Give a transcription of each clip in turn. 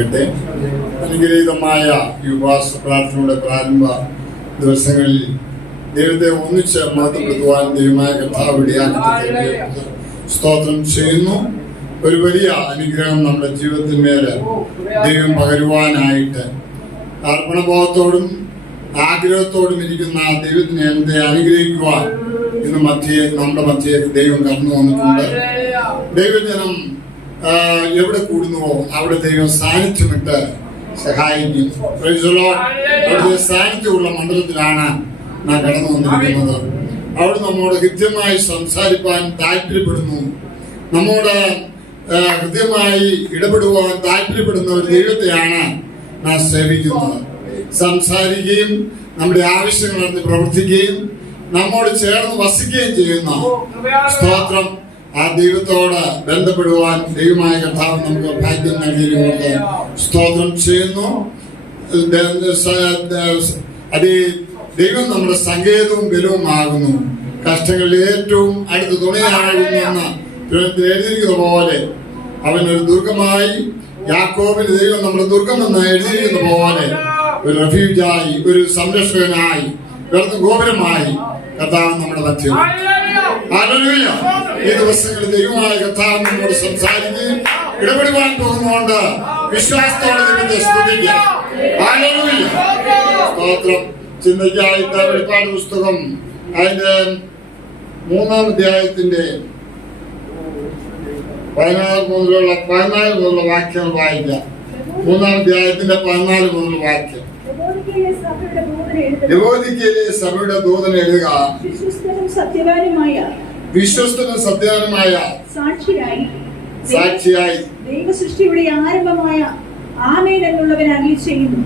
ചെയ്യുമാറാകട്ടെ. അനുഗ്രഹീതമായ ഈ ഉപവാസ പ്രാർത്ഥനയുടെ പ്രാരംഭ ദിവസങ്ങളിൽ ദൈവത്തെ ഒന്നിച്ച് മഹത്വപ്പെടുത്തുവാൻ ദൈവമായ കർത്താവ് ഇടയാക്കട്ടെ. സ്തോത്രം ചെയ്യുന്നു. ഒരു വലിയ അനുഗ്രഹം നമ്മുടെ ജീവിതത്തിന്മേല് ദൈവം പകരുവാനായിട്ട് അർപ്പണബോധത്തോടും ആഗ്രഹത്തോടും ഇരിക്കുന്ന ദൈവത്തിനെ എന്നെ അനുഗ്രഹിക്കുവാൻ ഇന്ന് നമ്മുടെ മധ്യേ ദൈവം കടന്നു വന്നിട്ടുണ്ട്. ദൈവജനം എവിടെ കൂടുന്നുവോ അവിടെ ദൈവം സാന്നിധ്യമിട്ട് സഹായിക്കും. അവിടുത്തെ സാന്നിധ്യമുള്ള മണ്ഡലത്തിലാണ് നാം കടന്നു വന്നിരിക്കുന്നത്. അവിടെ നമ്മോട് ഹൃദ്യമായി സംസാരിപ്പാൻ താല്പര്യപ്പെടുന്നു. നമ്മോട് ഹൃദ്യമായി ഇടപെടുവാൻ താല്പര്യപ്പെടുന്ന ഒരു ദൈവത്തെയാണ് നാം സേവിക്കുന്നത്. സംസാരിക്കുകയും നമ്മുടെ ആവശ്യങ്ങളറിഞ്ഞ് പ്രവർത്തിക്കുകയും നമ്മോട് ചേർന്ന് വസിക്കുകയും ചെയ്യുന്ന സ്തോത്രം. ആ ദൈവത്തോട് ബന്ധപ്പെടുവാൻ ദൈവമായ കർത്താവ് നമുക്ക് ഭാഗ്യം നൽകിയതുകൊണ്ട് സ്തോത്രം ചെയ്യുന്നു. അത് ദൈവം നമ്മുടെ സങ്കേതവും ബലവുമാകുന്നു. കഷ്ടങ്ങളിൽ ഏറ്റവും അടുത്ത് തുണയാകുന്നെന്ന് എഴുതിയിരിക്കുന്ന പോലെ അവനൊരു ദുർഗമായി, യാക്കോബിന് ദൈവം നമ്മുടെ ദുർഗമെന്ന് എഴുതിയിരിക്കുന്ന പോലെ ഒരു റെഫ്യൂജായി, ഒരു സംരക്ഷകനായി, ഗോപുരമായി കർത്താവ് നമ്മുടെ മധ്യം. ഹല്ലേലൂയ. ഈ ദിവസങ്ങളിൽ ദൈവമായ കർത്താവ് നമ്മോട് സംസാരിക്കുകയും ഇടപെടുവാൻ പോകുന്നതുകൊണ്ട് വിശ്വാസത്തോടെ ദൈവത്തെ സ്തുതിക്കാം. ഹല്ലേലൂയ. സ്തോത്രം. ചിന്തയ്ക്കായിട്ട് വെളിപ്പാട് പുസ്തകം അതിന്റെ 3-ാം അധ്യായത്തിന്റെ 14 മുതലുള്ള വാക്യങ്ങൾ വായിക്കാം. 3-ാം അധ്യായത്തിന്റെ 14 മുതലുള്ള വാക്യം. ലവോദിക്കയിലെ സഭയുടെ ദൂതൻ എഴുതുക, വിശ്വസ്തനും സത്യവാനുമായ സാക്ഷിയായി ദൈവസൃഷ്ടിയുടെ ആരംഭമായ ആമേൻ എന്നുള്ളവൻ അരുളിച്ചെയ്യുന്നു.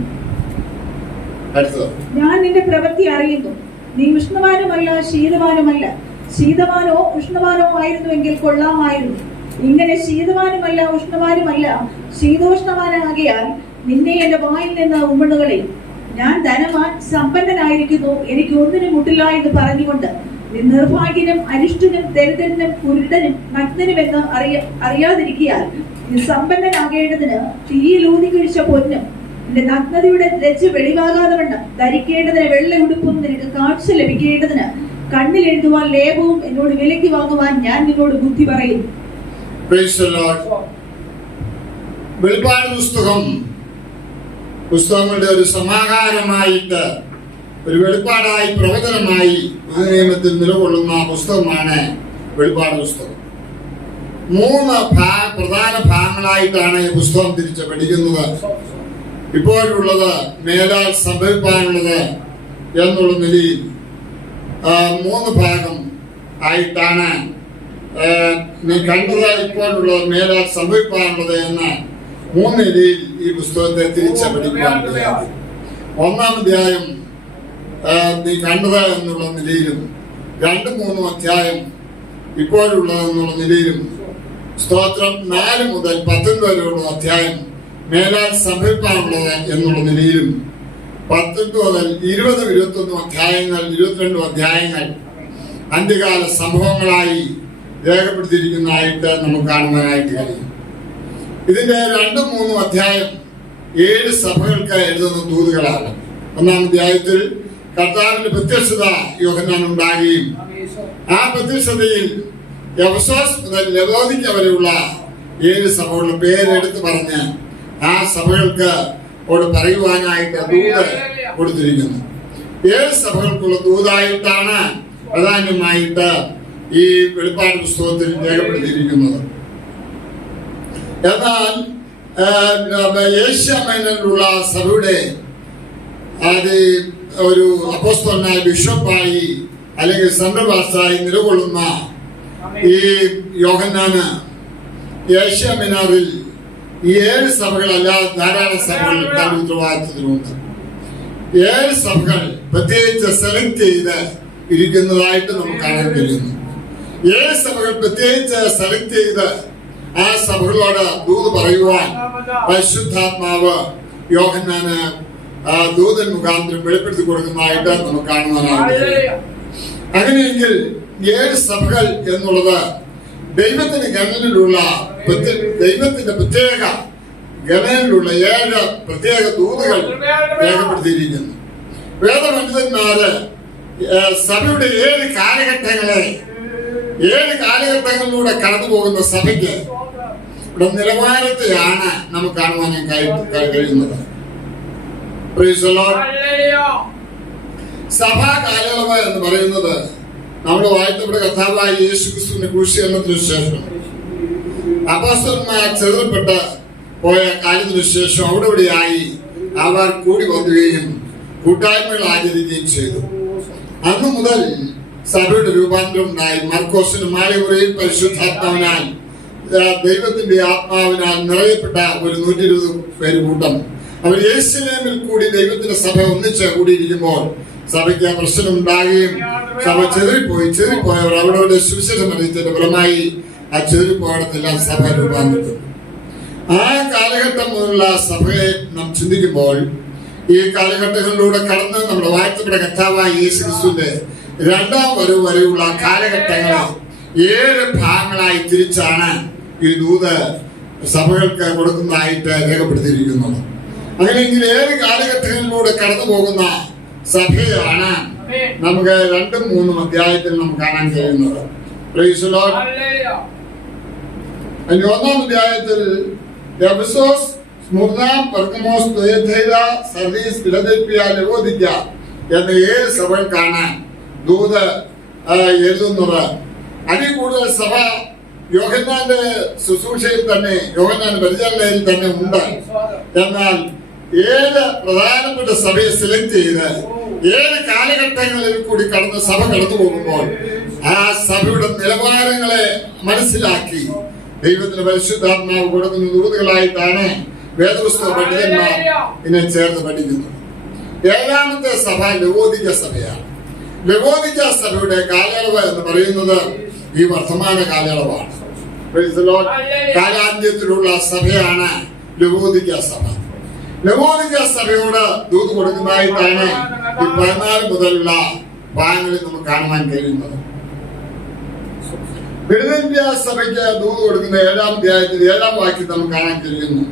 ഞാൻ നിന്റെ പ്രവൃത്തി അറിയുന്നു. നീ ഉഷ്ണവാനുമല്ല ശീതവാനുമല്ല. ശീതവാനോ ഉഷ്ണവാനോ ആയിരുന്നുവെങ്കിൽ കൊള്ളാമായിരുന്നു. ഇങ്ങനെ ശീതവാനുമല്ല ഉഷ്ണവാനുമല്ല ശീതോഷ്ണവാനാകിയാൽ നിന്നെ എന്റെ വായിൽ നിന്ന് ഉമ്മണുകളെ. ഞാൻ ധനവാൻ സമ്പന്നനായിരിക്കുന്നു, എനിക്ക് ഒന്നിനും മുട്ടില്ല എന്ന് പറഞ്ഞുകൊണ്ട് നീ നിർഭാഗ്യനും അരിഷ്ടനും ദരിദ്രനും കുരുടനും നഗ്നനുമെന്ന് അറിയാതിരിക്കയാൽ നീ സമ്പന്നനാകേണ്ടതിന് തീയിലൂതി കഴിച്ച പൊന്നും നിന്റെ നഗ്നതയുടെ ലജ്ജ വെളിവാകാതെ വണ്ണം ധരിക്കേണ്ടതിന് വെള്ള ഉടുപ്പും നിനക്ക് കാഴ്ച ലഭിക്കേണ്ടതിന് കണ്ണിൽ എഴുതുവാൻ ലേപവും എന്നോട് വിലയ്ക്ക് വാങ്ങുവാൻ ഞാൻ നിന്നോട് ബുദ്ധി പറയുന്നു. വെളിപ്പാട് പുസ്തകങ്ങളുടെ ഒരു സമാഹാരമായിട്ട്, ഒരു വെളിപ്പാടായി, പ്രവചനമായി നിയമത്തിൽ നിലകൊള്ളുന്ന പുസ്തകമാണ് വെളിപ്പാട് പുസ്തകം. 3 പ്രധാന ഭാഗങ്ങളായിട്ടാണ് ഈ പുസ്തകം തിരിച്ച് പഠിക്കുന്നത്. ഇപ്പോഴുള്ളത് മേലാൽ സംഭവിക്കാനുള്ളത് എന്നുള്ള നിലയിൽ 3 ഭാഗം ആയിട്ടാണ് നീ കണ്ടത് ഇപ്പോഴുള്ളത് മേലാൽ സംഭവിക്കാനുള്ളത് എന്ന് 3 നിലയിൽ ഈ പുസ്തകത്തെ തിരിച്ച് പഠിക്കാൻ കഴിയും. 1-ാം അധ്യായം നീ കണ്ടത് എന്നുള്ള നിലയിലും 2-3 അധ്യായം ഇപ്പോഴുള്ളതെന്നുള്ള നിലയിലും സ്തോത്രം 4 മുതൽ 19 വരെയുള്ള അധ്യായം മേലാൽ സംഭവിക്കാനുള്ളത് എന്നുള്ള നിലയിലും 19 മുതൽ 20, 21 അധ്യായങ്ങൾ, 22 അധ്യായങ്ങൾ അന്ത്യകാല സംഭവങ്ങളായി രേഖപ്പെടുത്തിയിരിക്കുന്നതായിട്ട് നമുക്ക് കാണുവാനായിട്ട് കഴിയും. ഇതിന്റെ 2-3 അധ്യായം 7 സഭകൾക്ക് എഴുതുന്ന ദൂതുകളാണ്. 1-ാം അധ്യായത്തിൽ കർത്താവിന്റെ പ്രത്യക്ഷത യോഹന്നാൻ ഉണ്ടാകുകയും ആ പ്രത്യക്ഷതയിൽ എഫെസോസ് മുതൽ ലവോദിക്ക വരെയുള്ള 7 സഭകളുടെ പേരെടുത്ത് പറഞ്ഞ് ആ സഭകൾക്ക് പറയുവാനായിട്ട് ദൂത് കൊടുത്തിരിക്കുന്നു. 7 സഭകൾക്കുള്ള ദൂതായിട്ടാണ് പ്രധാനമായിട്ട് ഈ വെളിപ്പാട് പുസ്തകത്തിൽ രേഖപ്പെടുത്തിയിരിക്കുന്നത്. എന്നാൽ ഏഷ്യ മൈനറിലുള്ള സഭയുടെ അത് ഒരു അപ്പോസ്തലനായ ബിഷപ്പായി അല്ലെങ്കിൽ സെൻട്രൽ നിലകൊള്ളുന്ന ഈ യോഹന്നാന് ഏഷ്യ മൈനറിൽ 7 സഭകളല്ലാതെ ധാരാളം സഭകൾ തന്റെ ഉത്തരവാദിത്തത്തിലുണ്ട്. 7 സഭകൾ പ്രത്യേകിച്ച് സെലക്ട് ചെയ്ത് ഇരിക്കുന്നതായിട്ട് നമുക്ക് കാണാൻ കഴിയുന്നു. 7 സഭകൾ പ്രത്യേകിച്ച് സെലക്ട് ചെയ്ത് ആ സഭകളോട് ദൂത് പറയുവാൻ പരിശുദ്ധാത്മാവ് യോഹന്നാന് ദൂതൻ മുഖാന്തരം വെളിപ്പെടുത്തി കൊടുക്കുന്നതായിട്ട് നമുക്ക് കാണുവാനായിട്ട്. അങ്ങനെയെങ്കിൽ 7 സഭകൾ എന്നുള്ളത് ദൈവത്തിന്റെ കണ്ണിലുള്ള ദൈവത്തിന്റെ പ്രത്യേക ഗണയിലുള്ള 7 പ്രത്യേക ദൂതുകൾ രേഖപ്പെടുത്തിയിരിക്കുന്നു. വേദപണ്ഡിതന്മാര് സഭയുടെ 7 കാലഘട്ടങ്ങളിലൂടെ കടന്നു പോകുന്ന സഭയ്ക്ക് ഇവിടെ നിലവാരത്തെയാണ് നമുക്ക് കാണുവാനായി കഴിയുന്നത്. സഭാ കാലയളവ് എന്ന് പറയുന്നത് നമ്മുടെ വാഴ്ത്തപ്പെട്ട കർത്താവായ യേശുക്രിസ്തുവിന്റെ ക്രൂശീകരണത്തിനു ശേഷം അപ്പോസ്തലന്മാർ ചെറുതപ്പെട്ട് പോയ കാലത്തിനു ശേഷം അവിടെയായി അവർ കൂടി വന്നുകയും കൂട്ടായ്മകൾ ആചരിക്കുകയും ചെയ്തു. അന്നു മുതൽ സഭയുടെ രൂപാന്തരം ഉണ്ടായി. മർക്കോസിന് മാളിമുറിയിൽ പരിശുദ്ധാത്മാവിനാൽ ദൈവത്തിന്റെ ആത്മാവിനാൽ നിറയപ്പെട്ട ഒരു 120 പേര് കൂട്ടം അവർ യെരൂശലേമിൽ കൂടി ദൈവത്തിന്റെ സഭ ഒന്നിച്ച് കൂടിയിരിക്കുമ്പോൾ സഭയ്ക്ക് പ്രശ്നം ഉണ്ടാകുകയും സഭ ചെറിപ്പോയവർ അവരുടെ സുവിശേഷം അറിയിച്ചതിന്റെ ഫലമായി ആ ചെറിപ്പോയിടത്തെല്ലാം സഭ രൂപാന്തരപ്പെട്ടു. ആ കാലഘട്ടം മുതലുള്ള സഭയെ നാം ചിന്തിക്കുമ്പോൾ ഈ കാലഘട്ടങ്ങളിലൂടെ കടന്ന് നമ്മുടെ വാഴ്ത്തപ്പെട്ട കർത്താവായ യേശു ക്രിസ്തുവിന്റെ 2ാം വരവ് വരെയുള്ള കാലഘട്ടങ്ങളെ 7 ഭാഗങ്ങളായി തിരിച്ചാണ് ഈ ദൂത് സഭകൾക്ക് കൊടുക്കുന്നതായിട്ട് രേഖപ്പെടുത്തിയിരിക്കുന്നത്. അങ്ങനെയെങ്കിൽ 7 കാലഘട്ടങ്ങളിലൂടെ കടന്നു പോകുന്ന സഭയാണ് നമുക്ക് 2ഉം 3ഉം അധ്യായത്തിൽ നമുക്ക് കാണാൻ കഴിയുന്നത്. Praise the Lord. 1ാം അധ്യായത്തിൽ Ephesus, Smyrna, Pergamos, തുയഥൈര, Sardis, Philadelphia, ലവോദിക്ക എന്ന 7 സഭകൾക്കാണ് ദൂത് എഴുതുന്നത്. അതിൽ കൂടുതൽ സഭ യോഹന്നാന്റെ ശുശ്രൂഷയിൽ തന്നെ, യോഹന്നാന്റെ പരിചരണയിൽ തന്നെ ഉണ്ട്. എന്നാൽ 7 പ്രധാനപ്പെട്ട സഭയെ സെലക്ട് ചെയ്ത് 7 കാലഘട്ടങ്ങളിൽ കൂടി കടന്ന് സഭ കടന്നു പോകുമ്പോൾ ആ സഭയുടെ നിലവാരങ്ങളെ മനസ്സിലാക്കി ദൈവത്തിന്റെ പരിശുദ്ധാത്മാവ് കൊടുക്കുന്ന ദൂതുകളായിട്ടാണ് വേദപുസ്തക പണ്ഡിതന്മാർ ഇതിനെ ചേർന്ന് പഠിക്കുന്നത്. 7ാമത്തെ സഭ ലവോദിക്ക സഭയാണ്. ലവോദിക്ക സഭയുടെ കാലയളവ് എന്ന് പറയുന്നത് ഈ വർത്തമാന കാലയളവാണ്. കാലാന്ത്യത്തിലുള്ള സഭയാണ് ലവോദിക്ക സഭ. ലവോദിക്ക സഭയോട് ദൂത് കൊടുക്കുന്നതായിട്ടാണ് ഈ 14 മുതലുള്ള ഭാഗങ്ങളിൽ നമുക്ക് കാണുവാൻ കഴിയുന്നത്. ഫിലദൽഫിയ സഭയ്ക്ക് ദൂത് കൊടുക്കുന്ന 7ാം അധ്യായത്തിൽ 7ാം വാക്യം നമുക്ക് കാണാൻ കഴിയുന്നു.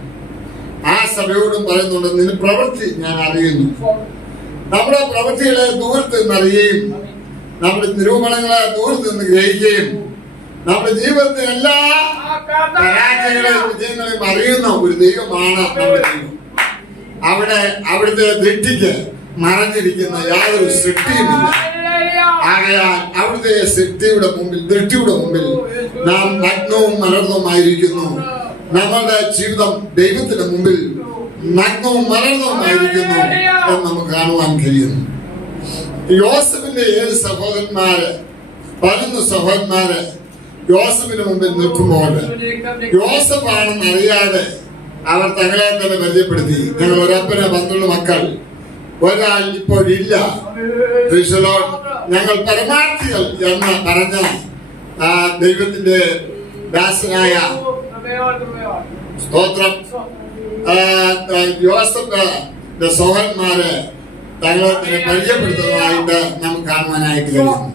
ആ സഭയോടും പറയുന്നുണ്ട്, നിന്റെ പ്രവൃത്തി ഞാൻ അറിയുന്നു. നമ്മുടെ പ്രവൃത്തികളെ ദൂരത്ത് നിന്ന് അറിയുകയും നമ്മുടെ നിരൂപണങ്ങളെ ദൂരത്ത് നിന്ന് ഗ്രഹിക്കുകയും നമ്മുടെ ജീവിതത്തിൽ എല്ലാ പരാജയങ്ങളെയും വിജയങ്ങളെയും അറിയുന്ന ഒരു ദൈവമാണ് നമ്മുടെ ദൈവം. അവിടുത്തെ ദൃഷ്ടിക്ക് മറഞ്ഞിരിക്കുന്ന യാതൊരു സൃഷ്ടിയുമില്ല. ആകയാൽ അവിടുത്തെ ദൃഷ്ടിയുടെ മുമ്പിൽ നാം നഗ്നവും മലർന്നവുമായിരിക്കുന്നു. നമ്മുടെ ജീവിതം ദൈവത്തിന്റെ മുമ്പിൽ നഗ്നവും മലർന്നവുമായിരിക്കുന്നു എന്ന് നമുക്ക് കാണുവാൻ കഴിയുന്നു. യോസഫിന്റെ 7 സഹോദരന്മാര് 11 സഹോദരന്മാര് യോസഫിന് മുമ്പിൽ നിൽക്കുമ്പോൾ യോസഫാണെന്ന് അറിയാതെ അവർ തങ്ങളെ തന്നെ പരിചയപ്പെടുത്തി. ഞങ്ങൾ ഒരപ്പന് 12 മക്കൾ, ഒരാൾ ഇപ്പോഴില്ല. ഞങ്ങൾ പരമാർത്ഥികൾ എന്ന് പറഞ്ഞ ദൈവത്തിന്റെ ദാസനായ സ്തോത്രം യോസഫിന്റെ സഹോദരന്മാര് തങ്ങളെ തന്നെ പരിചയപ്പെടുത്തുന്നതായിട്ട് നമുക്ക് കാണുവാനായിട്ട് കഴിയുന്നു.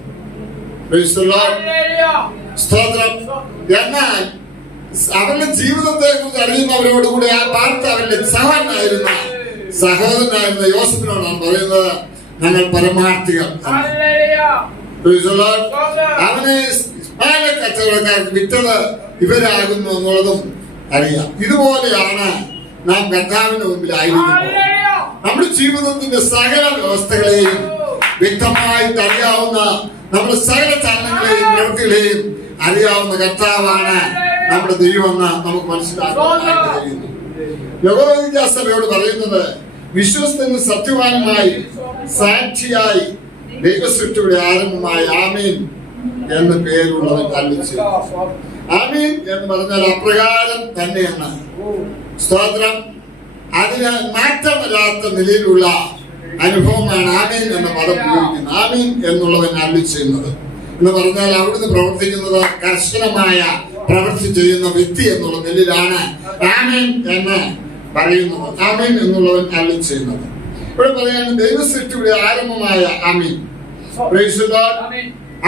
സ്തോത്രം. എന്നാൽ അവരുടെ ജീവിതത്തെ കുറിച്ച് അറിയുന്നവരോടുകൂടി ആ വാർത്ത അവരുടെ സഹോദരനായിരുന്ന യോസഫിനോടാണ് പറയുന്നത്, ഞങ്ങൾ പരമാർത്ഥികൾ. അവനെ കച്ചവടക്കാർക്ക് വിറ്റത് ഇവരാകുന്നു എന്നുള്ളതും അറിയാം. ഇതുപോലെയാണ് നാം കർത്താവിന്റെ മുമ്പിലായിരിക്കുന്നത്. നമ്മുടെ ജീവിതത്തിന്റെ സകല വ്യവസ്ഥകളെയും വ്യക്തമായിട്ട് അറിയാവുന്ന, നമ്മുടെ സകല ചലനങ്ങളെയും പ്രവൃത്തികളെയും അറിയാവുന്ന കർത്താവാണ് നമ്മുടെ ദൈവമെന്ന് നമുക്ക് മനസ്സിലാക്കാനായിട്ട് കഴിയുന്നു. ലവോദിക്ക സഭയോട് പറയുന്നത്, വിശ്വസ്തനും സത്യവാനുമായി സാക്ഷിയായി ദൈവസൃഷ്ടിയുടെ ആരംഭമായ ആമീൻ എന്ന പേരുള്ളവൻ കല്ലിച്ചു. ആമീൻ എന്ന് പറഞ്ഞാൽ അപ്രകാരം തന്നെയാണ്. സ്തോത്രം. അതിന് മാറ്റമില്ലാത്ത നിലയിലുള്ള അനുഭവമാണ് ആമീൻ എന്ന പദം ഉപയോഗിക്കുന്നത്. ആമീൻ എന്നുള്ളവൻ അരുളി ചെയ്യുന്നത് എന്ന് പറഞ്ഞാൽ അവിടുന്ന് പ്രവർത്തിക്കുന്നത് കർശനമായ പ്രവൃത്തി ചെയ്യുന്ന വ്യക്തി എന്നുള്ള നിലയിലാണ് ആമീൻ എന്ന് പറയുന്നത്. ആമീൻ എന്നുള്ളവൻ അരുളി ചെയ്യുന്നത്. ഇവിടെ പറയുന്നത് ദൈവസൃഷ്ടിയുടെ ആരംഭമായ ആമീൻ.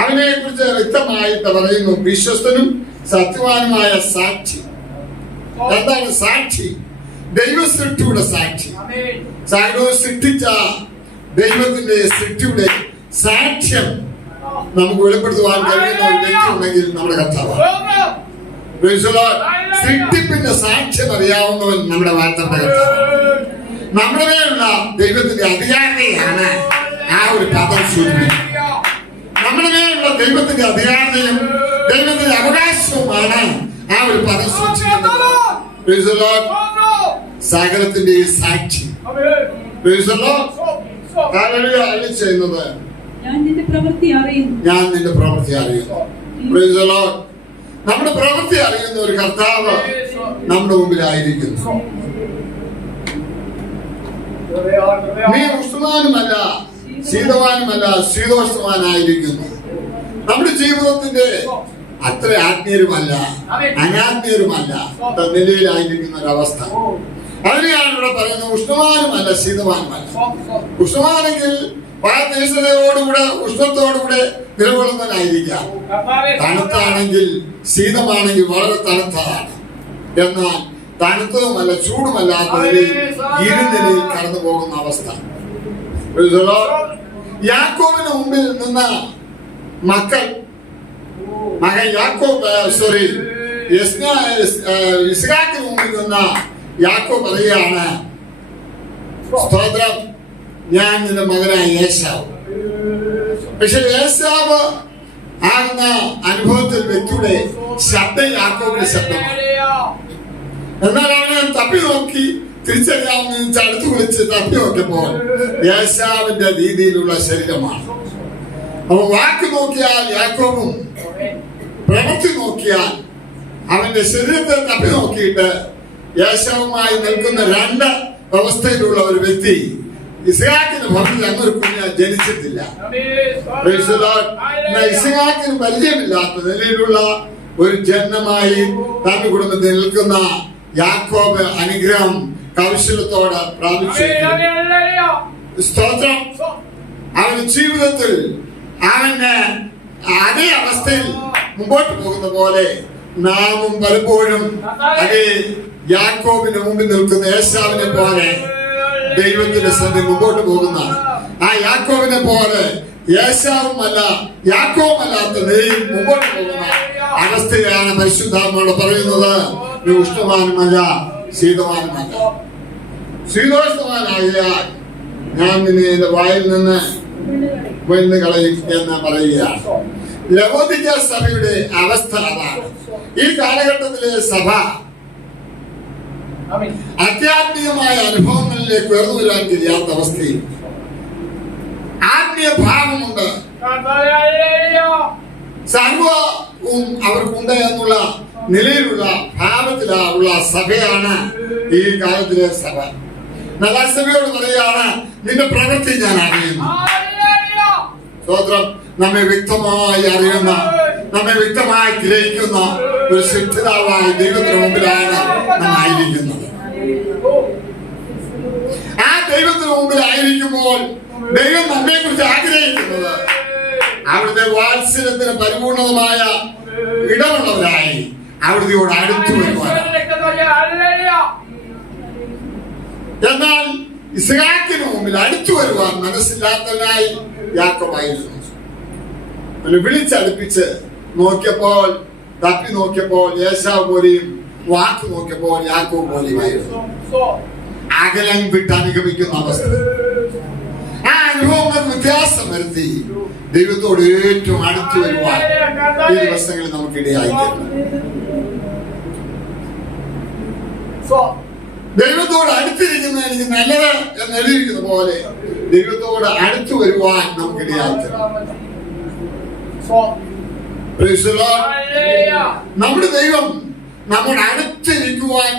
അവനെ കുറിച്ച് വ്യക്തമായിട്ട് പറയുന്നു, വിശ്വസ്തനും സത്യവാനുമായ സാക്ഷി. എന്താണ് സാക്ഷി? ദൈവ സൃഷ്ടിയുടെ സാക്ഷി. സകലോ സൃഷ്ടിച്ച ദൈവത്തിന്റെ സൃഷ്ടിയുടെ സാക്ഷ്യം നമുക്ക് വെളിപ്പെടുത്തുവാൻ കഴിയുന്ന ഒരു വ്യക്തി ഉണ്ടെങ്കിൽ നമ്മുടെ കർത്താവാണ്. Praise the Lord. സൃഷ്ടിപ്പിന്റെ സാക്ഷ്യം അറിയാവുന്നവൻ നമ്മുടെ വാഴ്ത്തപ്പെട്ട കർത്താവാണ്. നമ്മുടെ മേലുള്ള ദൈവത്തിന്റെ അധികാരതയാണ് ആ ഒരു പദം സൂചിപ്പിക്കുന്നത്. നമ്മുടെ മേലുള്ള ദൈവത്തിന്റെ അധികാരതയും ദൈവത്തിന്റെ അവകാശവുമാണ് ആ ഒരു പദം സൂചിപ്പിക്കുന്നത്. Praise the Lord. സകലത്തിന്റെ സാക്ഷി. Praise the Lord. ഹല്ലേലൂയ. അരുളി ചെയ്യുന്നത് ഞാൻ നിന്റെ പ്രവൃത്തി അറിയുന്നു. ഞാൻ നിന്റെ പ്രവൃത്തി അറിയുന്നു. Praise the Lord. നമ്മുടെ പ്രവൃത്തി അറിയുന്ന ഒരു കർത്താവ് നമ്മുടെ മുമ്പിലായിരിക്കുന്നു. നീ ഉഷ്ണവാനുമല്ല ശീതവാനുമല്ല ശീതോഷ്ണവാനായിരിക്കുന്നു. നമ്മുടെ ജീവിതത്തിന്റെ അത്ര ആത്മീയരുമല്ല അനാത്മീയരുമല്ല നിലയിലായിരിക്കുന്ന ഒരവസ്ഥ. അതിനെയാണ് ഇവിടെ പറയുന്നത്. ഉഷ്ണവാനുമല്ല ശീതവാനുമല്ല. ഉഷ്ണവാനെങ്കിൽ തീഷ്ണതയോടുകൂടെ ഉഷ്ണത്തോടുകൂടെ നിലകൊള്ളുന്നവനായിരിക്കാം. തണുത്താണെങ്കിൽ ശീതമാണെങ്കിൽ വളരെ തണുത്തതാണ്. എന്നാൽ തണുത്തതുമല്ല ചൂടുമല്ലാത്ത നിലയിൽ ഇരുനിലയിൽ കടന്നു പോകുന്ന അവസ്ഥ. യാക്കോബിന് മുമ്പിൽ നിന്ന മകൻ യാക്കോബ് ഇസ്ഹാക്കിന് മുമ്പിൽ നിന്ന യാക്കോബ് പറയുകയാണ്, സ്തോത്രം, ഞാൻ നിന്റെ മകനായ ഏശാവ്. പക്ഷെ ഏശാവ് ആകുന്ന അനുഭവത്തിൽ വ്യക്തിയുടെ ശബ്ദം യാക്കോബിന്റെ ശബ്ദമാണ്. എന്നാൽ അവനെ തപ്പി നോക്കി തിരിച്ചറിയാമെന്ന് അടുത്ത് വിളിച്ച് തപ്പി നോക്കിയപ്പോൾ ഏശാവിന്റെ രീതിയിലുള്ള ശരീരമാണ്. അപ്പൊ വാക്ക് നോക്കിയാൽ യാക്കോബും പ്രവൃത്തി നോക്കിയാൽ അവന്റെ ശരീരത്തെ തപ്പി നോക്കിയിട്ട് ഏശാവുമായി നിൽക്കുന്ന രണ്ട് അവസ്ഥയിലുള്ള ഒരു വ്യക്തി ഇസ്ഹാക്കിന്റെ ഭവനത്തിൽ അങ്ങൊരു കുഞ്ഞ് ജനിച്ചിട്ടില്ല. ഇസ്ഹാക്കിന് പരിചയമില്ലാത്ത നിലയിലുള്ള ഒരു ജന്മമായി തന്റെ കുടുംബത്തിൽ നിൽക്കുന്ന യാക്കോബ് അനുഗ്രഹം കൗശലത്തോടെ പ്രാപിച്ചു. സ്തോത്രം. അവന്റെ ജീവിതത്തിൽ അവന്റെ അതേ അവസ്ഥയിൽ മുമ്പോട്ട് പോകുന്ന പോലെ നാമും പലപ്പോഴും അതേ യാക്കോബിന്റെ മുമ്പിൽ നിൽക്കുന്ന ഏശാവിനെ പോലെ ദൈവത്തിന്റെ സന്നിധി മുമ്പോട്ട് പോകുന്ന ആ യാക്കോബിനെ പോലെ ഏശാവുമല്ല യാക്കോബല്ലാത്ത നിലയിൽ മുമ്പോട്ട് പോകുന്ന അവസ്ഥയാണ് പരിശുദ്ധാത്മാവ് പറയുന്നത്. നീ ഉഷ്ണവാനുമല്ല ശീതവാനുമല്ല ശീതോഷ്ണവാനായാൽ ഞാൻ നിന്നെ എന്റെ വായിൽ നിന്ന് വീണ് കളയും എന്ന് പറയുകയാണ്. ലവോദിക്ക സഭയുടെ അവസ്ഥ അതാണ്. ഈ കാലഘട്ടത്തിലെ സഭ ആധ്യാത്മികമായ അനുഭവങ്ങളിലേക്ക് ഉയർന്നു വരാൻ കഴിയാത്ത അവസ്ഥയിൽ ആത്മീയ ഭാവമുണ്ട്, സർവവും അവർക്കുണ്ട് എന്നുള്ള നിലയിലുള്ള ഭാവത്തിലുള്ള സഭയാണ് ഈ കാലത്തിലെ സഭ. നല്ല സഭയോട് പറയുകയാണ്, നിന്റെ പ്രവൃത്തി ഞാൻ അറിയുന്നു. സ്തോത്രം. നമ്മെ വ്യക്തമായി അറിയുന്ന, നമ്മെ വ്യക്തമായി ഗ്രഹിക്കുന്ന ഒരു സിദ്ധിതാവായ ദൈവത്തിന് മുമ്പിലാണ് നാം ആയിരിക്കുന്നത്. ആ ദൈവത്തിന് മുമ്പിലായിരിക്കുമ്പോൾ ദൈവം നമ്മെ കുറിച്ച് ആഗ്രഹിക്കുന്നത് അവിടുത്തെ വാത്സല്യത്തിന് പരിപൂർണമായ ഇടമുള്ളവരായി അവിടുത്തെയോട് അടുത്തു വരുവാനാണ്. എന്നാൽ ഇസ്ഹാക്കിന് മുമ്പിൽ അടുത്തു വരുവാൻ മനസ്സില്ലാത്തവനായി യാക്കോബായിരുന്നു. വിളിച്ചടുപ്പിച്ച് നോക്കിയപ്പോൾ, തപ്പി നോക്കിയപ്പോൾ ഏശാവ് പോലെയും, വാക്ക് നോക്കിയപ്പോൾ യാക്കോബ് പോലെയുമായിരുന്നു. അകലം വിട്ട് അനുഗമിക്കുന്ന അവസ്ഥ. ആ അനുഭവങ്ങൾ വ്യത്യാസം വരുത്തി ദൈവത്തോട് ഏറ്റവും അടുത്തു വരുവാൻ ഈ ദിവസങ്ങളിൽ നമുക്കിടയായി തീർന്നു. ദൈവത്തോട് അടുത്തിരിക്കുന്ന എനിക്ക് നല്ലത് എന്ന് എഴുതിയിരിക്കുന്ന പോലെ ദൈവത്തോട് അടുത്തു വരുവാൻ നമുക്കിടയായി തീർന്നു. നമ്മുടെ ദൈവം നമ്മുടെ അടുത്തിരിക്കുവാൻ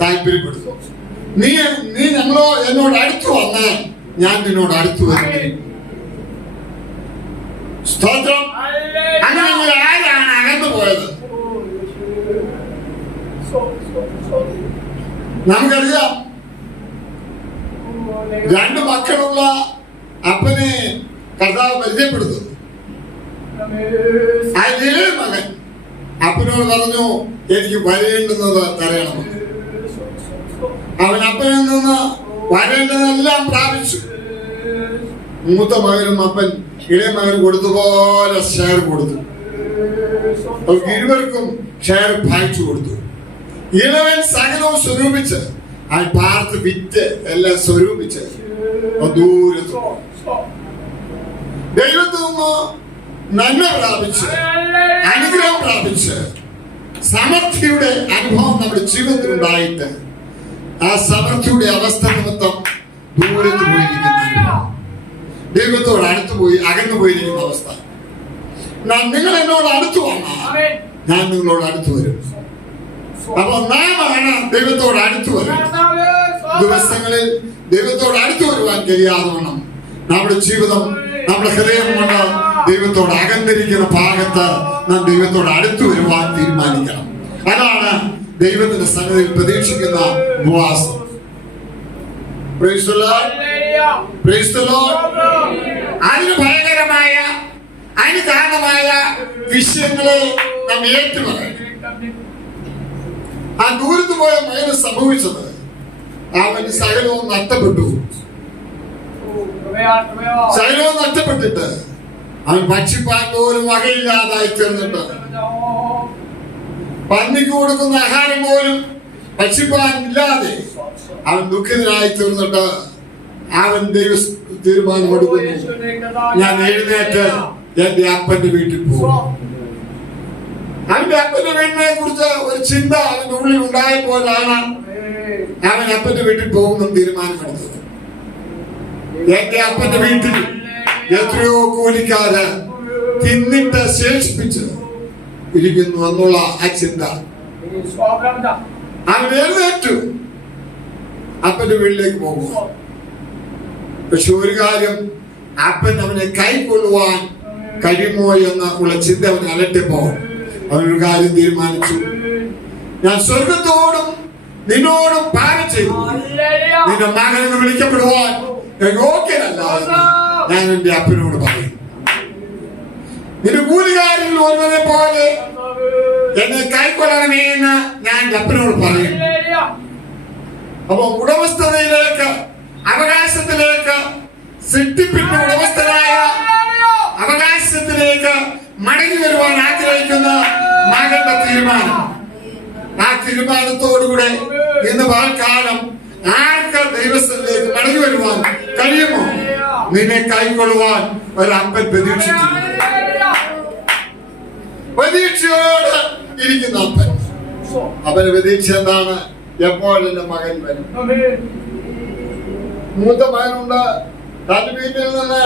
താല്പര്യപ്പെടുന്നു. നീ ഞങ്ങളോ എന്നോട് അടുത്തു വന്നാൽ ഞാൻ നിന്നോട് അടുത്തു വരും. സ്തോത്രം. അങ്ങനെ ആരാണ് അകന്നു പോയത്? നമുക്കറിയാം, രണ്ട് മക്കളുള്ള അപ്പനെ കർത്താവ് പരിചയപ്പെടുത്തുന്നു. ആ ഇളയ മകൻ അപ്പനോട് പറഞ്ഞു, എനിക്ക് വരേണ്ടുന്നത് തരണമെന്ന്. അവൻ അപ്പനിൽ നിന്ന് വരേണ്ടതെല്ലാം പ്രാപിച്ചു. മൂത്ത മകനും അപ്പൻ ഇളയ മകനും കൊടുത്തപോലെ ഷെയർ കൊടുത്തു. അവർക്ക് ഇരുവർക്കും ഷെയർ ഭാഗിച്ചു കൊടുത്തു. ഇളവൻ സകലവും സ്വരൂപിച്ച് ആ പാർത്ത് വിറ്റ് എല്ലാം സ്വരൂപിച്ച് ദൂരത്ത് ദൈവത്തിൽ നിന്ന് നന്മ പ്രാപിച്ച് അനുഗ്രഹം പ്രാപിച്ച് സമൃദ്ധിയുടെ അനുഭവം നമ്മുടെ ജീവിതത്തിൽ ഉണ്ടായിട്ട് ആ സമൃദ്ധിയുടെ അവസ്ഥ നിമിത്തം ദൂരത്ത് പോയിരിക്കുന്ന അനുഭവം, ദൈവത്തോട് അടുത്തു പോയി അകന്നു പോയിരിക്കുന്ന അവസ്ഥ. നിങ്ങൾ എന്നോട് അടുത്തു വന്നാൽ ഞാൻ നിങ്ങളോട് അടുത്തു വരും. അപ്പൊ നാമാണ് ദൈവത്തോട് അടുത്തു വരും. ദിവസങ്ങളിൽ ദൈവത്തോട് അടുത്തു വരുവാൻ കഴിയാതെ വണ്ണം നമ്മുടെ ജീവിതം, നമ്മുടെ ഹൃദയം കൊണ്ട് ദൈവത്തോട് അകന്നിരിക്കുന്ന ഭാഗത്ത് നാം ദൈവത്തോട് അടുത്തു വരുവാൻ തീരുമാനിക്കണം. അതാണ് ദൈവത്തിന്റെ സന്നിധിയിൽ പ്രതീക്ഷിക്കുന്ന ഉപവാസം. Praise the Lord. Praise the Lord. അതിന് ഭയങ്കരമായ അതിന് കാരണമായ വിഷയങ്ങളെ നാം ഏറ്റുപറയണം. ആ ദൂരത്ത് പോയ മകന് സംഭവിച്ചത് അവന് സകലവും നഷ്ടപ്പെട്ടു. സകലവും നഷ്ടപ്പെട്ടിട്ട് അവൻ ഭക്ഷിപ്പാൻ പോലും വകയില്ലാതായി തീർന്നിട്ട് പന്നിക്ക് കൊടുക്കുന്ന ആഹാരം പോലും ഭക്ഷിപ്പാൻ ഇല്ലാതെ അവൻ ദുഃഖിതനായി തീർന്നിട്ട് അവൻ ദൈവ തീരുമാനമെടുക്കുന്നു, ഞാൻ എഴുന്നേറ്റ് എന്റെ അപ്പന്റെ വീട്ടിൽ പോകും. അവന്റെ അപ്പന്റെ വീടിനെ കുറിച്ച് ഒരു ചിന്ത അവന്റെ ഉള്ളിൽ ഉണ്ടായപ്പോഴാണ് അവൻ അപ്പന്റെ വീട്ടിൽ പോകുമെന്ന് തീരുമാനമെടുത്തത്. എന്റെ അപ്പന്റെ വീട്ടിൽ എത്രയോ കൂലിക്കാര് തിന്നിട്ട് ശേഷിപ്പിച്ച് ഇരിക്കുന്നു എന്നുള്ള ആ ചിന്ത അവൻ എഴുന്നേറ്റു അപ്പന്റെ വീട്ടിലേക്ക് പോകുക. പക്ഷെ ഒരു കാര്യം, അപ്പൻ അവനെ കൈക്കൊള്ളുവാൻ കഴിയുമോ എന്ന് ഉള്ള ചിന്ത അവൻ അലട്ടിയപ്പോ അവനൊരു കാര്യം തീരുമാനിച്ചു, ഞാൻ സ്വർഗത്തോടും നിന്നോടും പാപം ചെയ്തു, നിന്റെ മകനെന്ന് വിളിക്കപ്പെടുവാൻ യോഗ്യനല്ല എന്ന് ഞാൻ എന്റെ അപ്പനോട് പറയും. നിന്റെ കൂലിക്കാരിൽ ഒരുവനെ പോലെ എന്നെ കൈക്കൊള്ളണമേ എന്ന് ഞാൻ എന്റെ അപ്പനോട് പറയും. അപ്പൊ ഉടമസ്ഥതയിലേക്ക്, അവകാശത്തിലേക്ക്, സൃഷ്ടിപ്പിന്റെ ഉടമസ്ഥനായ അവകാശത്തിലേക്ക് മടങ്ങി വരുവാൻ ആഗ്രഹിക്കുന്ന മകന്റെ തീരുമാനം, ആ തീരുമാനത്തോടുകൂടെ ഇന്ന് പകൽക്കാലം ആർക്ക് ദൈവസ്ഥയിലേക്ക് മടങ്ങി വരുവാൻ കഴിയുമോ? നിന്നെ കൈക്കൊള്ളുവാൻ ഒരപ്പൻ പ്രതീക്ഷിക്കുന്നു. പ്രതീക്ഷയോട് ഇരിക്കുന്ന അപ്പൻ. അവന് പ്രതീക്ഷ എന്താണ്? എപ്പോൾ എന്റെ മകൻ വരും. മൂത്ത മകനുണ്ട്, തന്റെ വീട്ടിൽ നിന്ന്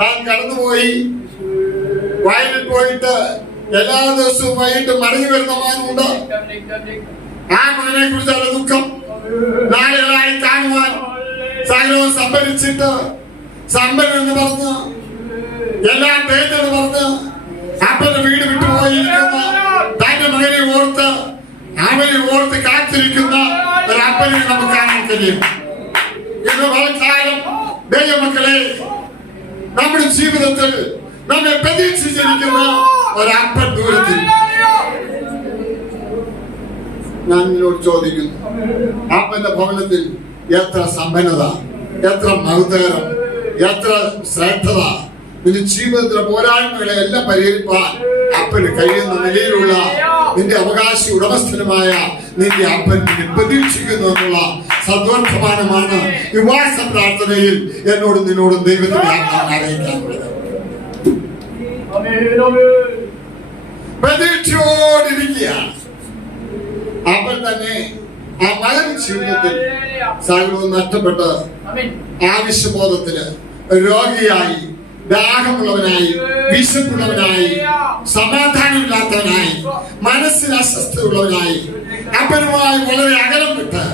താൻ കടന്നുപോയി വയലിൽ പോയിട്ട് എല്ലാ ദിവസവും വൈകിട്ട് മടങ്ങി വരുന്ന മകനുണ്ട്. ആ മകനെ കുറിച്ചുള്ള ദുഃഖം നാളുകളായി കാണുവാൻ സകലവും സംഭരിച്ചിട്ട് സമ്പന്നൻ എന്ന് പറഞ്ഞ് എല്ലാം തേച്ചെന്ന് പറഞ്ഞ് അപ്പന്റെ വീട് വിട്ടുപോയിരിക്കുന്ന തന്റെ മകനെ ഓർത്ത് അവനെ ഓർത്ത് കാത്തിരിക്കുന്ന ഒരു അപ്പനെ നമുക്ക് കാണാൻ കഴിയും. ഇന്ന് വളക്കാലം ദൈവമക്കളെ, നമ്മുടെ ജീവിതത്തിൽ നമ്മെ പ്രതീക്ഷിച്ചിരിക്കുന്ന ഒരപ്പൻ ദൂരത്തിൽ. ഞാൻ നിന്നോട് ചോദിക്കുന്നു, അപ്പന്റെ ഭവനത്തിൽ എത്ര സമ്പന്നത, എത്ര മഹത്വകരം, എത്ര ശ്രേഷ്ഠത, നിന്റെ ജീവിതത്തിലെ പോരായ്മകളെ എല്ലാം പരിഹരിപ്പാൻ അപ്പന് കഴിയുന്ന നിലയിലുള്ള നിന്റെ അവകാശ ഉടമസ്ഥനുമായ നിന്റെ അപ്പൻ നിന്നെ പ്രതീക്ഷിക്കുന്നു എന്നുള്ള സദ്വർത്തമാനമാണ് വിവാസ പ്രാർത്ഥനയിൽ എന്നോടും നിന്നോടും ദൈവത്തിന്റെ ആത്മാവിനെ അറിയിക്കാനുള്ളത്. പ്രതീക്ഷയോടിരിക്കുകയാണ് അവൻ തന്നെ. ആ മകൻ ജീവിതത്തിൽ സകലവും നഷ്ടപ്പെട്ട് ആവശ്യബോധത്തില് രോഗിയായി, ദാഹമുള്ളവനായി, വിശപ്പുള്ളവനായി, സമാധാനമില്ലാത്തവനായി, മനസ്സിൽ അസ്വസ്ഥതയുള്ളവനായി, അപ്പനുമായി വളരെ അകലം വിട്ട്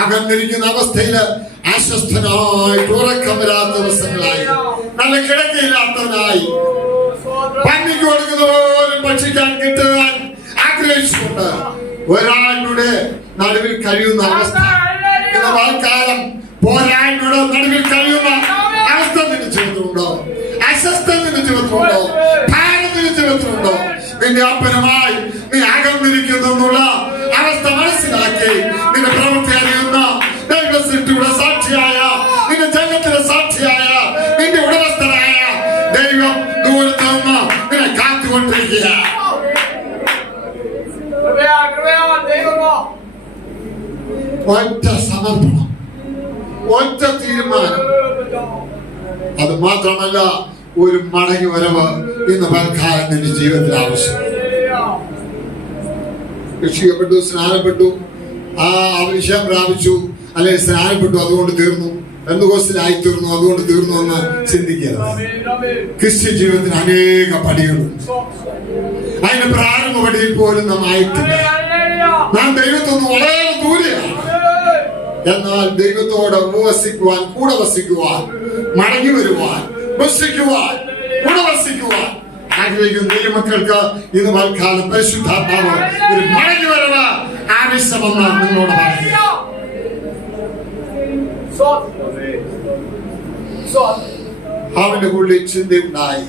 അകന്നിരിക്കുന്ന അവസ്ഥയില് അസ്വസ്ഥനായി, ഉറക്കം വരാത്ത ദിവസങ്ങളായി, നല്ല കിടക്കയില്ലാത്തവനായി, പന്നിക്ക് കൊടുക്കുന്ന പോലും ഭക്ഷിക്കാൻ കിട്ടാൻ ആഗ്രഹിച്ചുകൊണ്ട് ഒരാളുടെ നടുവിൽ കഴിയുന്ന അവസ്ഥ. ഇന്ന് വാൽക്കാലം പോരായ്മയുടെ നടുവിൽ കഴിയുന്ന അവസ്ഥ നിന്റെ ജീവിതത്തിലുണ്ടോ? അസ്വസ്ഥത നിന്റെ ജീവിതത്തിലുണ്ടോ? ഭാരം നിന്റെ ജീവിതത്തിലുണ്ടോ? നിന്റെ അപ്പനുമായി നീ അകന്നിരിക്കുന്നു എന്നുള്ള അവസ്ഥ മനസ്സിലാക്കി നിന്റെ പ്രവൃത്തി അറിയുന്ന സമർപ്പണം, ഒറ്റ തീരുമാനം. അത് മാത്രമല്ല, ഒരു മടങ്ങി വരവ് ഇന്ന് പൽക്കാലം നിന്റെ ജീവിതത്തിൽ ആവശ്യം. രക്ഷിക്കപ്പെട്ടു, സ്നാനപ്പെട്ടു, ആ അഭിഷേകം പ്രാപിച്ചു, അല്ലെ സ്നാനപ്പെട്ടു, അതുകൊണ്ട് തീർന്നു, പെന്തക്കോസ്തിലായി തീർന്നു, അതുകൊണ്ട് തീർന്നു എന്ന് ചിന്തിക്കരുത്. ക്രിസ്ത്യൻ ജീവിതത്തിന് അനേക പടികളുണ്ട്. അതിന്റെ പ്രാരംഭ പടിയിൽ പോലും നാം ആയിട്ടില്ല. നാം ദൈവത്തൊന്ന് വളരെ ദൂരെയാണ്. എന്നാൽ ദൈവത്തോട് ഉപവസിക്കുവാൻ, കൂടെ വസിക്കുവാൻ, മടങ്ങി വരുവാൻ, വസിക്കുവാൻ, കൂടെ വസിക്കുവാൻ ആഗ്രഹിക്കുന്ന ദൈവമക്കൾക്ക് ഇന്ന് തൽക്കാലം പരിശുദ്ധാത്മാവ് ഒരു മടങ്ങി വരവ് ആവശ്യമെന്ന് നിങ്ങളോട് പറയുക. അവന്റെ ഉള്ളിൽ ചിന്തയുണ്ടായി,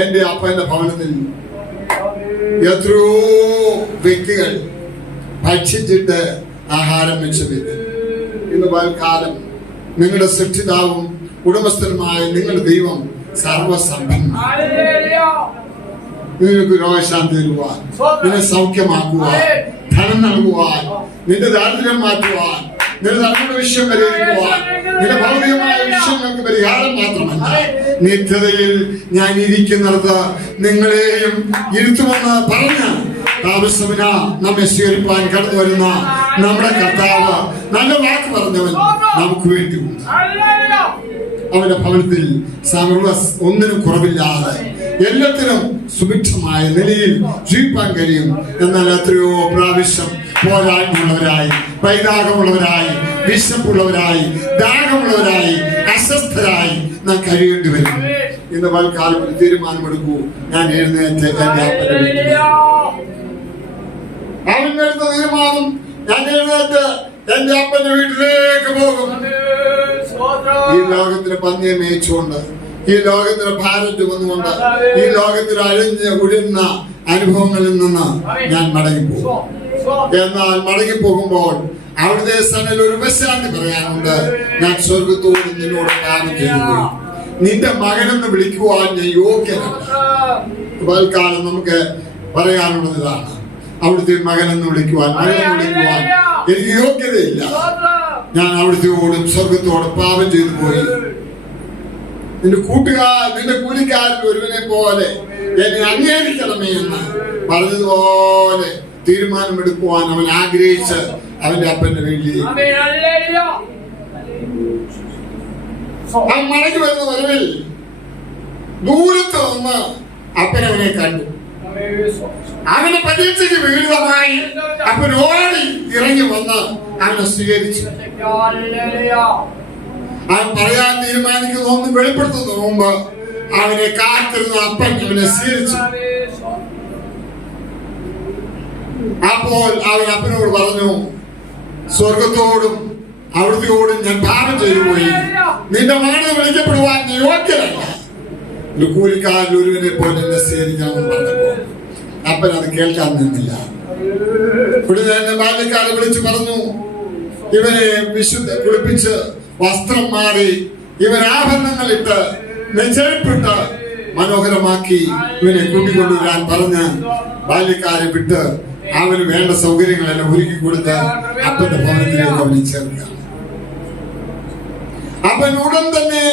എന്റെ അപ്പന്റെ ഭവനത്തിൽ എത്രയോ വ്യക്തികൾ ഭക്ഷിച്ചിട്ട് ആഹാരം വെച്ചത്. ഇന്ന് പൽക്കാലം നിങ്ങളുടെ സൃഷ്ടിതാവും ഉടമസ്ഥനുമായ നിങ്ങളുടെ ദൈവം സർവസമ്പന്നനാണ്. നിങ്ങൾക്ക് രോഗശാന്തി തരുവാൻ, നിന്നെ സൗഖ്യമാക്കുവാൻ, ധനം നൽകുവാൻ, നിന്റെ ദാരിദ്ര്യം മാറ്റുവാൻ, നിന്റെ നന്മയുടെ വിഷയം പരിഹരിക്കുവാൻ, നിന്റെ ഭൗതികമായ വിഷയങ്ങൾക്ക് പരിഹാരം മാത്രമല്ല, നിത്യതയിൽ ഞാൻ ഇരിക്കുന്നിടത്ത് നിങ്ങളെയും ഇരുത്തുമെന്ന് പറഞ്ഞ് താമസമിന നമ്മെ സ്വീകരിപ്പാൻ കടന്നു വരുന്ന നമ്മുടെ കർത്താവ് നല്ല വാക്ക് പറഞ്ഞവൻ നമുക്ക് വേണ്ടിയുണ്ട്. അവന്റെ ഭവനത്തിൽ ഒന്നിനും കുറവില്ലാതെ എല്ലാത്തിനും സുഭിക്ഷമായ നിലയിൽ ജീവിക്കാൻ കഴിയും. എന്നാൽ എത്രയോ പ്രാവശ്യം പോരായ്മയുള്ളവരായി, വൈരാഗമുള്ളവരായി, വിശപ്പുള്ളവരായി, ദാഹമുള്ളവരായി, അസ്വസ്ഥരായി നാം കഴിയേണ്ടി വരും. ഇന്ന് പൽക്കാലം ഒരു തീരുമാനമെടുക്കൂ, ഞാൻ എഴുന്നേറ്റ് എന്റെ അപ്പന്റെ വീട്ടിൽ. അവനെടുത്ത തീരുമാനം, ഞാൻ എഴുന്നേറ്റ് എന്റെ അപ്പന്റെ വീട്ടിലേക്ക് പോകും. ഈ ലോകത്തിന് പന്നിയെ മേയിച്ചുകൊണ്ട്, ഈ ലോകത്തിന് ഭാരം ചുമന്നുകൊണ്ട്, ഈ ലോകത്തിന് അഴിഞ്ഞ് ഉഴുന്ന അനുഭവങ്ങളിൽ നിന്ന് ഞാൻ മടങ്ങിപ്പോകും. എന്നാൽ മടങ്ങിപ്പോകുമ്പോൾ അവിടുത്തെ സനൽ ഒരു വിശ്രാന്തി പറയാനുണ്ട്. ഞാൻ സ്വർഗത്തോട് നിന്നോട് പ്രാപിക്കുന്നു, നിന്റെ മകനെന്ന് വിളിക്കുവാൻ ഞാൻ യോഗ്യനല്ല. തൽക്കാലം നമുക്ക് പറയാനുള്ളത് ഇതാണ്, അവിടുത്തെ മകനെന്ന് വിളിക്കുവാൻ, മകനെന്ന് വിളിക്കുവാൻ എനിക്ക് യോഗ്യതയില്ല. ഞാൻ അവിടുത്തെയോടും സ്വർഗത്തോടും പാപം ചെയ്തു പോയി. നിന്റെ കൂലിക്കാരൻ ഒരുവനെ പോലെ എന്നെ അംഗീകരിക്കണമേ എന്ന് പറഞ്ഞതുപോലെ തീരുമാനമെടുക്കുവാൻ അവൻ ആഗ്രഹിച്ച് അവന്റെ അപ്പന്റെ വീട്ടിൽ മടങ്ങി വരുന്ന വരവിൽ ദൂരത്ത് നിന്ന് അപ്പനവനെ കണ്ടു. അവന് പരീക്ഷയ്ക്ക് വിപരീതമായി അപ്പൻ ഓടി ഇറങ്ങി വന്ന് അവനെ സ്വീകരിച്ചു. അവൻ പറയാൻ തീരുമാനിക്കുന്ന ഒന്നും വെളിപ്പെടുത്തുന്ന മുമ്പ് അവനെ കാത്തിരുന്ന അപ്പൻ അവനെ സ്വീകരിച്ചു. അപ്പോൾ അവൻ അപ്പനോട് പറഞ്ഞു, സ്വർഗത്തോടും അവിടുത്തെയോടും ഞാൻ പാപം ചെയ്തു പോയി, നിന്റെ മകനെ വിളിക്കപ്പെടുവാൻ നീ യോഗ്യനല്ല. ഒരു കൂലിക്കാരൻ ഒരുവനെ പോലെ എന്നെ സ്വീകരിക്കാമെന്ന് പറഞ്ഞപ്പോൾ അപ്പൻ അത് കേൾക്കാൻ നിന്നില്ല. ഉടനെ തന്നെ ബാല്യക്കാരെ വിളിച്ചു പറഞ്ഞു, ഇവനെ കുളിപ്പിച്ച് വസ്ത്രം മാറി, ഇവൻ ആഭരണങ്ങളിട്ട് നെഞ്ചെടുപ്പിട്ട് മനോഹരമാക്കി ഇവനെ കൂട്ടിക്കൊണ്ടുവരാൻ പറഞ്ഞ് ബാല്യക്കാരെ വിട്ട് അവന് വേണ്ട സൗകര്യങ്ങളെല്ലാം ഒരുക്കി കൊടുത്ത് അപ്പന്റെ ഭവനത്തിലേക്ക് അവനെ ചേർക്കുക. അപ്പൻ ഉടൻ തന്നെ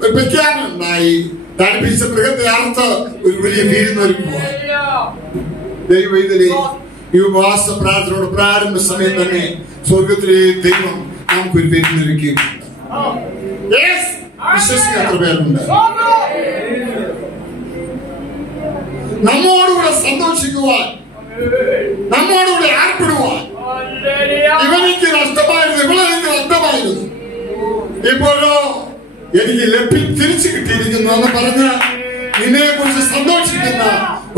ഒരു പ്രഖ്യാപനം ഉണ്ടായി, തടിപ്പിച്ച മൃഗത്തെ അറുത്ത് ഒരു വലിയ വിരുന്നൊരുക്കുക. ദൈവത്തിലെ ഈ ഉപവാസ പ്രാർത്ഥനയുടെ പ്രാരംഭ സമയം തന്നെ സ്വർഗത്തിലെ ദൈവം നമുക്കൊരു വിരുന്നൊരുക്കിയിട്ടുണ്ട്. വിശ്വസിക്കാത്ത പേരുണ്ട്. നമ്മോടുകൂടെ സന്തോഷിക്കുവാൻ, നമ്മോടുകൂടെ ഏർപ്പെടുവാൻ. ഇവനെനിക്ക് നഷ്ടമായിരുന്നു, ഇവളെനിക്ക് നഷ്ടമായിരുന്നു, ഇപ്പോഴോ എനിക്ക് തിരിച്ചു കിട്ടിയിരിക്കുന്നു എന്ന് പറഞ്ഞ് നിന്നെ കുറിച്ച് സന്തോഷിക്കുന്ന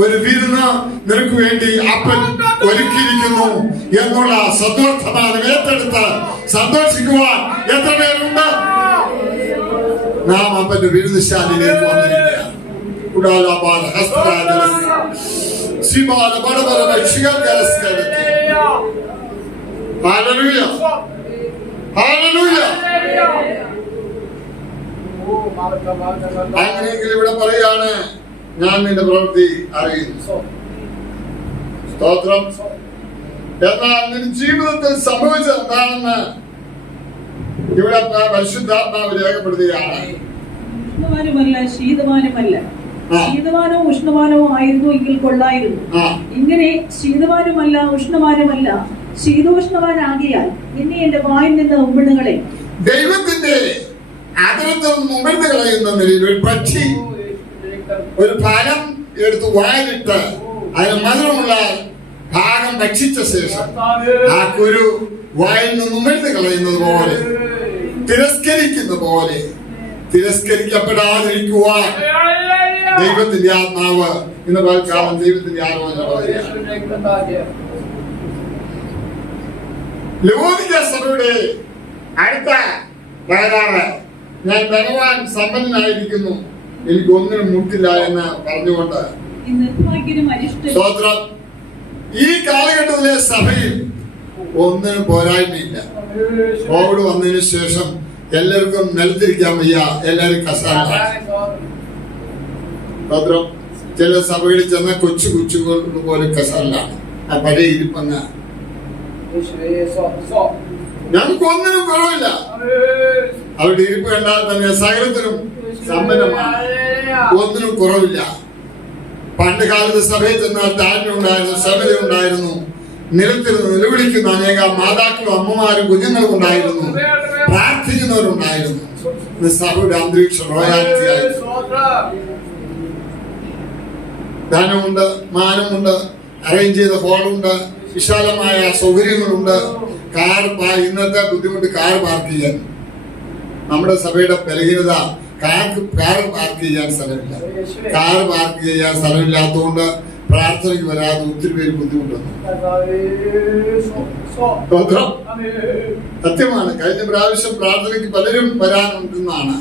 ഒരു വിരുന്ന് നിനക്ക് വേണ്ടി അപ്പൻ ഒരുക്കിയിരിക്കുന്നു എന്നുള്ള സദ്വർത്തമാനം ഏറ്റെടുത്ത് സന്തോഷിക്കുവാൻ എത്ര പേരുണ്ട്? നാം അപ്പന്റെ വിരുന്നുശാലയിലേക്ക് വന്നിരിക്കുകയാണ്. അങ്ങനെയെങ്കിൽ ഇവിടെ പറയാണ്, ഞാൻ നിന്റെ പ്രവൃത്തി അറിയുന്നു. സ്തോത്രം. എന്നാൽ നിന്റെ ജീവിതത്തിൽ സംഭവിച്ചത് എന്താണെന്ന് ഇവിടെ പരിശുദ്ധാത്മാവ് രേഖപ്പെടുത്തുകയാണ്. ഉഷ്ണവാനുമല്ല ശീതവാനുമല്ല, ആ. ശീതവാനോ ഉഷ്ണവാനോ ആയിരുന്നു എങ്കിൽ കൊള്ളായിരുന്നു. ആ. ഇങ്ങനെ ശീതവാനുമല്ല ഉഷ്ണവാനുമല്ല ശീതോഷ്ണവാനാകിയാൽ ഇനി എന്റെ വായിൽ നിന്ന് ഉമിഴുകളെ. ദൈവത്തിന്റെ അതിർത്തും ഉമിഴ്ന്നു കളയുന്ന നിലയിൽ ഒരു പക്ഷി ഒരു ഫലം എടുത്ത് വായിലിട്ട് അതിന് മധുരമുള്ള ഭാഗം ഭക്ഷിച്ച ശേഷം ആ കുരു വായിൽ നിന്ന് ഉമിഴ്ന്നു കളയുന്നത് പോലെ, തിരസ്കരിക്കുന്ന പോലെ തിരസ്കരിക്കപ്പെടാതിരിക്കുവാൻ ദൈവത്തിന്റെ ആത്മാവ് ഇന്ന് പൽക്കാലം ദൈവത്തിന്റെ ആലോചന പറയുക. ലവോദിക്ക സഭയുടെ അടുത്ത വയലാറ്, ഞാൻ ധനവാൻ സമ്പന്നനായിരിക്കുന്നു, എനിക്ക് ഒന്നിനും മുട്ടില്ല എന്ന് പറഞ്ഞുകൊണ്ട് ഈ നിർഭാഗ്യനും അരിഷ്ടനും സ്തോത്രം. ഈ കാലഘട്ടത്തിലെ സഭയിൽ ഒന്നിനും പോരായ്മയില്ല. കോവിഡ് വന്നതിന് ശേഷം എല്ലാവർക്കും നിലത്തിരിക്കാൻ വയ്യ, എല്ലാവരും കസാല. സ്തോത്രം. ചില സഭകളിൽ ചെന്ന കൊച്ചു കൊച്ചുകൊണ്ട് പോലും കസാലാണ്. ആ പഴയ ഇരിപ്പങ്ങ് ഞങ്ങൾക്ക് ഒന്നിനും കുറവില്ല. അവരുടെ ഇരിപ്പ് കണ്ടാൽ തന്നെ സകലത്തിനും സമ്പന്നമാണ്, ഒന്നിനും കുറവില്ല. പണ്ട് കാലത്ത് സഭയിൽ ചെന്നാൽ താഴ്മ ഉണ്ടായിരുന്നു, ശബരി ഉണ്ടായിരുന്നു, നിലത്തിരുന്ന് നിലവിളിക്കുന്ന അനേക മാതാക്കളും അമ്മമാരും കുഞ്ഞുങ്ങളും ഉണ്ടായിരുന്നു, പ്രാർത്ഥിക്കുന്നവരുണ്ടായിരുന്നു. സഭയുടെ അന്തരീക്ഷം റോയാലിറ്റി ആയിരുന്നു. ധനമുണ്ട്, മാനമുണ്ട്, അറേഞ്ച് ചെയ്ത ഹോളുണ്ട്, വിശാലമായ സൗകര്യങ്ങളുണ്ട്. ഇന്നത്തെ ബുദ്ധിമുട്ട് കാർ പാർക്ക് ചെയ്യാൻ, നമ്മുടെ സഭയുടെ ബലഹീനത കാർ പാർക്ക് ചെയ്യാൻ സ്ഥലമില്ല. കാർ പാർക്ക് ചെയ്യാൻ സ്ഥലമില്ലാത്തതുകൊണ്ട് പ്രാർത്ഥനയ്ക്ക് വരാതെ ഒത്തിരി പേര് ബുദ്ധിമുട്ടുന്നു. സത്യമാണ്. കഴിഞ്ഞ പ്രാവശ്യം പ്രാർത്ഥനയ്ക്ക് പലരും വരാനുണ്ടെന്നാണ്.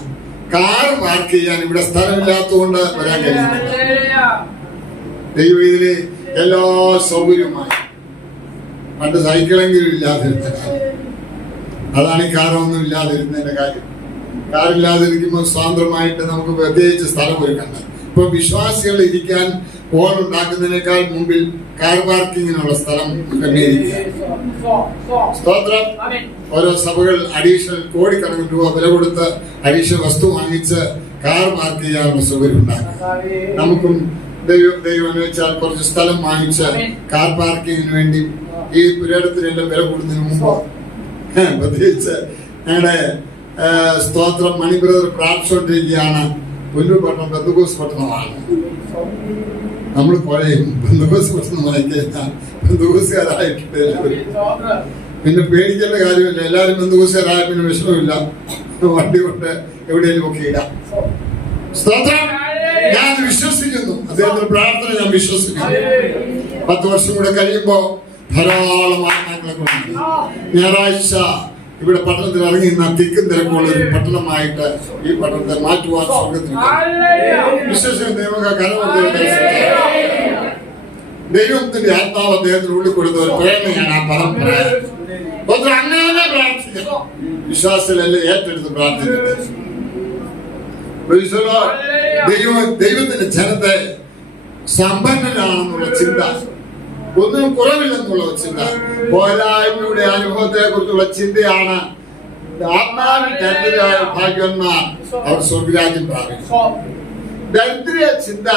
കാർ പാർക്ക് ചെയ്യാൻ ഇവിടെ സ്ഥലമില്ലാത്തതുകൊണ്ട് വരാൻ കഴിയുന്നില്ല. ദൈവത്തില് എല്ലാ സൗകര്യവുമായി. പണ്ട് സൈക്കിളെങ്കിലും ഇല്ലാതിരുന്ന കാര്യം, അതാണ് ഈ കാറൊന്നും ഇല്ലാതിരുന്നതിന്റെ കാര്യം. കാറില്ലാതിരിക്കുമ്പോൾ സ്വതന്ത്രമായിട്ട് നമുക്ക് പ്രത്യേകിച്ച് സ്ഥലം ഒരുക്കണ്ട. ഇപ്പൊ വിശ്വാസികൾ ഇരിക്കാൻ ഹോൾ ഉണ്ടാക്കുന്നതിനേക്കാൾ മുമ്പിൽ കാർ പാർക്കിങ്ങിനുള്ള സ്ഥലം ക്രമീകരിക്കുക. സ്തോത്രം. ഓരോ സഭകൾ അഡീഷണൽ കോടിക്കണക്കിന് രൂപ വില കൊടുത്ത് അഡീഷണൽ വസ്തു വാങ്ങിച്ച് കാർ പാർക്ക് ചെയ്യാനുള്ള സൗകര്യം ഉണ്ടാക്കുക. നമുക്കും ദൈവം വെച്ചാൽ കുറച്ച് സ്ഥലം വാങ്ങിച്ച് കാർ പാർക്കിങ്ങിന് വേണ്ടി ഈ പുരയിടത്തിനെല്ലാം വില കൂടുന്നതിന് മുമ്പ് പ്രത്യേകിച്ച് ഞങ്ങളുടെ സ്തോത്രം മണി ബ്രദർ പ്രാർത്ഥിച്ചുകൊണ്ടിരിക്കുകയാണ്. പുല്ലൂർ പട്ടണം പെന്തക്കോസ്ത് പട്ടണമാണ്. നമ്മൾ കുറയും പെന്തക്കോസ്ത് പട്ടണമായി കഴിഞ്ഞാൽ പെന്തക്കോസ്തുകാരായിട്ട് പിന്നെ പേടിക്കേണ്ട കാര്യമില്ല. എല്ലാവരും പെന്തക്കോസ്തുകാരായ പിന്നെ വിഷമമില്ല, വണ്ടി കൊണ്ട് എവിടെയെങ്കിലും ഒക്കെ ഇടാം. സ്തോത്രം. ഞാൻ വിശ്വസിക്കുന്നു, അദ്ദേഹത്തിന്റെ പ്രാർത്ഥന ഞാൻ വിശ്വസിക്കുന്നു. 10 വർഷം കൂടെ കഴിയുമ്പോ ധാരാളം ആത്മാക്കളെ കൊണ്ട് ഞായറാഴ്ച ഇവിടെ പട്ടണത്തിൽ ഇറങ്ങി നിന്ന തിക്കും തിരക്കുള്ള ഒരു പട്ടണമായിട്ട് ഈ പട്ടണത്തെ മാറ്റുവാൻ സ്വർഗത്തിൽ വിശ്വസിക്കുന്ന ദൈവത്തിന്റെ ആത്മാവ് അദ്ദേഹത്തിന് ഉള്ളിൽ കൊടുത്ത ഒരു പ്രേരണയാണ് ആ പരമ്പര. അങ്ങനെ പ്രാർത്ഥിക്കണം. വിശ്വാസത്തിലെല്ലാം ഏറ്റെടുത്ത് പ്രാർത്ഥിക്കുന്നത്. ദൈവത്തിന്റെ ജനത്തെ സമ്പന്നരാണെന്നുള്ള ചിന്ത, ഒന്നിനും കുറവില്ലെന്നുള്ള ചിന്ത, പോരായ്മയുടെ അനുഭവത്തെ കുറിച്ചുള്ള ചിന്തയാണ്. ആത്മാവിൽ ദരിദ്രരായ ഭാഗ്യവാന്മാർ അവർ സ്വർഗരാജ്യം പ്രാപിക്കും. ദരിദ്ര ചിന്ത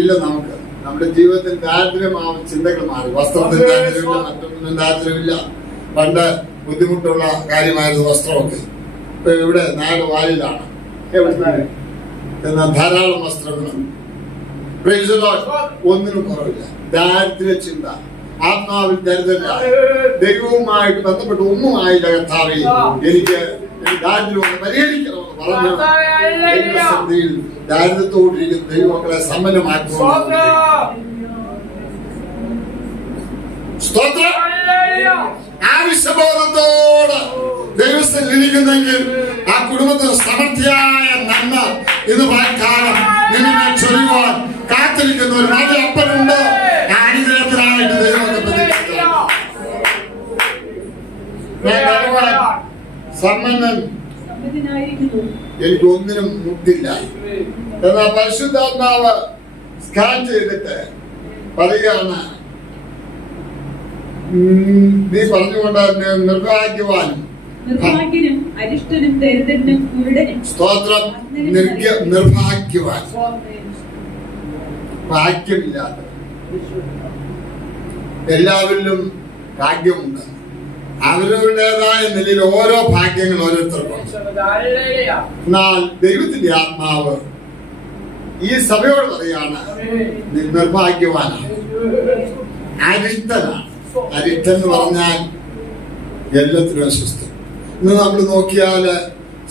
ഇല്ല നമുക്ക്. നമ്മുടെ ജീവിതത്തിൽ ദാരിദ്ര്യമാവുന്ന ചിന്തകൾ മാറി. വസ്ത്രത്തിൽ ദാരിദ്ര്യമില്ല, മറ്റൊന്നും ദാരിദ്ര്യമില്ല. പണ്ട് ബുദ്ധിമുട്ടുള്ള കാര്യമായിരുന്നു വസ്ത്രമൊക്കെ. ഇപ്പൊ ഇവിടെ നാട് വാലിലാണ്, എന്നാൽ ധാരാളം വസ്ത്രങ്ങളും. ഒന്നിനും കുറവില്ല. ദാരിദ്ര്യ ചിന്ത, ആത്മാവിൽ ദരിദ്രത, ദൈവവുമായിട്ട് ബന്ധപ്പെട്ട് ഒന്നും ആയില്ല. കർത്താവേ, എനിക്ക് ദാരിദ്ര്യം ഒന്ന് പരിഹരിക്കണമെന്ന് പറഞ്ഞു ദൈവസന്നിധിയിൽ ദാരിദ്ര്യത്തോടിരിക്കുന്ന ദൈവമക്കളെ സമ്പന്നമാക്കുക. സ്തോത്രം. ആവശ്യബോധത്തോട് ദൈവത്തിൽ ഇരിക്കുന്നെങ്കിൽ ആ കുടുംബത്തിന് സമൃദ്ധിയായ നന്മ ഇന്ന് വാക്കാലം നിന്നെ ചൊല്ലുവാൻ കാത്തിരിക്കുന്ന ഒരു നല്ല അപ്പനുണ്ട്. ആ അനുഗ്രഹത്തിനായിട്ട് ദൈവമൊക്കെ പ്രതികരിക്കുക. സമ്പന്നൻ, എനിക്ക് ഒന്നിനും മുട്ടില്ല. എന്നാൽ പരിശുദ്ധാത്മാവ് സ്കാൻ ചെയ്തിട്ട് പറയുകയാണ്, നീ പറഞ്ഞുകൊണ്ട് നിർഭാഗ്യവാനും നിർഭാഗ്യനും അരിഷ്ടനും ദരിദ്രനും കുരുടനും. സ്തോത്രം. നിർഭാഗ്യവാൻ, ഭാഗ്യമില്ലാത്ത. എല്ലാവരിലും ഭാഗ്യമുണ്ട്. അവരവരുടേതായ നിലയിൽ ഓരോ ഭാഗ്യങ്ങൾ ഓരോരുത്തർക്കും. എന്നാൽ ദൈവത്തിന്റെ ആത്മാവ് ഈ സഭയോട് പറയാണ്, നീ നിർഭാഗ്യവാനാണ്, അരിഷ്ടനാണ്. അരിഷ്ടൻ എന്ന് പറഞ്ഞാൽ എല്ലാത്തിനും അസ്വസ്ഥം. ഇന്ന് നമ്മൾ നോക്കിയാല്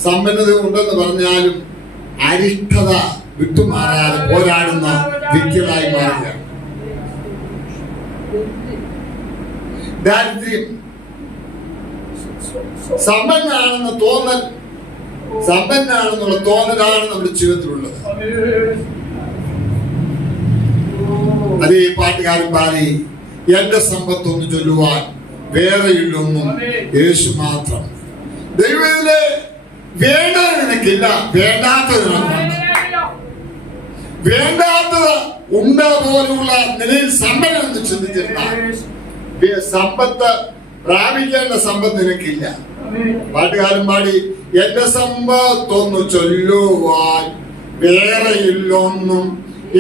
സമ്പന്നത ഉണ്ടെന്ന് പറഞ്ഞാലും അരിഷ്ടത വിട്ടുമാറാതെ പോരാടുന്ന വ്യക്തികളായി മാറുകയാണ്. ദാരിദ്ര്യം, സമ്പന്നാണെന്ന് തോന്നൽ, സമ്പന്നാണെന്നുള്ള തോന്നലാണ് നമ്മുടെ ജീവിതത്തിലുള്ളത്. അതേ പാട്ടുകാരൻ പാടി, എന്റെ സമ്പത്തൊന്ന് ചൊല്ലുവാൻ വേറെയില്ലൊന്നും യേശു മാത്രം. ദൈവത്തിലെ വേണ്ടത് നിനക്കില്ല, വേണ്ടാത്തത് നിനക്കുണ്ട്. വേണ്ടാത്തത് ഉണ്ട് പോലുള്ള നിലയിൽ സമ്പന്നെന്ന് ചിന്തിച്ചിരുന്നാൽ സമ്പത്ത് പ്രാപിക്കേണ്ട സമ്പത്ത് നിനക്കില്ല. പാട്ടുകാരൻ പാടി, എന്റെ സമ്പത്തൊന്നു ചൊല്ലുവാൻ വേറെയില്ലൊന്നും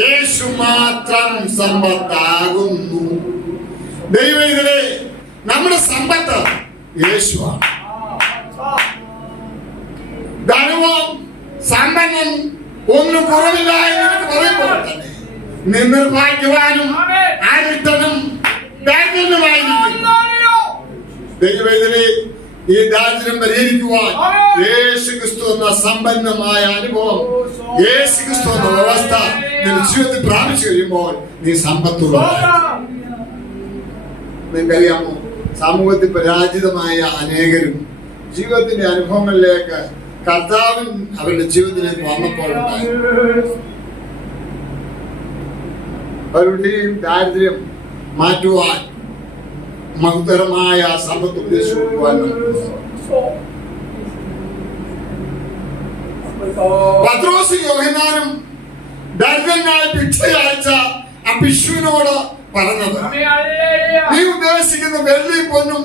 യേശു മാത്രം സമ്പത്താകുന്നു. ദൈവത്തിലെ നമ്മുടെ സമ്പത്ത് യേശുവാണ്. ധനവും സമ്പന്നൻ ഒന്നും കുറവില്ല എന്ന് പറയുമ്പോൾ തന്നെ നിർഭാഗ്യവാനും അരിഷ്ടനും ദാരിദ്ര്യനുമായിരിക്കും. ദൈവത്തിലെ ഈ ദാരിദ്ര്യം പരിഹരിക്കുവാൻ യേശു ക്രിസ്തു എന്ന സമ്പന്നമായ അനുഭവം, യേശു ക്രിസ്തു എന്ന വ്യവസ്ഥ നിന്റെ ജീവിതത്തിൽ പ്രാപിച്ചു കഴിയുമ്പോൾ നീ സമ്പത്തുള്ള. നിങ്ങൾക്കറിയാമോ, സമൂഹത്തിൽ പരാജിതമായ അനേകരും ജീവിതത്തിന്റെ അനുഭവങ്ങളിലേക്ക് കർത്താവിൻ അവരുടെ ജീവിതത്തിലേക്ക് വന്നപ്പോഴുണ്ടായി. അവരുടെയും ദാരിദ്ര്യം മാറ്റുവാൻ മഹത്തരമായ സമ്പത്ത് ഉപദേശിച്ചു കൊടുക്കുവാൻ പത്രോസും യോഹന്നാനും ദരിദ്രനായ ഭിക്ഷ അയച്ച ആ പിശുവിനോട് പറഞ്ഞത്, നീ ഉദ്ദേശിക്കുന്ന വെള്ളി പൊന്നും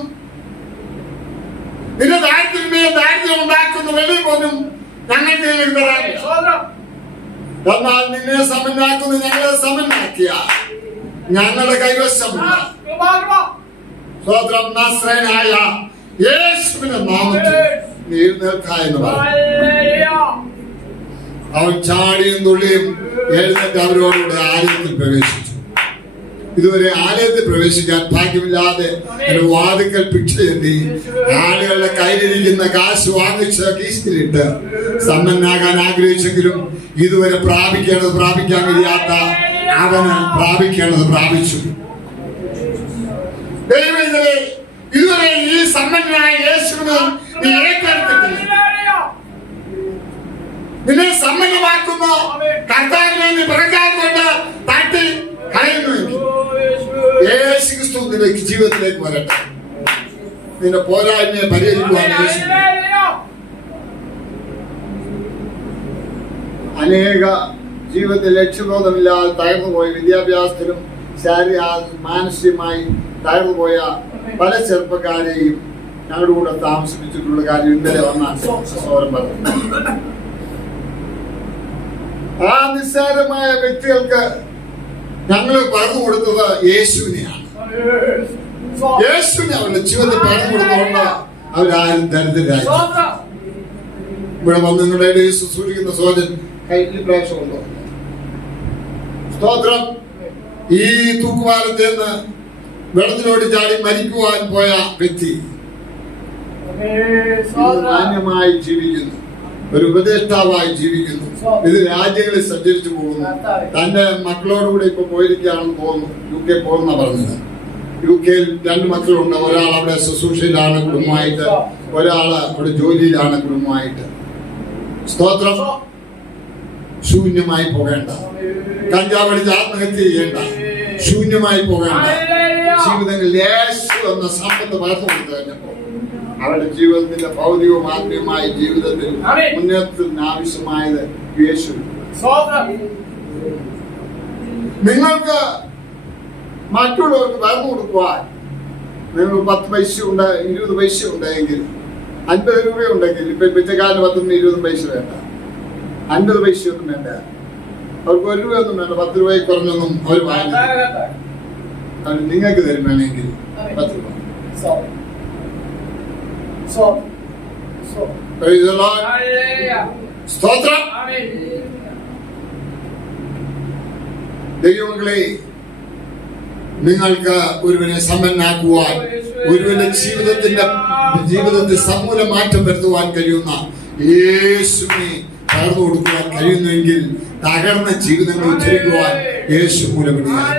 നിന്റെ ദാരിദ്ര്യം ഉണ്ടാക്കുന്ന വെള്ളി പൊന്നും ഞങ്ങൾക്ക് തരാൻ, എന്നാൽ നിന്നെ സമന്മാക്കുന്ന ഞങ്ങളെ സമന്മാക്കിയ ഞങ്ങളുടെ കൈവശമുള്ള സ്വതന്ത്രം നസ്രയനായ യേശുവിന്റെ നാമത്തിൽ നീ എഴുന്നേൽക്ക എന്ന് പറഞ്ഞു. അവൻ ചാടിയും തുള്ളിയും എഴുന്നേറ്റ് അവരോടുകൂടെ ആലയത്തിൽ പ്രവേശിച്ചു. ഇതുവരെ ആലയത്തിൽ പ്രവേശിക്കാൻ ഭാഗ്യമില്ലാതെ ഒരു വാതിക്കൽ ഭിക്ഷ ചെന്നി ആളുകളുടെ കയ്യിലിരിക്കുന്ന കാശ് വാങ്ങിച്ച് കീശയിലിട്ട് സമ്പന്നാകാൻ ആഗ്രഹിച്ചെങ്കിലും ഇതുവരെ പ്രാപിക്കാൻ കഴിയാത്ത അവന് പ്രാപിക്കേണ്ടത് പ്രാപിച്ചു. ദൈവത്തിലെ ഇതുവരെ ഈ സമ്പന്നനായ യേശുവിനെ നീ ഏറ്റെടുത്തിട്ടില്ല. നിന്നെ സമ്പന്നമാക്കുന്ന കർത്താവിനെ നീ പിറക്കാറുകൊണ്ട് തട്ടി കളയുന്നുവെങ്കിൽ യേശു ക്രിസ്തു നിന്റെ ജീവിതത്തിലേക്ക് വരട്ടെ. നിന്റെ പോരായ്മയെ പരിഹരിക്കുവാൻ യേശു. അനേക ജീവിതത്തിൽ ലക്ഷ്യബോധമില്ലാതെ തകർന്നുപോയ, വിദ്യാഭ്യാസത്തിലും മാനസികമായി തകർന്നുപോയ പല ചെറുപ്പക്കാരെയും ഞങ്ങളുടെ കൂടെ താമസിപ്പിച്ചിട്ടുള്ള കാര്യം ഇന്നലെ വന്ന സഹോദരൻ പറഞ്ഞു. ആ നിസ്സാരമായ വ്യക്തികൾക്ക് ഞങ്ങൾ പറഞ്ഞു കൊടുത്തത് യേശുവിനെയാണ്. യേശുവിനെ അവരുടെ ജീവിതത്തിൽ പറഞ്ഞു കൊടുത്തുകൊണ്ട് അവരാരും ദരിദ്രരായി. ഇവിടെ വന്ന് നിങ്ങളുടെ ഇടയിൽ ശുശ്രൂഷിക്കുന്ന സഹോദരൻ കയ്യിൽ പ്രാവശ്യമുണ്ടോ? സ്തോത്രം. ഈ തൂക്കുപാലത്തിൽ നിന്ന് വെള്ളത്തിലോട്ട് ചാടി മരിക്കുവാൻ പോയ വ്യക്തി മാന്യമായി ജീവിക്കുന്നു, ഒരു ഉപദേഷ്ടാവായി ജീവിക്കുന്നു, ഇത് രാജ്യങ്ങളിൽ സഞ്ചരിച്ചു പോകുന്നു. തന്റെ മക്കളോടുകൂടെ ഇപ്പൊ പോയിരിക്കുകയാണെന്ന് തോന്നുന്നു. UK പോകുന്ന പറഞ്ഞത്. UK 2 മക്കളുണ്ട്. ഒരാൾ അവിടെ ശുശ്രൂഷയിലാണ് കുടുംബമായിട്ട്, ഒരാള് അവിടെ ജോലിയിലാണ് കുടുംബമായിട്ട്. സ്തോത്രം. ശൂന്യമായി പോകേണ്ട, കഞ്ചാവടിച്ച് ആത്മഹത്യ ചെയ്യേണ്ട, ശൂന്യമായി പോകേണ്ട ജീവിതങ്ങളിൽ യേശു എന്ന സമ്പത്ത് വളർന്നു കൊടുത്തു കഴിഞ്ഞപ്പോ അവരുടെ ജീവിതത്തിന്റെ ഭൗതികവും ആത്മീയമായ ജീവിതത്തിൽ മുന്നേറ്റത്തിന് ആവശ്യമായത് യേശു. നിങ്ങൾക്ക് മറ്റുള്ളവർക്ക് വളർന്നു കൊടുക്കുവാൻ നിങ്ങൾ 10 പൈസ ഉണ്ട്, 20 പൈസ ഉണ്ടെങ്കിൽ 50 രൂപയുണ്ടെങ്കിൽ ഇപ്പൊ പിച്ചക്കാരന് 10 20 പൈസ വേണ്ട, 50 പൈസയൊന്നും വേണ്ട, അവർക്ക് 1 രൂപയൊന്നും വേണ്ട, 10 രൂപയിൽ കുറഞ്ഞൊന്നും അവർ വാങ്ങി അവർ നിങ്ങൾക്ക് തരും വേണമെങ്കിൽ 10 രൂപ. Praise the Lord. സ്തോത്രം. ദൈവങ്ങളെ, നിങ്ങൾക്ക് ഒരുവനെ സമ്പന്നനാക്കുവാൻ, ഒരുവന്റെ ജീവിതത്തിൽ സമൂല മാറ്റം വരുത്തുവാൻ കഴിയുന്ന യേശുവിനെ പകർന്നു കൊടുക്കുവാൻ കഴിയുന്നെങ്കിൽ തകർന്ന ജീവിതങ്ങൾ ഉദ്ധരിക്കുവാൻ യേശു മൂലമണിയാണ്.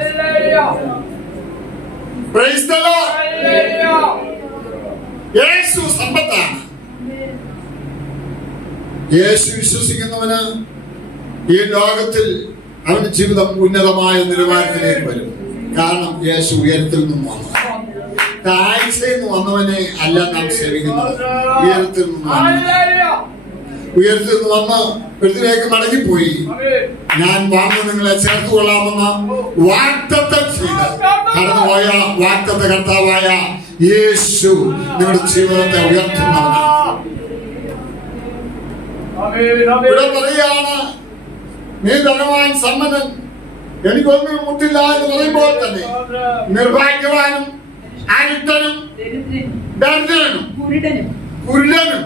Praise the Lord. യേശു സമ്പത്താണ്. യേശു വിശ്വസിക്കുന്നവന് ഈ ലോകത്തിൽ അവന്റെ ജീവിതം ഉന്നതമായ നിലവാരത്തിലേക്ക് വരും. കാരണം യേശു ഉയരത്തിൽ നിന്നും വന്നു. താഴ്ചയിൽ നിന്ന് വന്നവനെ അല്ല നാം സേവിക്കുന്നത്, ഉയരത്തിൽ നിന്ന് വന്ന് പൃഥ്വിയിലേക്ക് മടങ്ങിപ്പോയി. ഞാൻ വന്ന് നിങ്ങളെ ചേർത്തുകൊള്ളാമെന്ന് വാഗ്ദത്തം ചെയ്ത് കടന്നുപോയ വാഗ്ദത്ത കർത്താവായ യേശു നിങ്ങളുടെ ജീവിതത്തെ ഉയർത്തുന്നവനാണ്. ഇവിടെ പറയാണ്, നീ ധനവാൻ സമ്പന്നൻ, എനിക്കൊന്നും മുട്ടില്ല എന്ന് പറയുമ്പോൾ തന്നെ നിർഭാഗ്യവാനും അരിഷ്ടനും ദരിദ്രനും കുരുടനും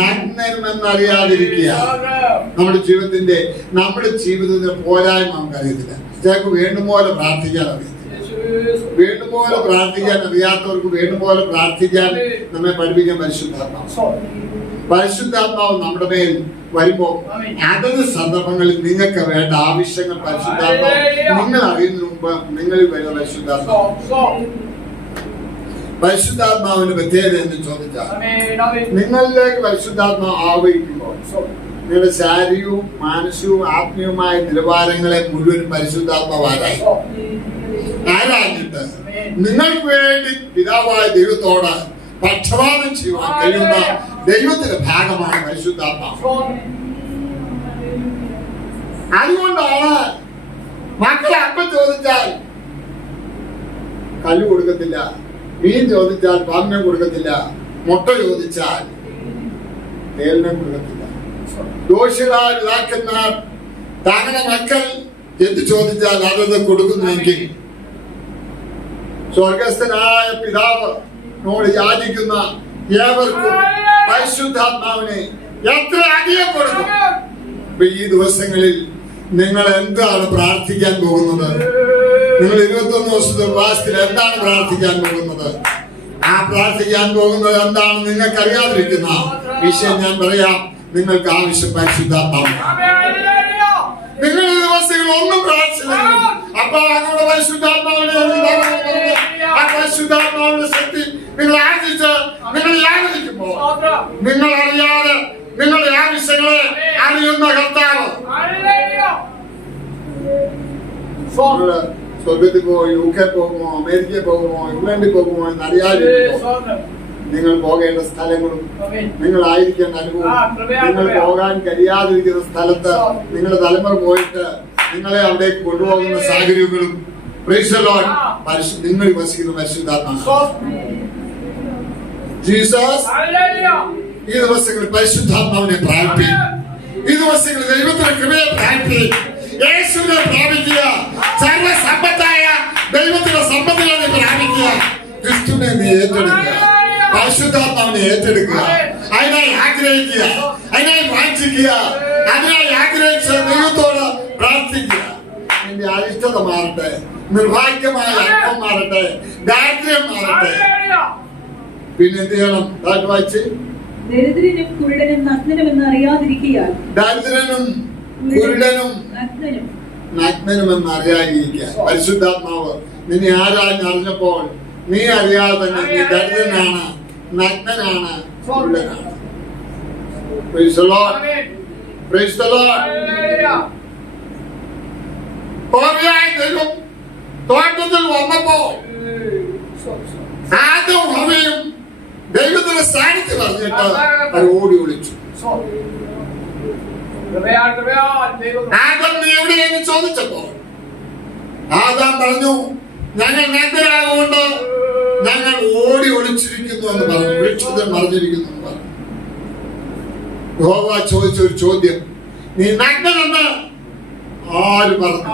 നഗ്നനുമെന്നറിയാതിരിക്കുക. നമ്മുടെ ജീവിതത്തിന്റെ പോരായ്മ നമുക്കറിയത്തില്ല. ചിലർക്ക് വേണ്ടുപോലെ പ്രാർത്ഥിക്കാൻ അറിയത്തില്ല. വേണ്ടുപോലെ പ്രാർത്ഥിക്കാൻ അറിയാത്തവർക്ക് വേണ്ടുപോലെ പ്രാർത്ഥിക്കാൻ നമ്മെ പഠിപ്പിക്കാൻ പരിശുദ്ധാത്മാവ് നമ്മുടെ മേൽ വരുമ്പോ അതത് സന്ദർഭങ്ങളിൽ നിങ്ങൾക്ക് വേണ്ട ആവശ്യങ്ങൾ പരിശുദ്ധാത്മാവ് നിങ്ങൾ അറിയുന്നതിന് മുമ്പ് നിങ്ങളിൽ വരുന്ന പരിശുദ്ധാത്മാവിന്റെ പ്രത്യേകത എന്ന് ചോദിച്ചാൽ, നിങ്ങളിലേക്ക് പരിശുദ്ധാത്മാവ് ആവഹിക്കുമ്പോൾ നിങ്ങളുടെ ശാരീരികവും മാനസികവും ആത്മീയവുമായ നിലവാരങ്ങളെ മുഴുവൻ പരിശുദ്ധാത്മാവ് ആരാഞ്ഞിട്ട് നിങ്ങൾക്ക് വേണ്ടി പിതാവായ ദൈവത്തോട് പക്ഷപാതം ചെയ്യുവാൻ കഴിയുന്ന ദൈവത്തിന്റെ ഭാഗമാണ് പരിശുദ്ധാത്മാവ്. അതുകൊണ്ടാണ് മക്കളെ അപ്പം ചോദിച്ചാൽ കല്ല് കൊടുക്കത്തില്ല, മീൻ ചോദിച്ചാൽ പാമ്പിനെ കൊടുക്കത്തില്ല, മുട്ട ചോദിച്ചാൽ തേലിനെ കൊടുക്കത്തില്ല. ദോഷികളായ പിതാക്കന്മാർ തങ്ങളുടെ മക്കൾ എന്ത് ചോദിച്ചാൽ അതത് കൊടുക്കുന്നുവെങ്കിൽ സ്വർഗസ്ഥനായ പിതാവ് നോട് യാചിക്കുന്ന ഏവർക്കും പരിശുദ്ധാത്മാവിനെ എത്ര അധികം കൊടുക്കും. ഈ ദിവസങ്ങളിൽ നിങ്ങൾ എന്താണ് പ്രാർത്ഥിക്കാൻ പോകുന്നത്? നിങ്ങൾ 21 ദിവസത്തെ ഉപവാസത്തിൽ എന്താണ് പ്രാർത്ഥിക്കാൻ പോകുന്നത്? ആ പ്രാർത്ഥിക്കാൻ പോകുന്നത് എന്താണെന്ന് നിങ്ങൾക്കറിയാതിരിക്കുന്ന വിഷയം ഞാൻ പറയാം. നിങ്ങൾക്ക് ആവശ്യം പരിശുദ്ധാത്മാവ്. നിങ്ങൾ ഈ ദിവസങ്ങൾ ഒന്നും പ്രാർത്ഥിച്ചില്ലെങ്കിൽ അപ്പൊ അങ്ങനെ പരിശുദ്ധാത്മാവിന്റെ ശക്തി നിങ്ങൾ ആർജിച്ച് നിങ്ങൾ യാചിക്കുമ്പോ നിങ്ങൾ അറിയാതെ നിങ്ങളുടെ ആവശ്യങ്ങളെ അറിയുന്ന കർത്താവ് സ്വർഗത്തിൽ പോകുമോ, UK പോകുമോ, അമേരിക്കയിൽ പോകുമോ, ഇംഗ്ലണ്ടിൽ പോകുമോ എന്നറിയാതിരിക്കുമ്പോ നിങ്ങൾ പോകേണ്ട സ്ഥലങ്ങളും നിങ്ങളായിരിക്കേണ്ട അനുഭവം, നിങ്ങൾ പോകാൻ കഴിയാതിരിക്കുന്ന സ്ഥലത്ത് നിങ്ങളുടെ തലമുറ പോയിട്ട് നിങ്ങളെ അവിടേക്ക് കൊണ്ടുപോകുന്ന സാഹചര്യങ്ങളും നിങ്ങൾ വസിക്കുന്ന പരിശുദ്ധാത്മാവ് ജീസസ്. ഈ ദിവസങ്ങളിൽ പരിശുദ്ധാത്മാവിനെ പ്രാപിക്കുക. ഈ ദിവസങ്ങളിൽ ദൈവത്തിന്റെ കൃപയെ പ്രാപിക്കുക. യേശുവിനെ പ്രാപിക്കുക. സർവസമ്പത്തായ ദൈവത്തിന്റെ സമ്പത്തുകളെ പ്രാപിക്കുക. ക്രിസ്തുവിനെ നീ ഏറ്റെടുക്കുക. പരിശുദ്ധാത്മാവിനെ ഏറ്റെടുക്കുക. അതിനായി ആഗ്രഹിക്കുക, അതിനായി വാഞ്ചിക്കുക, അതിനായി ആഗ്രഹിച്ച് ദൈവത്തോട് പ്രാർത്ഥിക്കുക. നിന്റെ അരിഷ്ടത മാറട്ടെ, നിർഭാഗ്യമായ അർത്ഥം മാറട്ടെ, ദാരിദ്ര്യം മാറട്ടെ. പിന്നെ എന്ത് ചെയ്യണം? വായിച്ച് ദരിദ്രനും കുരുടനും നഗ്നനുമെന്ന് അറിയാതിരിക്കാൻ. ദരിദ്രനും കുരുടനും നഗ്നനുമെന്ന് അറിയാതിരിക്കുക. പരിശുദ്ധാത്മാവ് നിന്നെ ആരാഞ്ഞറിഞ്ഞപ്പോൾ നീ അറിയാതെ തന്നെ നീ ദരിദ്രനാണ്, നഗ്നനാണ്, കുരുടനാണ്. Praise the Lord. Praise the Lord. ദൈവം തോട്ടത്തിൽ വന്നപ്പോൾ ആദവും ഹവ്വയും ദൈവത്തിന്റെ സ്ഥാനത്ത് പറഞ്ഞിട്ട് അവർ ഓടി ഒളിച്ചു. ആദം നീ എവിടെയെന്ന് ചോദിച്ചപ്പോൾ ആദാം പറഞ്ഞു, ഞങ്ങൾ നഗ്നരാകൊണ്ട് ഞങ്ങൾ ഓടി ഒളിച്ചിരിക്കുന്നു എന്ന് പറഞ്ഞു, വൃക്ഷത്തിൽ മറിഞ്ഞിരിക്കുന്നു എന്ന് പറഞ്ഞു. യഹോവ ചോദിച്ച ഒരു ചോദ്യം, നീ നഗ്നനെന്ന് ആര് പറഞ്ഞു?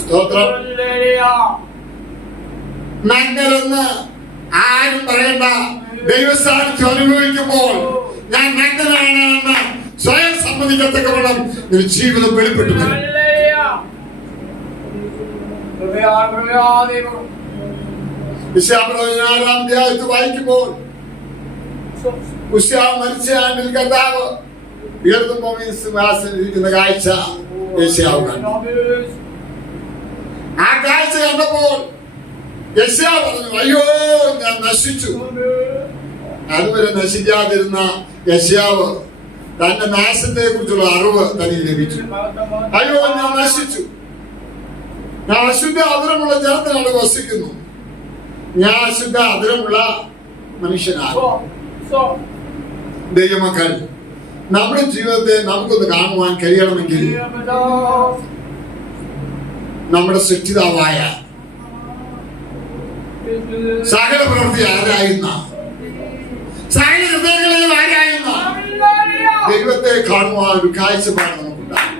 സ്തോത്രം. നഗ്നരെന്ന് ആരും പറയണ്ട. ദൈവസാന്നിധ്യം അനുഭവിക്കുമ്പോൾ ഞാൻ നഗ്നനാണ് എന്ന് സ്വയം സമ്മതിക്കത്തക്കവണ്ണം ഒരു ജീവിതം വെളിപ്പെട്ടു വരും. അധ്യായത്തിൽ വായിക്കുമ്പോൾ ഉസ്യാവ് മരിച്ച ആണ്ടിൽ കർത്താവ് ഉയർത്തുമ്പോൾ സിംഹാസനിരിക്കുന്ന കാഴ്ച യെശയ്യാവ് കണ്ടു. ആ കാഴ്ച കണ്ടപ്പോൾ യെശയ്യാവ് പറഞ്ഞു, അയ്യോ ഞാൻ നശിച്ചു. അതുവരെ നശിക്കാതിരുന്ന യെശയ്യാവ് തന്റെ നാശത്തെ കുറിച്ചുള്ള അറിവ് തനിക്ക് ലഭിച്ചു. അയ്യോ ഞാൻ നശിച്ചു, ഞാൻ അശുദ്ധ അതിരമുള്ള ജനത്തിനാണ് വസിക്കുന്നു, ഞാൻ അശുദ്ധ അതിരമുള്ള മനുഷ്യനാണ്. ദൈവമക്കൾ, നമ്മുടെ ജീവിതത്തെ നമുക്കൊന്ന് കാണുവാൻ കഴിയണമെങ്കിൽ നമ്മുടെ സൃഷ്ടിതാവായ സകല പ്രവൃത്തി ആരായുന്ന, സകല ഹൃദയങ്ങളെയും ആരായുന്ന ദൈവത്തെ കാണുവാൻ ഒരു കാഴ്ചപ്പാട് നമുക്കുണ്ടാകും.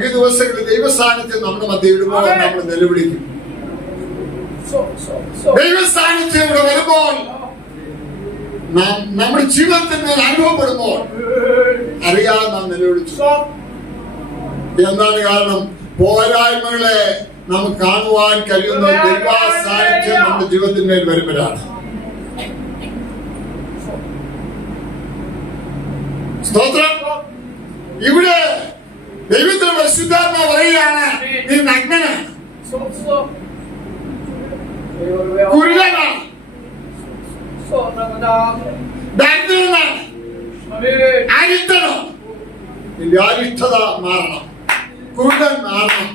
ഈ ദിവസങ്ങളിൽ ദൈവസാന്നിധ്യം നമ്മുടെ മധ്യ ഇടുമ്പോൾ നമ്മൾ നിലവിളിക്കും. ദൈവസാന്നിധ്യം ഇവിടെ വരുമ്പോൾ നമ്മുടെ ജീവിതത്തിന്മേൽ അനുഭവപ്പെടുമ്പോൾ അറിയാതെ നാം നിലവിളിച്ചു. എന്താണ് കാരണം? പോരായ്മകളെ നമുക്ക് കാണുവാൻ കഴിയുന്ന ദൈവസാന്നിധ്യം നമ്മുടെ ജീവിതത്തിന്മേൽ വരുമ്പോഴാണ്. സ്തോത്രം. ഇവിടെ ദൈവത്തിന് പരിശുദ്ധാത്മാവ് പറയുകയാണ്, നീ നഗ്നനാണ്, കുരുടനാണ്, ദരിദ്രനാണ്, അരിഷ്ടനാണ്. നിന്റെ അരിഷ്ടത മാറണം, കുരുടൻ മാറണം.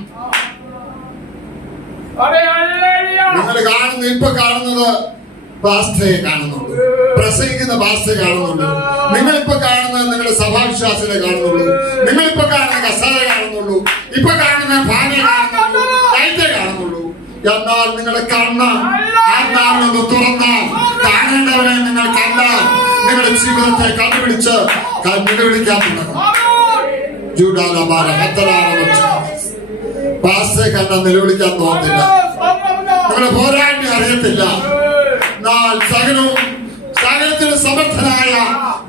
നിങ്ങൾ കാണുന്ന ഇപ്പൊ കാണുന്നത് പാസ്റ്റയെ കാണുന്നുള്ളൂ, പ്രസംഗിക്കുന്ന പാസ്റ്റയെ കാണുന്നുള്ളൂ. നിങ്ങളിപ്പോ കാണുന്നത് നിങ്ങളുടെ സഭാവിശ്വാസികളെ കാണുന്നുള്ളൂ, നിങ്ങളിപ്പോ കാണുന്ന കസാല കാണുന്നുള്ളൂ, ഇപ്പൊ കാണുന്ന ഭാര്യ കാണുന്നുള്ളൂ, ദൈവത്തെ കാണുന്നുള്ളൂ. എന്നാൽ നിങ്ങളുടെ കണ്ണ് ആത്മാവിനൊന്ന് തുറന്നാൽ കാണേണ്ടവരെ നിങ്ങൾ കണ്ടാൽ നിങ്ങളുടെ ജീവിതത്തെ കണ്ടുപിടിച്ച് നിലവിളിക്കാൻ തുടങ്ങും. പാസ്റ്റയെ കണ്ടാൽ നിലവിളിക്കാൻ തോന്നില്ല, നിങ്ങളുടെ പോരായ്മ അറിയത്തില്ല. എന്നാൽ സകലത്തിന് സമർത്ഥനായ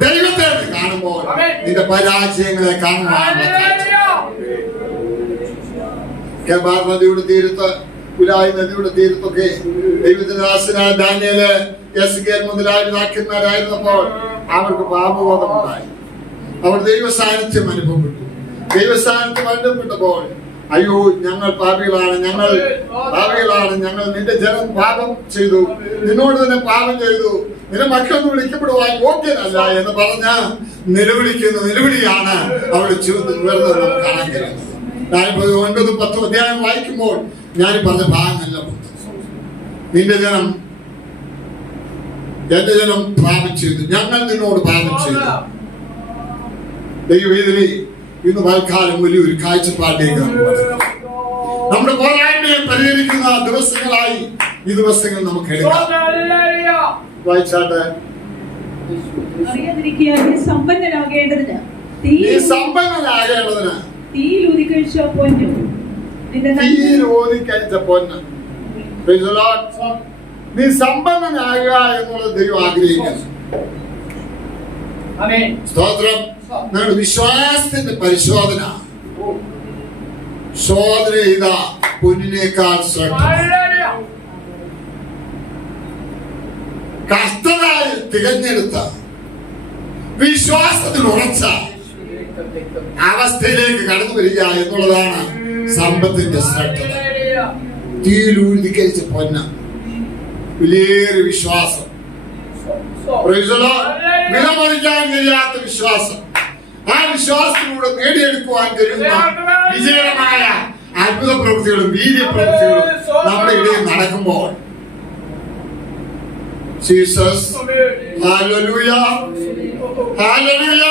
ദൈവത്തെ കാണുമ്പോൾ നിന്റെ പരാജയങ്ങളെ കാണുവാൻ നദിയുടെ തീരത്ത്, പുലായി നദിയുടെ തീരത്തൊക്കെ ദൈവത്തിന്റെ ദാസനായ ദാനിയേല്, എസ്കേൽ മുതലായ പിതാക്കന്മാരായിരുന്നപ്പോൾ അവർക്ക് പാപബോധമുണ്ടായി. അവർ ദൈവ സാന്നിധ്യം അനുഭവപ്പെട്ടു. ദൈവ സാന്നിധ്യം അനുഭവപ്പെട്ടപ്പോൾ അയ്യോ ഞങ്ങൾ പാപികളാണ്, ഞങ്ങൾ നിന്റെ ജനം പാപം ചെയ്തു, നിന്നോട് തന്നെ പാപം ചെയ്തു, നിന്റെ മക്കളൊന്നും വിളിക്കപ്പെടുവാൻ യോഗ്യനല്ല എന്ന് പറഞ്ഞ് നിലവിളിയാണ് അവരുടെ ജീവിതത്തിൽ ഉയർന്നത് നമുക്ക് കാണാൻ കഴിയുന്നത്. ഞാനിപ്പോ 9-10 അധ്യായം വായിക്കുമ്പോൾ ഞാൻ പറഞ്ഞ ഭാഗമല്ല, നിന്റെ ജനം എന്റെ ജനം പാപം ചെയ്തു, ഞങ്ങൾ നിന്നോട് പാപം ചെയ്തു. ദൈവവേദനയെ ഇന്ന് വാൽക്കാലം വലിയൊരു കാഴ്ചപ്പാടിലേക്ക് നമ്മുടെ പോരായ്മയെ പരിഹരിക്കുന്ന ദിവസങ്ങളായി ഈ ദിവസങ്ങൾ നമുക്ക് എടുക്കാം. വായിച്ചാട്ടെ. സമ്പന്നനാകേണ്ടതിന് തീയിൽ ഊതിക്കഴിച്ച പൊന്ന്, നീ സമ്പന്നനാകുക എന്നുള്ളത് ദൈവം ആഗ്രഹിക്കുന്നു. സ്തോത്രം. നിങ്ങളുടെ വിശ്വാസത്തിന്റെ പരിശോധന ചെയ്ത പൊന്നിനേക്കാൾ കഷ്ടതയിൽ തികഞ്ഞെടുത്ത വിശ്വാസത്തിൽ ഉറച്ച അവസ്ഥയിലേക്ക് കടന്നു വരിക എന്നുള്ളതാണ് സമ്പത്തിന്റെ ശ്രദ്ധ. തീയിലൂഴ്തിക്കരിച്ച പൊന്ന, വലിയൊരു വിശ്വാസം, വിലമറിക്കാൻ കഴിയാത്ത വിശ്വാസം. ആ വിശ്വാസത്തിലൂടെ നേടിയെടുക്കുവാൻ കഴിയുന്ന വിജയകരമായ അത്ഭുത പ്രവൃത്തികളും വീര്യപ്രവൃത്തികളും നമ്മുടെ ഇടയിൽ നടക്കുമ്പോൾ ജീസസ്, ഹല്ലേലൂയ, ഹല്ലേലൂയ,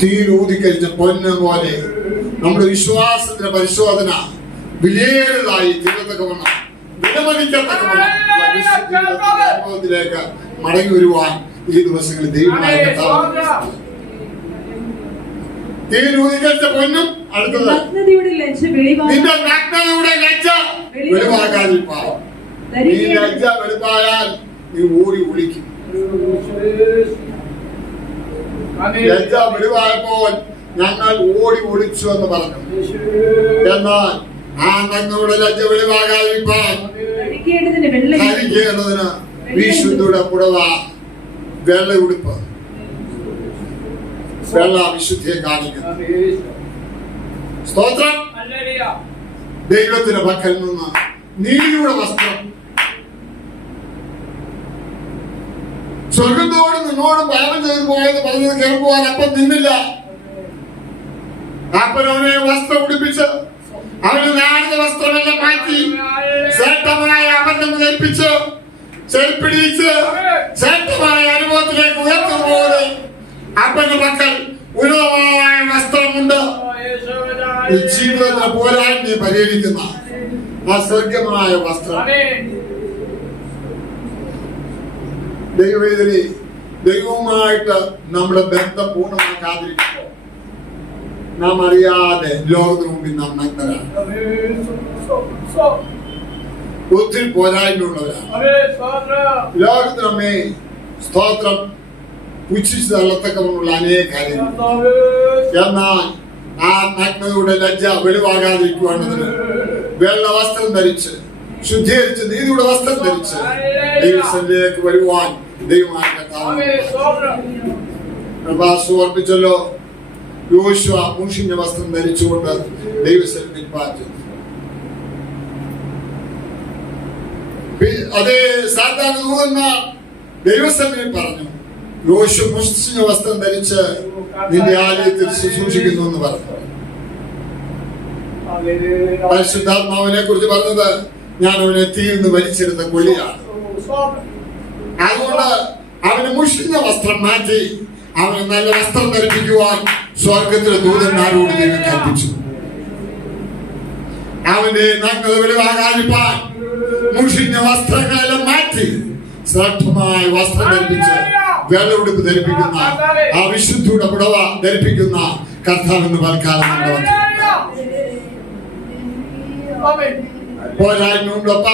തീരൂതിക്കരിച്ച പൊന്ന് പോലെ നമ്മുടെ വിശ്വാസത്തിന്റെ പരിശോധന വിലയേറിയതായി തീരത്തക്കവണ്ണം വിലമതിക്കത്തക്കവണ്ണം അനുഭവത്തിലേക്ക് മടങ്ങി വരുവാൻ ഈ ദിവസങ്ങളിൽ ദൈവമായ തീരുതികച്ച പൊന്നും അടുത്തത് നഗ്നതയുടെ ലജ്ജ നിന്റെ നഗ്നതയുടെ ലജ്ജ വെളിവാകാതിരിപ്പാൻ. നീ ലജ്ജ വെളിവായാൽ നീ ഓടി ഒളിക്കും. ലജ്ജ വെളിവായപ്പോൾ ഞങ്ങൾ ഓടി ഒളിച്ചു എന്ന് പറഞ്ഞു. എന്നാൽ ആ നഗ്നതയുടെ ലജ്ജ വെളിവാകാതിരിപ്പാൻ ധരിക്കേണ്ടതിന് വിശുദ്ധിയുടെ പുടവ, വെള്ള ഉടുപ്പ്, വെള്ള വിശുദ്ധിയെ കാണിക്കുന്നു. സ്തോത്രം. ദൈവത്തിന്റെ പക്കൽ നിന്ന് നീതിയുടെ വസ്ത്രം. സ്വർഗത്തോട് നിന്നോട് പാപം ചെയ്തു പോയെന്ന് പറഞ്ഞത് കേൾക്കുവാൻ അപ്പം നിന്നില്ല. അപ്പൻ അവനെ വസ്ത്രം ഉടുപ്പിച്ച് അവന് നാടുന്ന വസ്ത്രമെല്ലാം മാറ്റി ശ്രേഷ്ഠമായ അബദ്ധം ധരിപ്പിച്ച് ചെരുപ്പിടിച്ച് ശ്രേഷ്ഠമായ അനുഭവത്തിലേക്ക് ഉയർത്തുപോലെ അപ്പന്റെ മക്കൾ ഉന്നതമായ വസ്ത്രമുണ്ട്. ജീവിതത്തിലെ പോരായ്മയെ പരിഹരിക്കുന്ന ആ സ്വർഗമായ വസ്ത്രം. ദൈവവേദന ദൈവവുമായിട്ട് നമ്മുടെ ബന്ധം പൂർണ്ണമാക്കാതിരിക്കുമ്പോൾ നാം അറിയാതെ ലോകത്തിന് മുമ്പിൽ നാം നഗ്നരാണ്. ഒത്തിരി പോരായ്മയുള്ളവരാണ്. ലോകത്തിനമ്മേ സ്തോത്രം പുച്ഛിച്ച് തള്ളത്തക്കമുള്ള അനേക കാര്യങ്ങൾ. എന്നാൽ ആ നഗ്നതയുടെ ലജ്ജ വെളിവാകാതിരിക്കുവാണെന്നതിന് വെള്ള വസ്ത്രം ധരിച്ച് ശുദ്ധീകരിച്ച് നീതിയുടെ വസ്ത്രം ധരിച്ച് ദൈവത്തിലേക്ക് വരുവാൻ ദൈവമായ ഓർപ്പിച്ചല്ലോ. യോശുവ മുഷിഞ്ഞ വസ്ത്രം ധരിച്ചുകൊണ്ട് ദൈവസന്നിധിയിൽ പാർക്കുന്നു. അതേ സാധാരണ ദൂതന്മാർ ദൈവസന്നിധിയിൽ പറഞ്ഞു, യോശുവ മുഷിഞ്ഞ വസ്ത്രം ധരിച്ച് നിന്റെ ആലയത്തിൽ ശുശ്രൂഷിക്കുന്നു എന്ന് പറഞ്ഞു. പരിശുദ്ധാത്മാവിനെ കുറിച്ച് പറഞ്ഞത് ഞാൻ അവനെ തീർന്ന് വലിച്ചെടുത്ത കൊള്ളിയാണ്. അതുകൊണ്ട് അവന് മുഷിഞ്ഞ വസ്ത്രം മാറ്റി അവന് നല്ല വസ്ത്രം ധരിപ്പിക്കുവാൻ സ്വർഗത്തിലെ ദൂതന്മാരോട് ദൈവം കൽപ്പിച്ചു. അവന്റെ നഗ്നത വെളിവാകാതിരിപ്പാൻ മുഷിഞ്ഞ വസ്ത്രങ്ങളെല്ലാം മാറ്റി ശ്രേഷ്ഠമായ വസ്ത്രം ധരിപ്പിച്ച് വെള്ളയുടുപ്പ് ധരിപ്പിക്കുന്ന ആ വിശുദ്ധിയുടെ പുടവ ധരിപ്പിക്കുന്ന കർത്താവെന്ന് പൽക്കാലം പോരായ്മയുണ്ടപ്പ,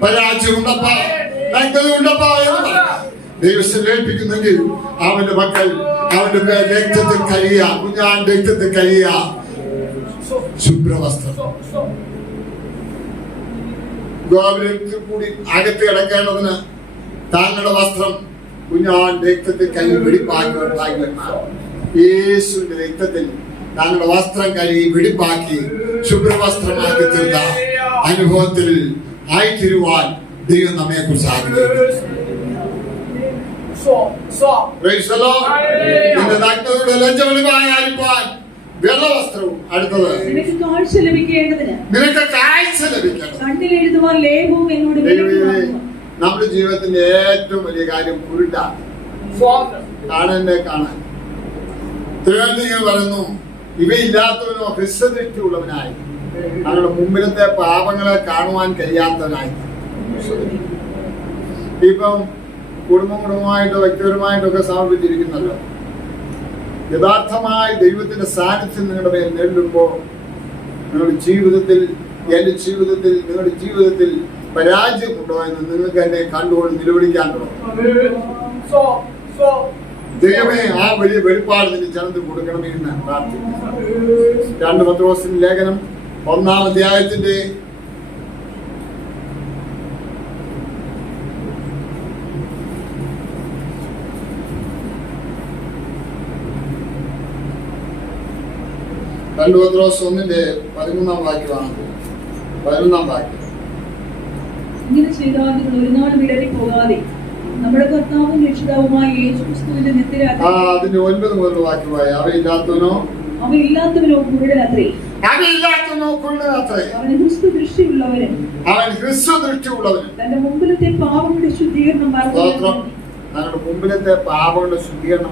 പരാജയമുണ്ടപ്പ, നഗ്നതയുണ്ടപ്പ എന്ന് പറഞ്ഞു ദൈവത്തെ ഏൽപ്പിക്കുന്നെങ്കിൽ അവന്റെ മക്കൾ അവന്റെ രക്തത്തിൽ കഴിയ കുഞ്ഞാന്റെ രക്തത്തിൽ കഴിയ ശുഭ്രവസ്ത്രം ഗോപുരത്തിൽ കൂടി അകത്ത് കിടക്കേണ്ടതിന് താങ്കളുടെ വസ്ത്രം കുഞ്ഞാൻ രക്തത്തിൽ കൈ വെടിപ്പാക്കി യേശുവിന്റെ രക്തത്തിൽ താങ്കളുടെ വസ്ത്രം കഴുകി വെടിപ്പാക്കി ശുഭ്രവസ്ത്രമാക്കി തീർന്ന അനുഭവത്തിൽ ആയിത്തീരുവാൻ ദൈവം നമ്മെ കുറിച്ച് ആഗ്രഹിക്കുന്നു. ലജ്ജ വെളിവായിരിക്കാൻ വെള്ളവസ്ത്രവും അടുത്തത് നിനക്ക് കാഴ്ച ലഭിക്കേണ്ടതിന് കണ്ണിൽ എഴുതുവാൻ ലേഖവും എന്നോട് നമ്മുടെ ജീവിതത്തിന്റെ ഏറ്റവും വലിയ കാര്യം കുരുട്ടാണ്. കാണാൻ തിരുവനന്തപുരം പറയുന്നു, ഇവയില്ലാത്തവനോ ഹ്രസ്വദൃഷ്ടി ഉള്ളവനായി അവരുടെ മുമ്പിലത്തെ പാപങ്ങളെ കാണുവാൻ കഴിയാത്തവനായി. ഇപ്പം കുടുംബമായിട്ടോ വ്യക്തിപരമായിട്ടോ ഒക്കെ സമർപ്പിച്ചിരിക്കുന്നല്ലോ. യഥാർത്ഥമായി ദൈവത്തിന്റെ സാന്നിധ്യം നിങ്ങളുടെ മേൽ നേരിടുമ്പോൾ നിങ്ങളുടെ ജീവിതത്തിൽ നിങ്ങളുടെ ജീവിതത്തിൽ പരാജയമുണ്ടോ എന്ന് നിങ്ങൾക്ക് എന്നെ കണ്ടുകൊണ്ട് നിലവിളിക്കാൻ തുടങ്ങും. ദൈവമേ ആ വലിയ വെളിപ്പാട് നിന്റെ ജനത്തിൽ കൊടുക്കണമേ എന്ന് പ്രാർത്ഥിക്കുന്നു. 2 പത്രോസിന്റെ ലേഖനം 1-ാം അധ്യായത്തിന്റെ 2 പത്രോസ് 1-ന്റെ 13-ാം വാക്യമാണ്. 11-ാം വാക്യം. ഇങ്ങനെ ചെയ്താൽ നിങ്ങൾ ഒരു നാളും ഇടറി പോകാതെ നമ്മുടെ കർത്താവും രക്ഷിതാവുമായ യേശുക്രിസ്തുവിന്റെ നിത്യരാജ്യം. അതിന്റെ 9 മുതൽ വാക്യമായി അവയില്ലാത്തവനോ കുരുടനത്രേ. അവൻ ക്രിസ്തു ദൃഷ്ടിയുള്ളവനും തന്റെ മുമ്പിലത്തെ പാപങ്ങളുടെ ശുദ്ധീകരണം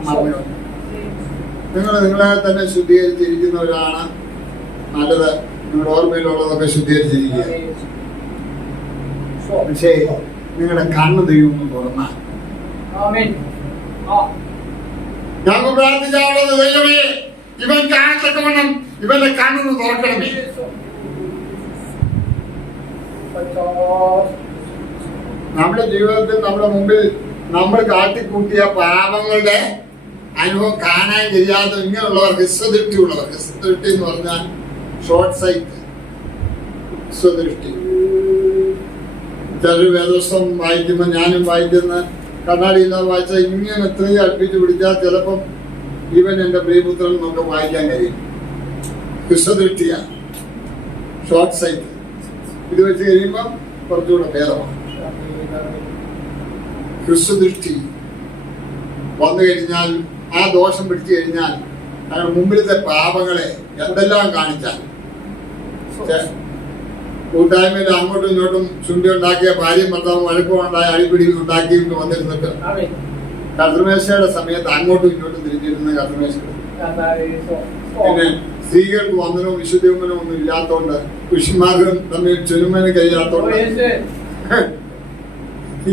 മറന്നു. നിങ്ങൾ നിങ്ങളെ തന്നെ ശുദ്ധീകരിച്ചിരിക്കുന്നവരാണ്. നല്ലത് നിങ്ങളുടെ ഓർമ്മയിലുള്ളതൊക്കെ ശുദ്ധീകരിച്ചിരിക്കുക. പക്ഷേ നിങ്ങളുടെ കണ്ണ് ദൈവം തുറന്നാൽ ഞങ്ങൾ പ്രാർത്ഥിക്കാനുള്ളത്, ദൈവമേ ഇവൻ കാണത്തക്കവണ്ണം ഇവന്റെ കണ്ണൊന്ന് തുറക്കണമേ. നമ്മുടെ ജീവിതത്തിൽ നമ്മുടെ മുമ്പിൽ നമ്മൾ കാട്ടിക്കൂട്ടിയ പാപങ്ങളുടെ അനുഭവം കാണാൻ കഴിയാത്ത ഇങ്ങനെയുള്ളവർ ഹ്രസ്വദൃഷ്ടിയുള്ളവർ. ഹ്രസ്വദൃഷ്ടി എന്ന് പറഞ്ഞാൽ ഷോർട്ട് സൈറ്റ്, ഹ്രസ്വദൃഷ്ടി. ചിലർ വേദോത്സവം വായിക്കുമ്പോൾ ഞാനും വായിക്കുന്ന കണ്ണാടിയില്ലാതെ വായിച്ചാൽ ഇങ്ങനെ എത്രയും അടുപ്പിച്ച് പിടിച്ചാൽ ചിലപ്പം ഇവൻ എന്റെ പ്രിയപുത്രൻ നമുക്ക് വായിക്കാൻ കഴിയും. ഹ്രസ്വദൃഷ്ടിയാണ്, ഷോർട്ട് സൈറ്റ്. ഇത് വെച്ച് കഴിയുമ്പോൾ കുറച്ചുകൂടെ ഭേദമാണ്. ഹ്രസ്വദൃഷ്ടി വന്നു കഴിഞ്ഞാൽ, ആ ദോഷം പിടിച്ചു കഴിഞ്ഞാൽ അതിന് മുമ്പിലത്തെ പാപങ്ങളെ എന്തെല്ലാം കാണിച്ചാൽ, കൂട്ടായ്മയിൽ അങ്ങോട്ടും ഇങ്ങോട്ടും ചുണ്ടി ഉണ്ടാക്കിയ ഭാര്യയും ഭർത്താവും വഴക്കമുണ്ടായ അടിപിടി ഉണ്ടാക്കിയിട്ട് വന്നിരുന്നിട്ട് കർത്തൃമേശയുടെ സമയത്ത് അങ്ങോട്ടും ഇങ്ങോട്ടും തിരിഞ്ഞിരുന്ന കർത്തൃമേശ. പിന്നെ സ്ത്രീകൾക്ക് വന്ദനവും വിശുദ്ധീകരണവും ഒന്നും ഇല്ലാത്തോണ്ട് പുരുഷന്മാർക്കും തമ്മിൽ ചുരുമന് കഴിയാത്തോണ്ട്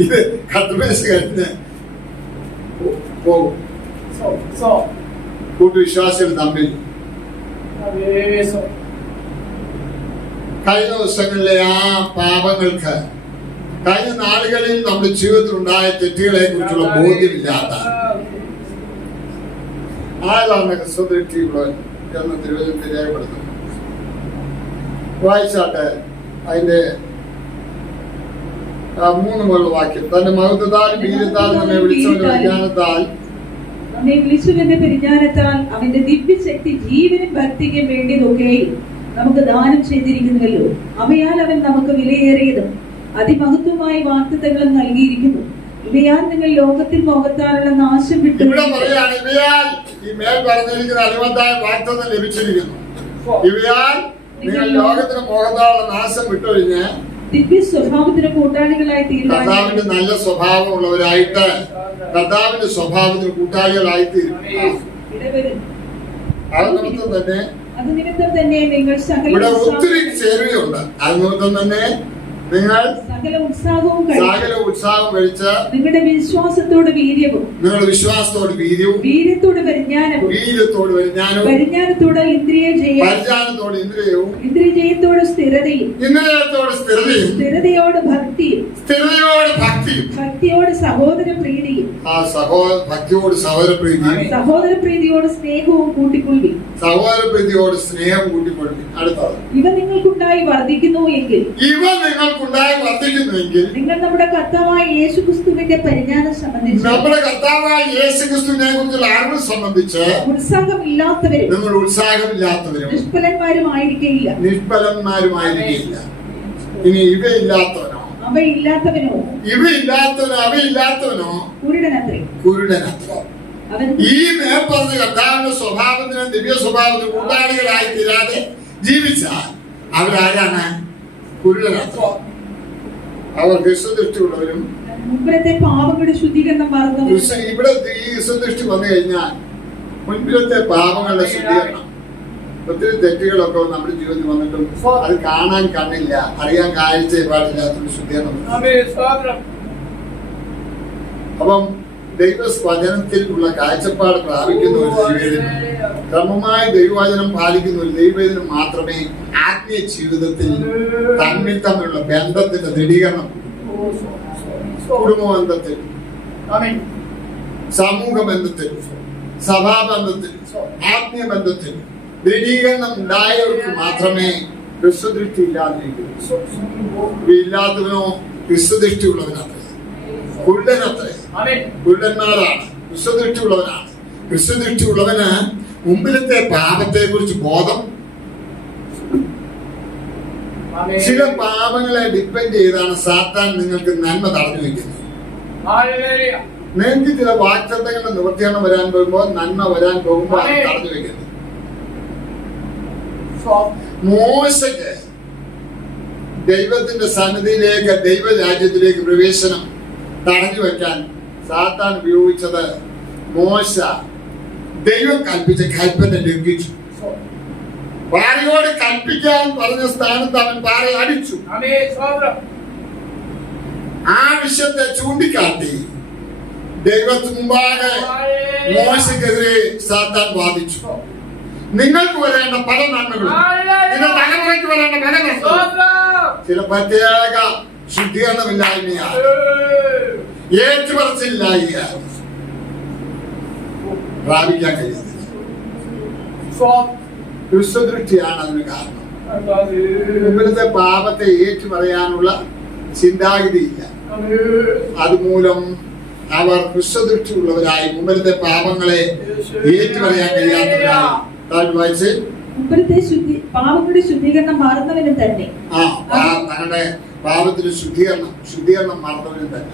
ഇത് കർത്തൃമേശ കഴിഞ്ഞ് പോകും. കൂട്ടുവിശ്വാസികൾ തമ്മിൽ കഴിഞ്ഞ ദിവസങ്ങളിലെ ആ പാപങ്ങൾക്ക്, കഴിഞ്ഞ നാളുകളിൽ നമ്മുടെ ജീവിതത്തിൽ ഉണ്ടായ തെറ്റുകളെ കുറിച്ചുള്ള ബോധ്യമില്ലാത്ത ആരാണ് ഹ്രസ്വദൃഷ്ടിയുള്ളവൻ എന്ന് തിരുവചനത്തിൽ രേഖപ്പെടുത്തുന്നു. വായിച്ചാട്ടെ അതിന്റെ 3 വാക്യം. തന്റെ മഹത്വത്താൽ വീര്യത്താൽ നമ്മെ വിളിച്ചവന്റെ വിജ്ഞാനത്താൽ നമ്മെ വിളിച്ചുവെന്റെ പരിജ്ഞാനത്താൽ അവന്റെ ദിവ്യശക്തി ജീവനും ഭക്തിക്കും വേണ്ടിയതൊക്കെയും നമുക്ക് ദാനം ചെയ്തിരിക്കുന്നുവല്ലോ. അവയാൽ അവൻ നമുക്ക് വിലയേറിയതും അതിമഹത്വമായ വാഗ്ദത്തങ്ങളും നൽകിയിരിക്കുന്നു. ഇവയാൽ നിങ്ങൾ ലോകത്തിൽ പോകത്താനുള്ള നാശം വിട്ടു. ഇവയാൽ ഈ മേൽ പറഞ്ഞിരിക്കുന്ന അലിമത്തായ വാഗ്ദത്തം ലഭിച്ചിരിക്കുന്നു. ഇവയാൽ നിങ്ങൾ ലോകത്തിന് പോകത്താനുള്ള നാശം വിട്ടൊഴിഞ്ഞ് ദിവ്യ സ്വഭാവത്തിന് കൂട്ടാളികളായി തീരുമാനം. കർത്താവിന്റെ നല്ല സ്വഭാവമുള്ളവരായിട്ട്, കർത്താവിന്റെ സ്വഭാവത്തിന് കൂട്ടാളികളായി തീരും. അത് നിമിത്തം തന്നെ നിങ്ങൾ ഇവിടെ ഒത്തിരി ചേരുകയുണ്ട്. അത് നിമിത്തം തന്നെ നിങ്ങൾ സകല ഉത്സാഹവും കഴിച്ച് നിങ്ങളുടെ വിശ്വാസത്തോട് വീര്യവും, നിങ്ങളുടെ വിശ്വാസത്തോട് വീര്യവും, വീര്യത്തോട് പരിജ്ഞാനവും, പരിജ്ഞാനത്തോട് ഇന്ദ്രിയവും, ഇന്ദ്രിയജയത്തോട് സ്ഥിരതയും, സ്ഥിരതയോട് ഭക്തിയും, ഭക്തിയോട് സഹോദരപ്രീതിയും, സഹോദരപ്രീതിയോട് സ്നേഹവും കൂട്ടിക്കൊള്ളുവിൻ. അടുത്തത്, ഇവ നിങ്ങൾക്കുണ്ടായി വർദ്ധിക്കുന്നു എങ്കിൽ നിങ്ങൾ നമ്മുടെ കർത്താവായ യേശുക്രിസ്തുവിന്റെ പരിജ്ഞാനം സംബന്ധിച്ച്, നമ്മുടെ കർത്താവായ യേശുക്രിസ്തുവിനെ കുറിച്ചുള്ള അറിവ് സംബന്ധിച്ച് ഉത്സാഹമില്ലാത്തവരും, നിങ്ങൾ ഉത്സാഹമില്ലാത്തവരും നിഷ്ഫലന്മാരുമായിരിക്കില്ല. ഇനി ഇവയില്ലാത്തവനോ കുരുടനത്രേ. ഈ മേൽപ്പറഞ്ഞ കർത്താവിന്റെ സ്വഭാവത്തിനും ദിവ്യ സ്വഭാവത്തിനും കൂട്ടാളികളായി തീരാതെ ജീവിച്ചാൽ അവരാരാണ്? കുരുടനത്രേ. അവർ ഹ്രസ്വദൃഷ്ടിയുള്ളവരും മുമ്പിലത്തെ പാപങ്ങളുടെ ശുദ്ധീകരണം മറന്നവരും. ഇവിടെ ഈ ഹ്രസ്വദൃഷ്ടി വന്നു കഴിഞ്ഞാൽ മുൻപിലത്തെ പാപങ്ങളുടെ ശുദ്ധീകരണം, ഒത്തിരി തെറ്റുകളൊക്കെ നമ്മുടെ ജീവിതത്തിൽ വന്നിട്ടും അത് കാണാൻ കണ്ണില്ല, അറിയാൻ കാഴ്ച പാടില്ലാത്തൊരു ശുദ്ധീകരണം. അപ്പം ദൈവവചനത്തിലുള്ള കാഴ്ചപ്പാട് പ്രാപിക്കുന്ന ഒരു ദൈവവേദനം, ക്രമമായ ദൈവവചനം പാലിക്കുന്ന ഒരു ദൈവവേദനം മാത്രമേ ആത്മീയ ജീവിതത്തിൽ തമ്മിലുള്ള ബന്ധത്തിന്റെ ദൃഢീകരണം, കുടുംബ ബന്ധത്തിൽ, സമൂഹ ബന്ധത്തിൽ, സഭാബന്ധത്തിൽ, ആത്മീയ ബന്ധത്തിൽ ദൃഢീകരണം ഉണ്ടായവർക്ക് മാത്രമേ ഹ്രസ്വദൃഷ്ടി ഇല്ലാത്തവനോ ഹ്രസ്വദൃഷ്ടി ഉള്ളവനത്രേ. കുരുടനത്രേ. കുരുടന്മാരാണ്, ഹ്രസ്വദൃഷ്ടിയുള്ളവനാണ്. ഹ്രസ്വദൃഷ്ടിയുള്ളവന് മുമ്പിലത്തെ പാപത്തെ കുറിച്ച് ബോധം. ചില പാപങ്ങളെ ഡിപ്പെൻഡ് ചെയ്താണ് സാത്താൻ നിങ്ങൾക്ക് നന്മ തടഞ്ഞു വെക്കുന്നത്. നിങ്ങൾക്ക് ചില വാക്തത്വങ്ങളുടെ നിവൃത്തീകരണം വരാൻ പോകുമ്പോൾ, നന്മ വരാൻ പോകുമ്പോൾ അത് തടഞ്ഞു വെക്കുന്നത്. മോശയ്ക്ക് ദൈവത്തിന്റെ സന്നിധിയിലേക്ക്, ദൈവരാജ്യത്തിലേക്ക് പ്രവേശനം തടഞ്ഞു വെക്കാൻ സാത്താൻ ഉപയോഗിച്ചത്, മോശ ദൈവം കൽപ്പിച്ച കൽപ്പന ലംഘിച്ചു. പാറയോട് കൽപ്പിക്കാൻ പറഞ്ഞ സ്ഥാനത്ത് അവൻ പാറയെ അടിച്ചു. ആവശ്യത്തെ ചൂണ്ടിക്കാട്ടി ദൈവത്തിന് മുമ്പാകെ മോശക്കെതിരെ സാത്താൻ വാദിച്ചു. നിങ്ങൾക്ക് വരേണ്ട പല നന്മകളും, നിന്റെ തലമുറയ്ക്ക് വരേണ്ട പല നന്മകളും ചില പ്രത്യേക ശുദ്ധീകരണമില്ലായ്മയാണ്, ഏറ്റുപറച്ചില്ലായ്മ പ്രാപിക്കാൻ കഴിയുന്നത്. വിശ്വദൃഷ്ടിയാണ് അതിന് കാരണം. മുമ്പിലത്തെ പാപത്തെ ഏറ്റുപറയാനുള്ള ചിന്താഗതിയില്ല. അതുമൂലം അവർ വിശ്വദൃഷ്ടി ഉള്ളവരായി മുമ്പിലത്തെ പാപങ്ങളെ ഏറ്റുപറയാൻ കഴിയാത്തവരായി. വായിച്ച് പാപങ്ങളുടെ ശുദ്ധീകരണം മറന്നവനും തന്നെ. തങ്ങളുടെ പാപത്തിന്റെ ശുദ്ധീകരണം മറന്നവനും തന്നെ.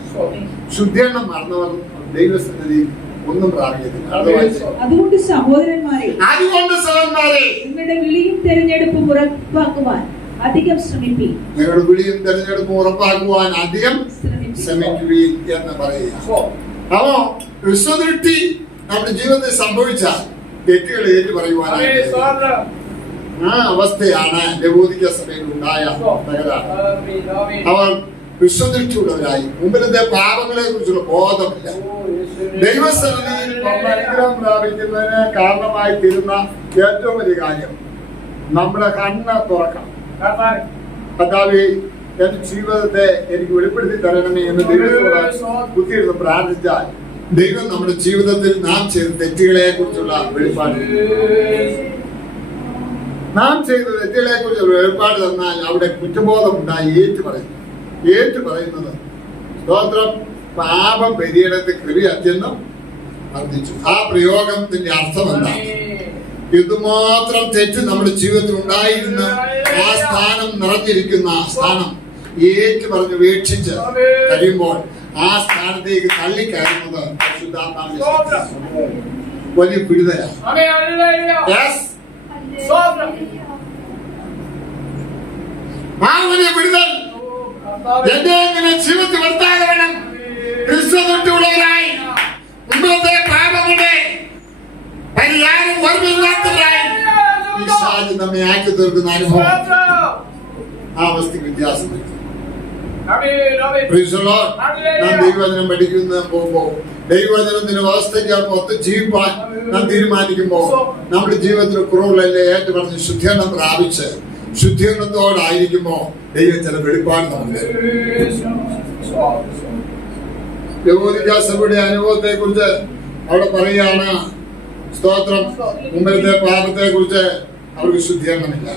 ശുദ്ധീകരണം മറന്നവർ ദൈവസന്നിധി ഒന്നും പ്രാപിക്കത്തില്ല. അതുകൊണ്ട് സഹോദരന്മാരെ നിങ്ങളുടെ വിളിയും തെരഞ്ഞെടുപ്പും ഉറപ്പാക്കുവാൻ അധികം ശ്രമിപ്പീൻ. നിങ്ങളുടെ വിളിയും തെരഞ്ഞെടുപ്പും ഉറപ്പാക്കുവാൻ അധികം ശ്രമിക്കുകയും എന്ന് പറയുക. അപ്പോ വിശ്വദൃഷ്ടി നമ്മുടെ ജീവിതത്തിൽ സംഭവിച്ചാൽ തെറ്റുകൾ ഏറ്റു പറയുവാനായിട്ട് ആ അവസ്ഥയാണ് ലവോദിക്ക സഭയിൽ ഉണ്ടായ തകരാറ്. അവർ വിശ്വദൃഷ്ടിയുള്ളവരായി മുമ്പിലത്തെ പാപങ്ങളെ കുറിച്ചുള്ള ബോധമില്ല. ദൈവസന്നിധിയിൽ അനുഗ്രഹം പ്രാപിക്കുന്നതിന് കാരണമായി തീരുന്ന ഏറ്റവും വലിയ കാര്യം നമ്മുടെ കണ്ണ് തുറക്കണം. കർത്താവേ, എന്റെ ജീവിതത്തെ എനിക്ക് വെളിപ്പെടുത്തി തരണമേ എന്ന് ദൈവത്തോട് കുത്തിയിരുന്ന് പ്രാർത്ഥിച്ചാൽ ദൈവം നമ്മുടെ ജീവിതത്തിൽ നാം ചെയ്ത തെറ്റുകളെ കുറിച്ചുള്ള വെളിപ്പാട് തന്നാൽ അവിടെ കുറ്റബോധം ഉണ്ടായി ഏറ്റുപറയുന്നത് സ്തോത്രം. പാപം പെരിയിടത്ത് കൃപ അത്യന്തം വർദ്ധിച്ചു. ആ പ്രയോഗത്തിന്റെ അർത്ഥം എന്താണ്? ഇതുമാത്രം തെറ്റ് നമ്മുടെ ജീവിതത്തിൽ ഉണ്ടായിരുന്ന ആ സ്ഥാനം നിറഞ്ഞിരിക്കുന്ന സ്ഥാനം ഏറ്റു പറഞ്ഞ് വീക്ഷിച്ച് കഴിയുമ്പോൾ ആ സ്ഥാനത്തേക്ക് തള്ളിക്കയറുന്നത് വലിയ പിടിതലാണ്. ആ വലിയ പിടിതൽ എന്റെ ജീവിതത്തിൽ വർത്താതെ വേണം. ക്രിസ്തുവിനുള്ളവരായി മുമ്പത്തെ പാപങ്ങളുടെ പരിഹാരം ഓർമ്മയില്ലാത്തവരായി പിശാച് നമ്മെ ആക്കി തീർക്കുന്ന അനുഭവം ആ അവസ്ഥയ്ക്ക് വ്യത്യാസം വരും. നാം ദൈവവചനം പഠിക്കുന്ന പോകുമ്പോ ദൈവവചനത്തിന്റെ വ്യവസ്ഥയ്ക്ക് ഒത്ത് ജീവിപ്പാൻ നാം തീരുമാനിക്കുമ്പോ നമ്മുടെ ജീവിതത്തിൽ കുറവുകളല്ലേ ഏറ്റുപറഞ്ഞ് ശുദ്ധീകരണം പ്രാപിച്ച് ശുദ്ധീകരണത്തോടായിരിക്കുമ്പോ ദൈവം ചില വെളിപ്പാട് നമുക്ക് ലവോദിക്ക സഭയുടെ അനുഭവത്തെ കുറിച്ച് അവിടെ പറയുകയാണ്. സ്തോത്രം. മുമ്പിലത്തെ പാപത്തെ കുറിച്ച് അവർക്ക് ശുദ്ധീകരണമില്ല.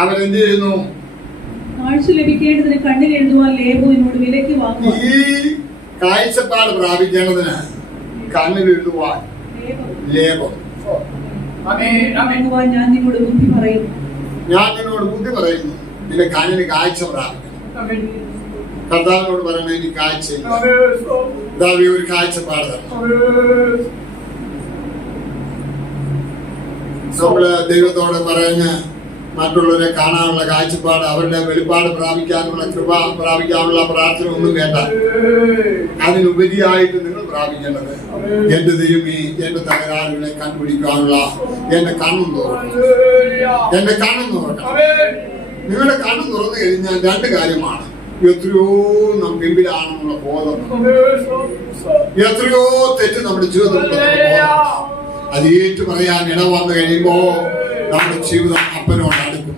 അവരെന്ത് ചെയ്യുന്നു? കാഴ്ച ലഭിക്കേണ്ടതിന് കണ്ണിൽ എഴുതുവാൻ ലേപം എന്നോട് വിലയ്ക്ക് വാങ്ങുക. ഈ കാഴ്ചപ്പാട് പ്രാപിക്കേണ്ടതിന് കണ്ണിൽ എഴുതുവാൻ ലേപം ഞാൻ നിന്നോട് ബുദ്ധി പറയുന്നു. നിന്റെ കണ്ണിന് കാഴ്ച പ്രാപിക്കണം. കർത്താവിനോട് പറയണ എനിക്ക് കാഴ്ചയില്ല, ഒരു കാഴ്ചപ്പാട് തരണം. നമ്മള് ദൈവത്തോട് പറയുന്ന മറ്റുള്ളവരെ കാണാനുള്ള കാഴ്ചപ്പാട്, അവരുടെ വെളിപ്പാട് പ്രാപിക്കാനുള്ള കൃപ പ്രാപിക്കാനുള്ള പ്രാർത്ഥന ഒന്നും വേണ്ട. അതിനുപരിയായിട്ട് നിങ്ങൾ പ്രാപിക്കേണ്ടത് എന്റെ ദൈവമേ, എന്റെ തകരാറുകളെ കണ്ടുപിടിക്കാനുള്ള എന്റെ കണ്ണും തുറക്കണം. നിങ്ങളുടെ കണ്ണും തുറന്നു കഴിഞ്ഞാൽ രണ്ട് കാര്യമാണ്. എത്രയോ നാം പിമ്പിലാണെന്നുള്ള ബോധം, എത്രയോ തെറ്റ് നമ്മുടെ ജീവിതത്തിൽ അത് ഏറ്റു പറയാൻ ഇട വന്നു കഴിയുമ്പോ നമ്മുടെ ജീവിതം അപ്പനോട് അടുക്കും.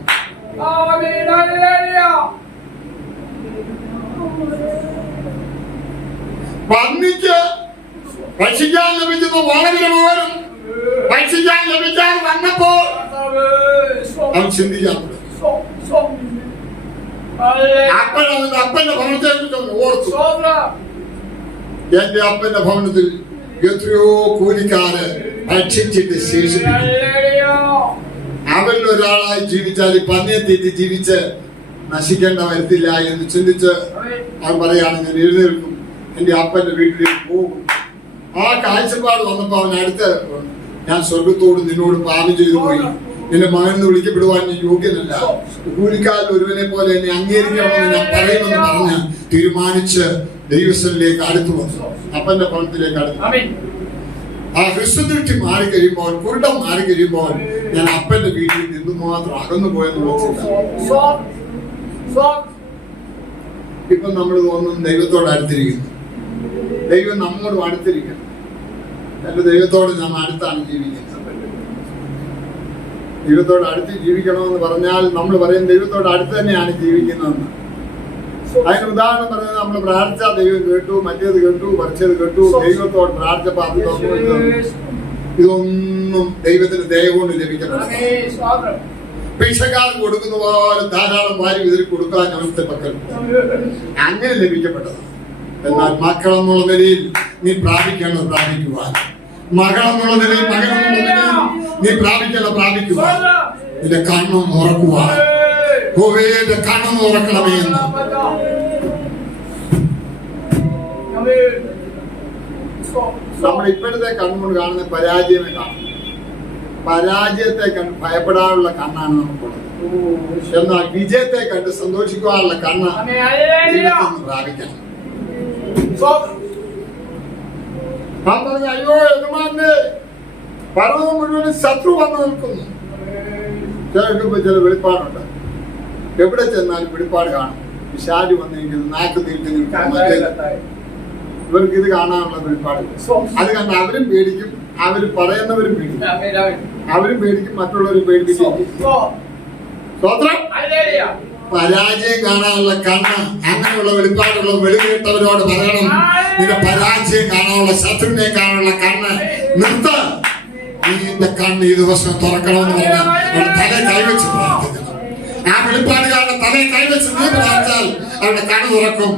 പന്നിക്ക് ഭക്ഷിക്കാൻ ലഭിക്കുന്ന വളരെ പോലും ഭക്ഷിക്കാൻ ലഭിക്കാൻ വന്നപ്പോൾ അവൻ ചിന്തിക്കാൻ അപ്പന്റെ ഭവനത്തെ കുറിച്ച് ഓർത്തു. എന്റെ അപ്പന്റെ ഭവനത്തിൽ എത്രയോ കൂലിക്കാര് ഭക്ഷിച്ചിട്ട് ശേഷിപ്പിക്കും. അവരിൽ ഒരാളായി ജീവിച്ചാൽ ഈ പന്നിയെ തീറ്റി ജീവിച്ച് നശിക്കേണ്ട വരത്തില്ല എന്ന് ചിന്തിച്ച് അവൻ പറയാണ്, ഞാൻ എഴുന്നേൽക്കും, എന്റെ അപ്പന്റെ വീട്ടിലേക്ക് പോകും. ആ കാഴ്ചപ്പാട് വന്നപ്പോ അവൻ അടുത്ത്, ഞാൻ സ്വർഗത്തോട് നിന്നോട് പാപം ചെയ്തു പോയി, നിന്റെ മകൻ വിളിക്കപ്പെടുവാൻ ഞാൻ യോഗ്യനല്ല, കൂലിക്കാരിൽ ഒരുവനെ പോലെ എന്നെ അംഗീകരിക്കണമെന്ന് ഞാൻ പറയുമെന്ന് പറഞ്ഞ് തീരുമാനിച്ച് ദൈവസ്ഥനിലേക്ക് അടുത്തു വന്നു, അപ്പന്റെ ഭവനത്തിലേക്ക് അടുത്തു. ആ ഹ്രസ്വദൃഷ്ടി മാറി കഴിയുമ്പോൾ, കുരുടം മാറി കഴിയുമ്പോൾ, ഞാൻ അപ്പന്റെ വീട്ടിൽ നിന്ന് മാത്രം അകന്നു പോയെന്ന് വെച്ചില്ല. ഇപ്പൊ നമ്മൾ തോന്നും ദൈവത്തോട് അടുത്തിരിക്കുന്നു, ദൈവം നമ്മോട് അടുത്തിരിക്കുന്നു. എന്റെ ദൈവത്തോട് നാം അടുത്താണ് ജീവിക്കുന്നത്. ദൈവത്തോട് അടുത്ത് ജീവിക്കണമെന്ന് പറഞ്ഞാൽ നമ്മൾ പറയും ദൈവത്തോട് അടുത്ത് തന്നെയാണ് ജീവിക്കുന്നതെന്ന്. അതിന് ഉദാഹരണം പറയുന്നത്, നമ്മൾ പ്രാർത്ഥിച്ച ദൈവം കേട്ടു, മറ്റേത് കേട്ടു, മറിച്ചത് കേട്ടു, ദൈവത്തോട് പ്രാർത്ഥിച്ചപ്പോൾ അത് തന്നു. ഇതൊന്നും ദൈവത്തിന് ദയ കൊണ്ട് ലഭിക്കപ്പെട്ടത്. ഭിക്ഷക്കാർക്ക് കൊടുക്കുന്ന പോലെ ധാരാളം വാരി ഇതിൽ കൊടുക്കാൻ അവന്റെ പക്കൽ അങ്ങനെ ലഭിക്കപ്പെട്ടത്. എന്നാൽ മക്കളെന്നുള്ള നിലയിൽ നീ പ്രാപിക്കേണ്ടത് പ്രാപിക്കുവാൻ, മകളെന്നുള്ള നിലയിൽ മകനെന്നുള്ള നിലയിൽ നീ പ്രാപിക്കേണ്ടത് പ്രാപിക്കുവാൻ, നിന്റെ കണ്ണൊന്ന് ഉറക്കുവാൻ, എന്റെ കണ്ണൊന്ന് ഉറക്കണമേ എന്ന്. നമ്മൾ ഇപ്പോഴത്തെ കണ്ണുകൊണ്ട് കാണുന്ന പരാജയമേ കാണും. പരാജയത്തെ കണ്ട് ഭയപ്പെടാനുള്ള കണ്ണാണ് നമുക്കുള്ളത്. എന്നാൽ വിജയത്തെ കണ്ട് സന്തോഷിക്കുവാനുള്ള കണ്ണ് പ്രാപിക്കണം. ഞാൻ പറഞ്ഞു, അയ്യോ യജമാനെ, പർവ്വതം മുഴുവൻ ശത്രു വന്നു നിൽക്കുന്നു. ചിലർക്കിപ്പോ ചില വെളിപ്പാടുണ്ട്. എവിടെ ചെന്നാലും വെളിപ്പാട് കാണും. പിശാച് വന്നിരിക്കുന്നു, നാക്ക് നീട്ടി നിൽക്കുന്നു. ഇവർക്ക് ഇത് കാണാനുള്ള വെളിപ്പാട്. അത് കണ്ട് അവരും പേടിക്കും, അവര് പറയുന്നവരും പേടിക്കും, അവരും പേടിക്കും, മറ്റുള്ളവരും പേടിപ്പിക്കും. സ്വത്രം പരാജയം കാണാനുള്ള കണ്ണ്, അങ്ങനെയുള്ള വെളിപ്പാടുള്ള വെളികേട്ടവരോട് പറയണം, നിന്റെ പരാജയം കാണാനുള്ള, ശത്രുവിനെ കാണാനുള്ള കണ്ണ് നിർത്ത. നിന്റെ കണ്ണ് ഈ ദിവസം തുറക്കണമെന്ന് പറഞ്ഞാൽ തല കൈവച്ച് പ്രാർത്ഥിക്കണം. ആ വെളിപ്പാടുകാരുടെ തല കൈവച്ച് നീ പ്രാർത്ഥിച്ചാൽ അവരുടെ കണ്ണ് തുറക്കും.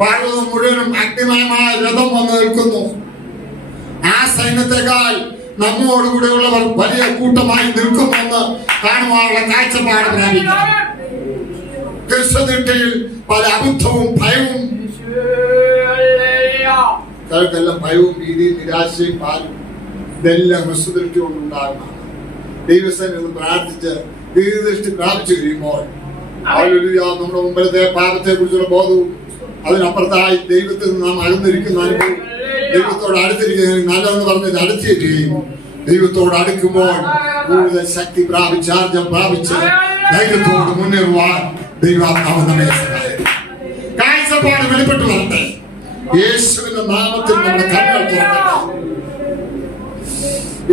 പർവ്വതം മുഴുവനും അഗ്നിമയമായ രഥം വന്നു നിൽക്കുന്നു. ആ സൈന്യത്തെക്കാൾ നമ്മോടുകൂടെയുള്ളവർ വലിയ കൂട്ടമായി നിൽക്കുമെന്ന് കാണുവാനുള്ള കാഴ്ചപ്പാട് പ്രാപിക്കണം. കൃഷ്ണദൃഷ്ടിയിൽ പല അബദ്ധവും ഭയവും, ചിലർക്കെല്ലാം ഭയവും ഭീതിയും നിരാശയും പാലും ഇതെല്ലാം കൃഷ്ണദൃഷ്ടി കൊണ്ടുണ്ടാകുന്നതാണ്. ദൈവസേന പ്രാർത്ഥിച്ച് ദീർഘദൃഷ്ടി പ്രാപിച്ചു കഴിയുമ്പോൾ നമ്മുടെ മുമ്പിലത്തെ പാപത്തെ കുറിച്ചുള്ള ബോധവും, അതിനപ്പുറത്തായി ദൈവത്തിൽ നിന്ന് നാം അകന്നിരിക്കുന്ന അനുഭവം, ദൈവത്തോട് അടുത്തിരിക്കുന്നതിന് നല്ലതെന്ന് പറഞ്ഞത് അടുത്തിരിക്കുകയും, ദൈവത്തോട് അടുക്കുമ്പോൾ കൂടുതൽ ശക്തി പ്രാപിച്ച്, ആർജം പ്രാപിച്ച് ധൈര്യത്തോട് മുന്നേറുവാൻ ദൈവാത്മാവ് നമ്മെ സഹായിക്കും. കാഴ്ചപ്പാട് വെളിപ്പെട്ടു വരട്ടെ. യേശുവിന്റെ നാമത്തിൽ നമ്മുടെ കണ്ണുകൾ തുറക്കട്ടെ.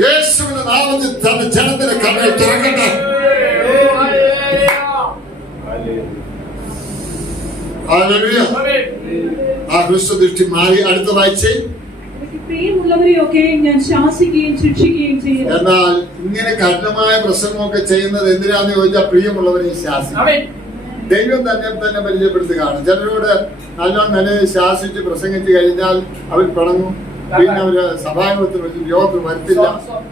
യേശുവിന്റെ നാമത്തിൽ തന്റെ ജനത്തിന്റെ കണ്ണുകൾ തുറക്കട്ടെ. ആ ഹ്രസ്വദൃഷ്ടി മാറി. അടുത്ത വായിച്ചേ. എന്നാൽ ഇങ്ങനെ കഠിനമായ പ്രസംഗമൊക്കെ ചെയ്യുന്നത് എന്തിനാന്ന് ചോദിച്ചാൽ പ്രിയമുള്ളവരെ ശാസിക്കും. ദൈവം തന്നെ പരിചയപ്പെടുത്തുകയാണ്. ചിലരോട് നല്ലോണം നിലയിൽ ശാസിച്ച് പ്രസംഗിച്ചു കഴിഞ്ഞാൽ അവർ പിണങ്ങും. പിന്നെ അവര് സഭായോഗത്തിൽ വെച്ച് യോഗത്തിൽ വരുത്തില്ല.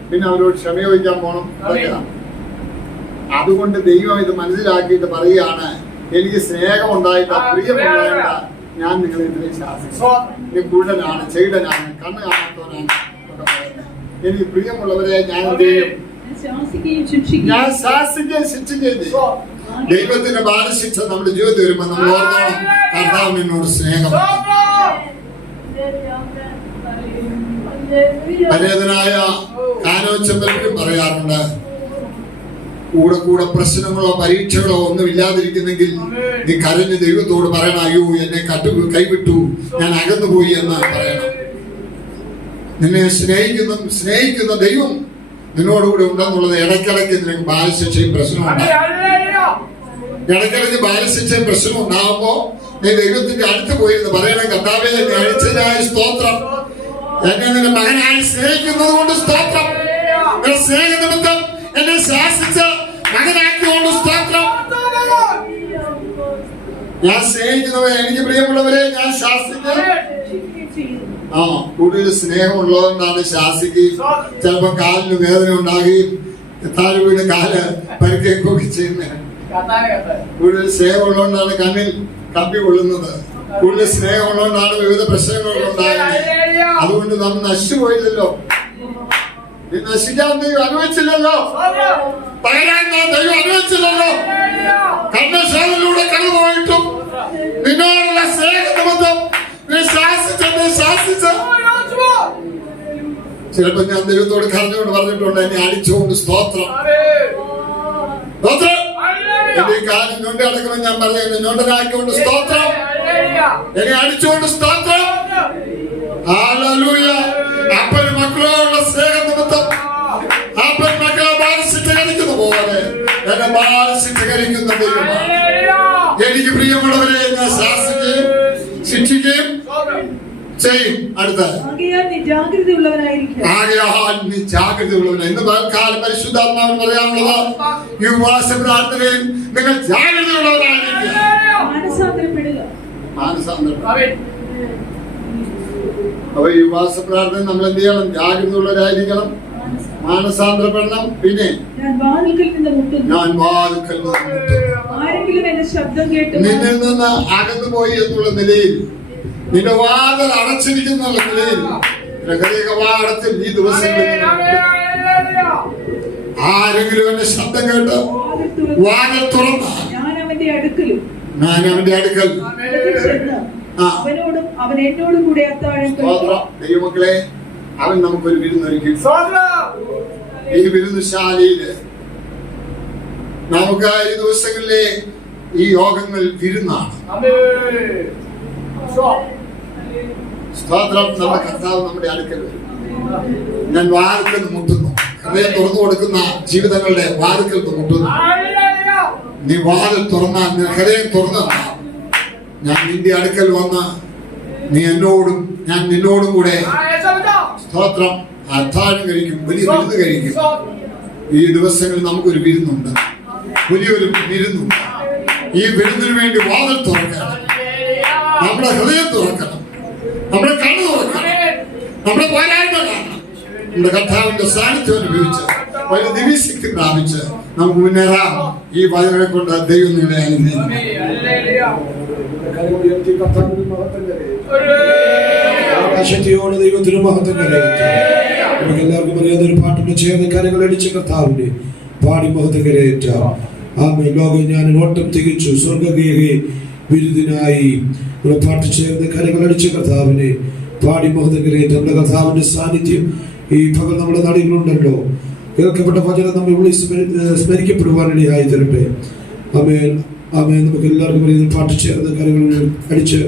പിന്നെ അവരോട് ക്ഷമ ചോദിക്കാൻ പോകണം. അതൊക്കെയാണ്. അതുകൊണ്ട് ദൈവം ഇത് മനസ്സിലാക്കിയിട്ട് പറയുകയാണ്, എനിക്ക് സ്നേഹം ഉണ്ടായിട്ട് പ്രിയമുണ്ടായിട്ട ഞാൻ നിങ്ങളെ ഇതിനെ ശാസിക്കും. നീ കുരുടനാണ്, ചെകിടനാണ്, കണ്ണ് കാണാത്തവനാണ് ഒക്കെ പറയുന്നത്. എനിക്ക് പ്രിയമുള്ളവരെ ഞാൻ എന്ത് ചെയ്യും? ഞാൻ ശാസിക്കുകയും ശിക്ഷിക്കുകയും ചെയ്യും. ദൈവത്തിന്റെ ബാലശിക്ഷ നമ്മുടെ ജീവിതത്തിൽ വരുമ്പോ നമ്മൾ ഓർത്തോണം, കർത്താവ് എന്നോട് സ്നേഹം. പരേതനായ കാനോച്ചമ്പലും പറയാറുണ്ട്, കൂടെ പ്രശ്നങ്ങളോ പരീക്ഷകളോ ഒന്നും ഇല്ലാതിരിക്കുന്നെങ്കിൽ നീ കരഞ്ഞ് ദൈവത്തോട് പറയണം, അയ്യോ എന്നെ കൈവിട്ടു, ഞാൻ അകന്നുപോയി എന്ന് പറയണം. നിന്നെ സ്നേഹിക്കുന്ന ദൈവം നിന്നോടുകൂടെ ഉണ്ടെന്നുള്ളത് ഇടയ്ക്കിടയ്ക്ക് നിനക്ക് ബാലശിക്ഷയും പ്രശ്നമുണ്ട്. ഇടയ്ക്കിടയ്ക്ക് ബാലശിക്ഷയും പ്രശ്നം ഉണ്ടാകുമ്പോ നീ ദൈവത്തിന്റെ അടുത്ത് പോയിരുന്ന് പറയണം, കർത്താവേ എന്നെ അഴിച്ചതായ സ്തോത്രം, എന്നെ നിന്റെ മകനായി സ്നേഹിക്കുന്നത് കൊണ്ട് സ്തോത്രം, നിന്റെ സ്നേഹ നിമിത്തം എന്നെ ശാസിച്ച് മകനാക്കിയോണ്ട് സ്തോത്രം. ഞാൻ സ്നേഹിക്കുന്നവരെ, എനിക്ക് പ്രിയമുള്ളവരെ ഞാൻ ശാസിക്കും. കൂടുതൽ സ്നേഹമുള്ളതുകൊണ്ടാണ് ശാസിക്കുകയും ചിലപ്പോ കാലിന് വേദന ഉണ്ടാകുകയും താഴെ വീട് കാല് പരിക്കേക്കുകയും ചെയ്യുന്നത്. കൂടുതൽ സ്നേഹമുള്ളതുകൊണ്ടാണ് കണ്ണിൽ കമ്പി കൊള്ളുന്നത്. കൂടുതൽ സ്നേഹമുള്ളതുകൊണ്ടാണ് വിവിധ പ്രശ്നങ്ങൾ ഉണ്ടാകുന്നത്. അതുകൊണ്ട് നാം നശിച്ചുപോയില്ലല്ലോ, നശിക്കാൻ ദൈവം അനുവദിച്ചില്ലല്ലോ, തകരാൻ ദൈവം അനുവദിച്ചില്ലല്ലോ. കണ്ണശോധനയിലൂടെ കടന്നുപോയിട്ടും നിന്നോടുള്ള സ്നേഹനിമിത്തം നീ ശാസിച്ച് ചിലപ്പോ ഞാൻ ദൈവത്തോട് കരഞ്ഞുകൊണ്ട് പറഞ്ഞിട്ടുണ്ട്, എന്നെ അടിച്ചുകൊണ്ട് സ്തോത്രം. സ്തോത്രം. എന്റെ ഈ കാലം ഞൊണ്ടി അടക്കുമ്പോൾ ഞാൻ പറഞ്ഞു, എന്നെ ഞൊണ്ടനാക്കിക്കൊണ്ട് സ്തോത്രം, എന്നെ അടിച്ചുകൊണ്ട് സ്തോത്രം. ഹല്ലേലൂയ. അപ്പൻ മക്കളോടുള്ള സ്നേഹം നിമിത്തം അപ്പൻ മക്കളെ ബാലശിക്ഷകരിക്കുന്ന പോലെ എന്നെ ബാലശിക്ഷകരിക്കുന്ന ദൈവമാണ്. എനിക്ക് പ്രിയമുള്ളവരെ, ഞാൻ ശാസിക്കുകയും ശിക്ഷിക്കുകയും ചെയ്യും. അടുത്ത ആകയാൽ നീ ജാഗ്രതയുള്ളവനായിരിക്കും. ഇന്ന് പൽക്കാലം പരിശുദ്ധാത്മാവിന് പറയാനുള്ളത്, ഈ ഉപവാസ പ്രാർത്ഥനയിൽ നിങ്ങൾ ജാഗ്രതയുള്ളവരായിരിക്കും. മാനസാന്തരപ്പെടുക. അപ്പൊ ഈ ഉപവാസ പ്രാർത്ഥന നമ്മൾ എന്ത് ചെയ്യണം? ജാഗ്രതയുള്ളവരായിരിക്കണം, മാനസാന്തരപ്പെടണം. പിന്നെ ഞാൻ വാതിൽക്കൽ നിന്ന് മുട്ടുന്നു. ആരെങ്കിലും എന്റെ ശബ്ദം കേട്ട് നിന്നിൽ നിന്ന് അകന്നു പോയി എന്നുള്ള നിലയിൽ, നിന്റെ വാതിൽ അടച്ചിരിക്കുന്ന നിലയിൽ, കവാടത്തിൽ ഈ ദിവസങ്ങളിൽ ആരെങ്കിലും എന്റെ ശബ്ദം കേട്ട് വാതിൽ തുറന്ന ഞാൻ അവന്റെ അടുക്കൽ അവനോടും അവൻ എന്നോടും കൂടെ അത്താഴം കഴിക്കും. ദൈവമക്കളെ, അവൻ നമുക്കൊരു വിരുന്നൊരുക്കി. ഈ വിരുന്നുശാലയില് നമുക്ക് ഈ ദിവസങ്ങളിലെ ഈ യോഗങ്ങൾ വിരുന്നാണ്. സ്തോത്രം. നമ്മുടെ കർത്താവ് നമ്മുടെ അടുക്കൽ വരും. ഞാൻ വാതിൽക്കൽ മുട്ടുന്നു. ഹൃദയം തുറന്നു കൊടുക്കുന്ന ജീവിതങ്ങളുടെ വാതിൽക്കൽ മുട്ടുന്നു. നീ വാതിൽ തുറന്നാൽ, ഹൃദയം തുറന്ന ഞാൻ നിന്റെ അടുക്കൽ വന്ന് നീ എന്നോടും ഞാൻ നിന്നോടും കൂടെ സ്തോത്രം അത്താഴം കഴിക്കും, വലിയ വിരുന്ന് കഴിക്കും. ഈ ദിവസങ്ങളിൽ നമുക്കൊരു വിരുന്നുണ്ട്, വലിയൊരു വിരുന്നുണ്ട്. ഈ വിരുന്നിന് വേണ്ടി വാതിൽ തുറക്കണം, നമ്മുടെ ഹൃദയം തുറക്കണം, നമ്മുടെ കണ്ണ് തുറക്കണം, നമ്മുടെ പോരായ്മ കാണണം. നമ്മുടെ കർത്താവിന്റെ സാന്നിധ്യം അനുഭവിച്ച് വലിയ ദിവ്യശക്തി പ്രാപിച്ച് നമുക്ക് മുന്നേറാം. ഈ വചനങ്ങളെ കൊണ്ട് ദൈവം നിങ്ങളെ അനുഗ്രഹിക്കും. ശക്തിയോടെ ദൈവത്തിന് മഹത്വം കരയട്ടെ. നമുക്ക് എല്ലാവർക്കും അറിയാവുന്ന ഒരു പാട്ടിന്റെ ചേർന്ന് കരങ്ങൾ അടിച്ച കർത്താവിനെ പാടി മഹത്വം കരയറ്റാം. ആമേൻ. ലോകം ഞാൻ ഓട്ടം തികച്ചു, സ്വർഗ്ഗഗേഹി വിരുദിനായി. പാട്ട് ചേർന്ന് കരങ്ങൾ അടിച്ച കർത്താവിനെ പാടി മഹത്വം കരയറ്റാം. നമ്മുടെ കർത്താവിന്റെ സാന്നിധ്യം ഈ പകൽ നമ്മുടെ നാടുകളുണ്ടല്ലോ. കേൾക്കപ്പെട്ട വചനം നമ്മൾ സ്മരിക്കപ്പെടുവാനിടയായി തരട്ടെ. ആമേൻ. ആമേൻ. നമുക്ക് എല്ലാവർക്കും അറിയുന്ന പാട്ട് ചേർന്ന് കരങ്ങൾ അടിച്ച്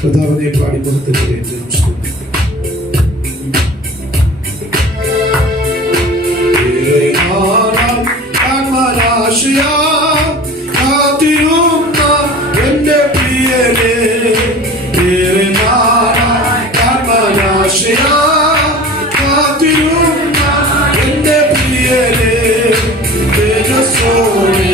കർത്താവിനെ പാടി മഹത്വം കരയറ്റാം. എന്റെ പ്രിയനെ കാത്തിരുന്ന എന്റെ പ്രിയനെ തേജസ്സോടെ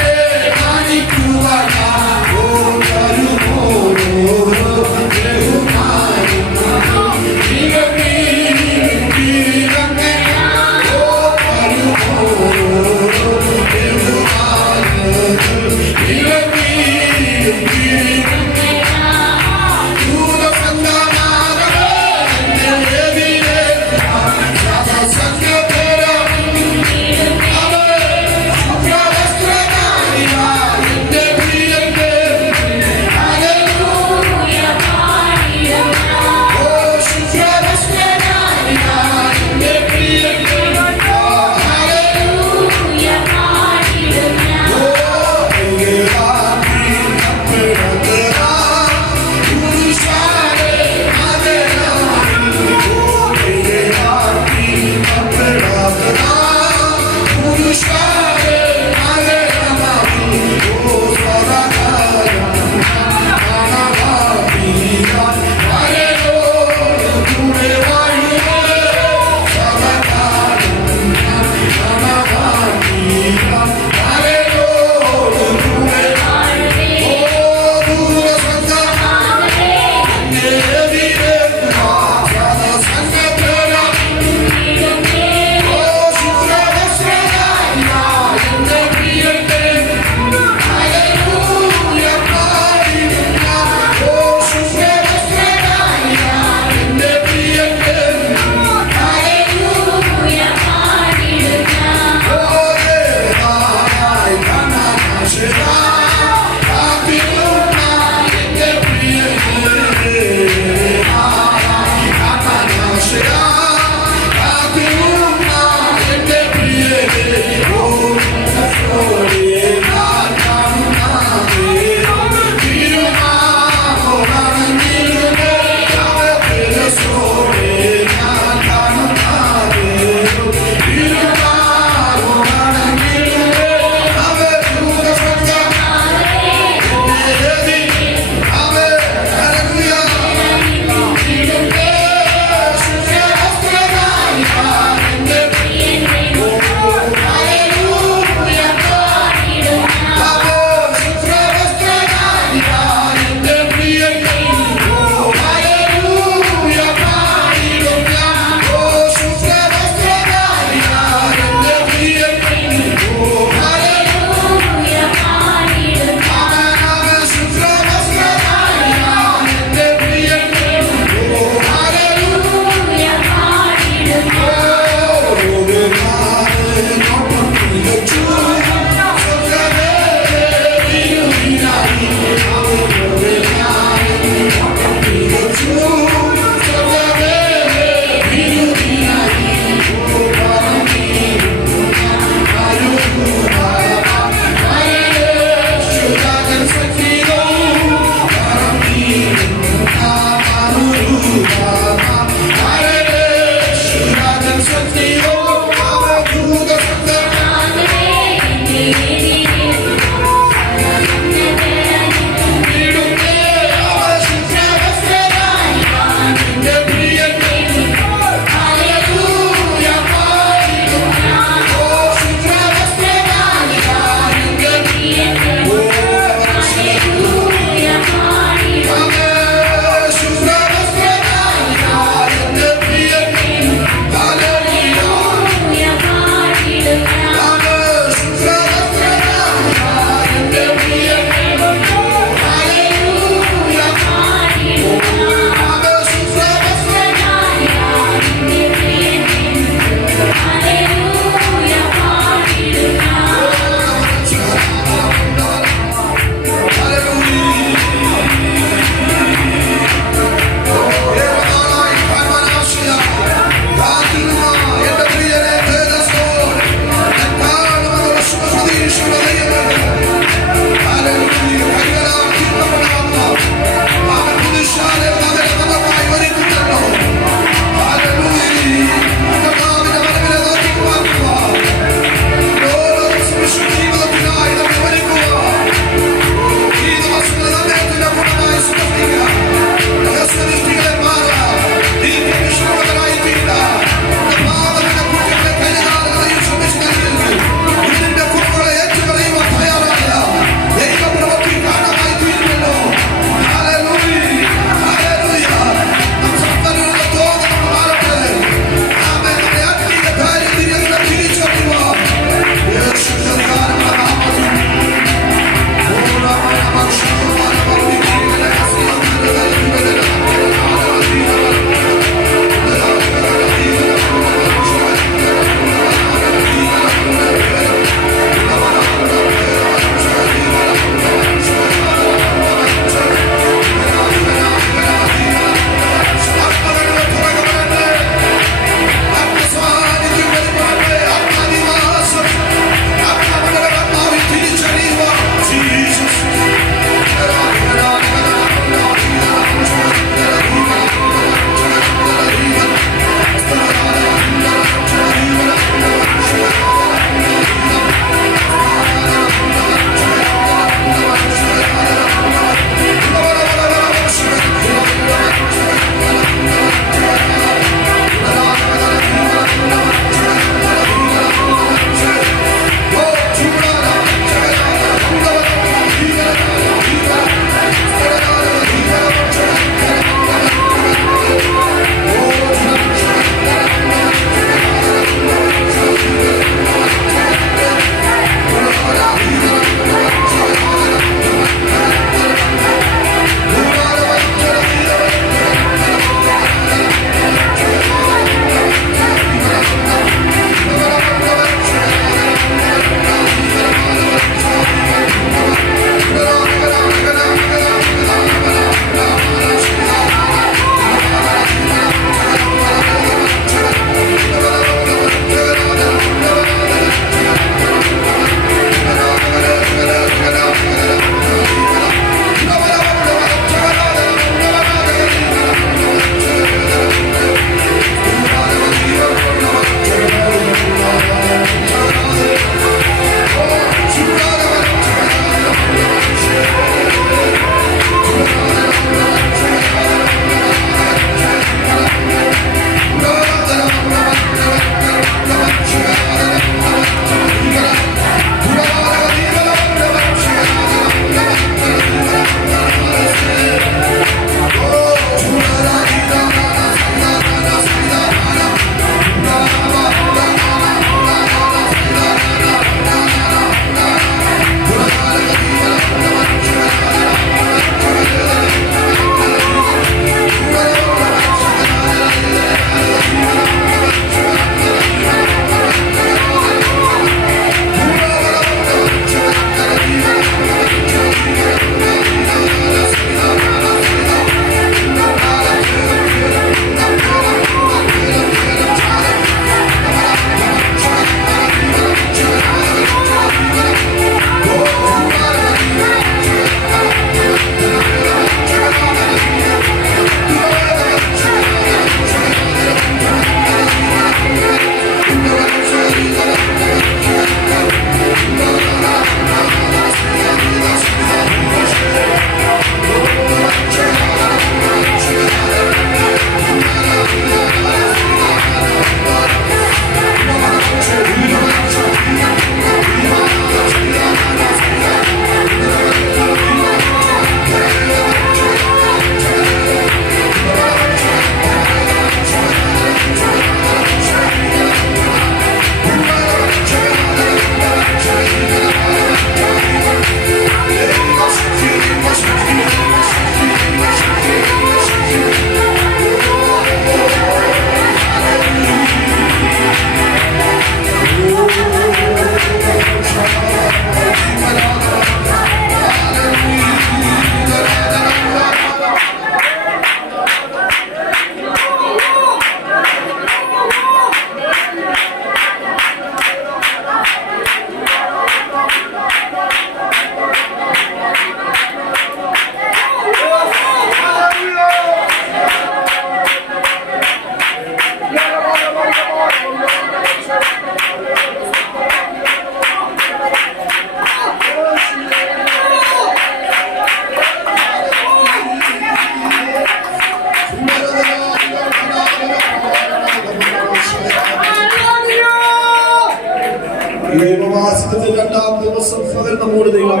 ഈ ഉപവാസത്തിന്റെ 2-ാം ദിവസം പകൽ നമ്മോട് ദൈവം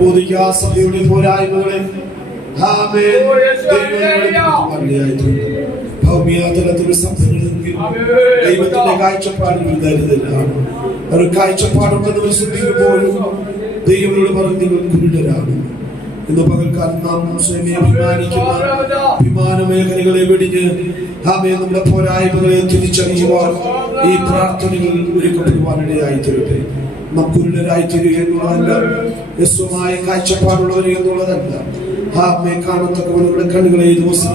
ബോധിക്കാ സഭയുടെ പോരായ്മകളെ ഭൗമിക തലത്തിൽ സംഭവിക്കുന്നതെങ്കിൽ ദൈവത്തിന്റെ കാഴ്ചപ്പാടിൽ ദരിദ്രരാണ്. ഒരു കാഴ്ചപ്പാടുണ്ടെന്ന് ശ്രദ്ധിക്കുമ്പോഴും ദൈവങ്ങളോട് പറഞ്ഞ് നിങ്ങൾ കുരുടരാണ്. ഇന്ന് പകൽക്കാലം നാം സ്വയമേ അഭിമാനിക്കുന്ന വിമാന മേഖലകളെ വെടിഞ്ഞ് നമ്മുടെ പോരായ്മകളെ തിരിച്ചറിയുവാൻ ഈ പ്രാർത്ഥനകൾ ഒരുക്കപ്പെടുവാനിടയായി തീരട്ടെ. നമുക്കുള്ളവരായി തീരുക എന്നുള്ളതല്ല, യസ്വമായ കാഴ്ചപ്പാടുള്ളവർ എന്നുള്ളതല്ല, കാണത്തക്കവരുടെ കണ്ണുകളെ ഈ ദിവസം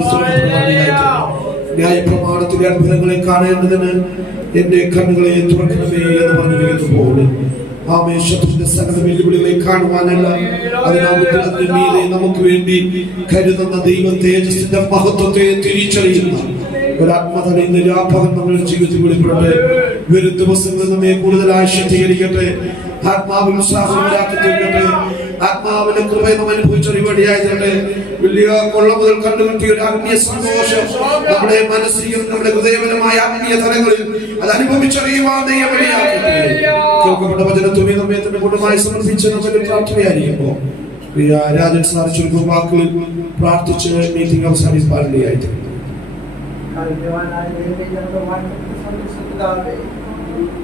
ന്യായ പ്രമാണത്തിലെ അത്ഭുതങ്ങളെ കാണേണ്ടതിന് എന്റെ കണ്ണുകളെ തുറക്കണമേ എന്ന് പറഞ്ഞിരിക്കുന്നതുപോലെ ശത്രുവിന്റെ സകല വെല്ലുവിളികളെ കാണുവാനല്ല, അതിന്റെ മീതെ നമുക്ക് വേണ്ടി കരുതുന്ന ദൈവ തേജസ്സിന്റെ മഹത്വത്തെ തിരിച്ചറിയുന്ന ഒരാത്മതല ഇന്ന് രാപ്പകൽ നമ്മുടെ ജീവിതത്തിൽ വെളിപ്പെടട്ടെ. വരും ദിവസങ്ങളിൽ നമ്മെ കൂടുതലായി ശക്തീകരിക്കട്ടെ. ആത്മാവിൽ ഉത്സാഹമാക്കി തീർക്കട്ടെ. ആത്മാവിന്റെ കൃപയെ നാം അനുഭവിച്ചറിയാതെ വലിയ കൊള്ള മുതൽ കണ്ടുകിട്ടിയ ഒരു ആത്മീയ സന്തോഷം നമ്മുടെ മനസ്സിലും നമ്മുടെ ഹൃദയപരമായ ആത്മീയ തലങ്ങളിൽ അത് അനുഭവിച്ചറിയുവാൻ ദൈവവഴിയാകട്ടെ. കേൾക്കപ്പെട്ട വചനത്തുമേ നമ്മെ തന്നെ പൂർണ്ണമായി സമർപ്പിച്ച് നമുക്ക് പ്രാർത്ഥനയായിരിക്കുമ്പോൾ രാജൻ സാർ ചുരുക്കം വാക്കുകളിൽ പ്രാർത്ഥിച്ച് മീറ്റിംഗ് അവസാനിപ്പാനിടയായിട്ട്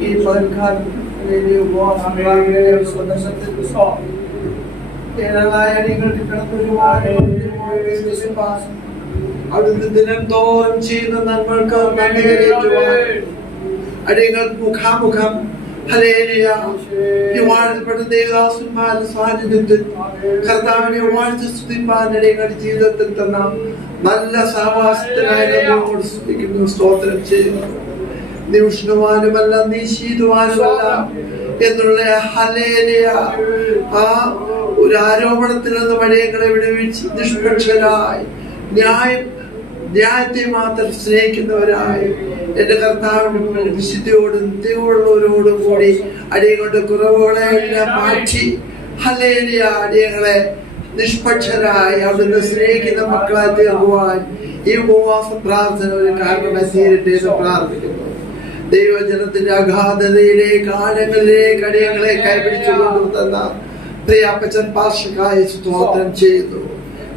ഈ അവിടുന്ന് ദിനം തോറും ചെയ്യുന്ന നന്മകൾക്ക് നന്ദി കരയേറ്റുവാൻ അടിയങ്ങൾ മുഖാമുഖം വാഴ്ത്തപ്പെട്ട ദേവദാസന്മാരുടെ സാന്നിധ്യത്തിൽ കർത്താവിനെ വാഴ്ത്തി സ്തുതിപ്പാൻ അടിയങ്ങളുടെ ജീവിതത്തിൽ തന്ന നല്ല സഹവാസത്തിനായി സ്തുതിക്കുന്നു, സ്തോത്രം ചെയ്യുന്നു. നീ ഉഷ്ണവാനുമല്ല, നീ ശീതവാനുമല്ല എന്നുള്ള ഹല്ലേലൂയ ആ ഒരു ആരോപണത്തിൽ നിന്ന് അടിയങ്ങളെ വിടുവിച്ച് നിഷ്പക്ഷരായി ന്യായത്തെ മാത്രം സ്നേഹിക്കുന്നവരായി എന്റെ കർത്താവിന്റെ വിശുദ്ധിയോടും നിത്യമുള്ളവരോടും കൂടി അടിയങ്ങളുടെ കുറവുകളെ എല്ലാം മാറ്റി ഹല്ലേലൂയ അടിയങ്ങളെ നിഷ്പക്ഷരായി അവിടുന്ന് സ്നേഹിക്കുന്ന മക്കളെ തീർക്കുവാൻ ഈ ഉപവാസ പ്രാർത്ഥന ഒരു കാരണമായി തീരട്ടെ എന്ന് പ്രാർത്ഥിക്കുന്നു. ദൈവജനത്തിന്റെ അഗാധതയിലേക്ക് ആഴങ്ങളിലേക്ക് അടിയങ്ങളെ കൈപിടിച്ചു കൊണ്ടുതന്ന പ്രിയ അപ്പച്ചൻ പാർഷക്കായി സ്തോത്രം ചെയ്യുന്നു.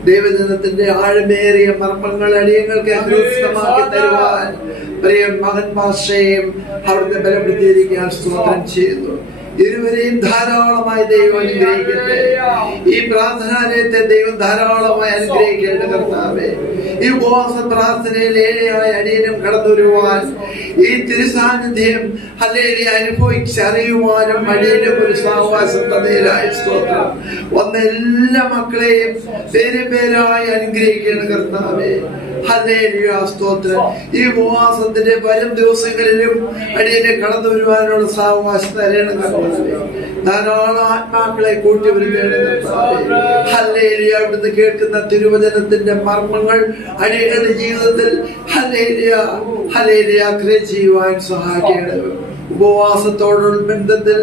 ദൈവജനത്തിന്റെ ആഴമേറിയ മർമ്മങ്ങൾ അടിയങ്ങൾക്ക് ഹൃദയമാക്കി തരുവാൻ പ്രിയ മകൻ പാർഷയും അവിടുത്തെ ബലപ്പെടുത്തിയിരിക്കാൻ സ്തോത്രം ചെയ്യുന്നു. ഇരുവരെയും ധാരാളമായി ദൈവം അനുഗ്രഹിക്കട്ടെ. ഈ പ്രാർത്ഥനാലയത്തെ ദൈവം ധാരാളമായി അനുഗ്രഹിക്കേണ്ട കർത്താവേ, ഈ ഉപവാസ പ്രാർത്ഥനയിൽ ഏഴയായി അടിയനും കടന്നു വരുവാൻ ഈ തിരുസാന്നിധ്യം ഹല്ലേലൂയ അനുഭവിച്ചറിയുവാനും അടിയനും ഒരു സാവകാശം തന്നതിനായി സ്തോത്രം. വന്ന എല്ലാ മക്കളെയും പേരായി അനുഗ്രഹിക്കേണ്ട കർത്താവേ, ഹല്ലേലൂയ സ്തോത്രം. ഈ ഉപവാസത്തിന്റെ വരും ദിവസങ്ങളിലും അടിയനെ കടന്നു വരുവാനുള്ള സാവകാശം തരണം കർത്താവേ. ധാരാളം ആത്മാക്കളെ കൂട്ടി വരുന്നേണം കർത്താവേ. ഹല്ലേലൂയ അവിടുന്ന് കേൾക്കുന്ന തിരുവചനത്തിന്റെ മർമ്മങ്ങൾ അടിയങ്ങളുടെ ജീവിതത്തിൽ ഹല്ലേലൂയ ഹല്ലേലൂയ ചെയ്യുവാൻ സഹായിക്കണം. ഉപവാസത്തോടുള്ള ബന്ധത്തിൽ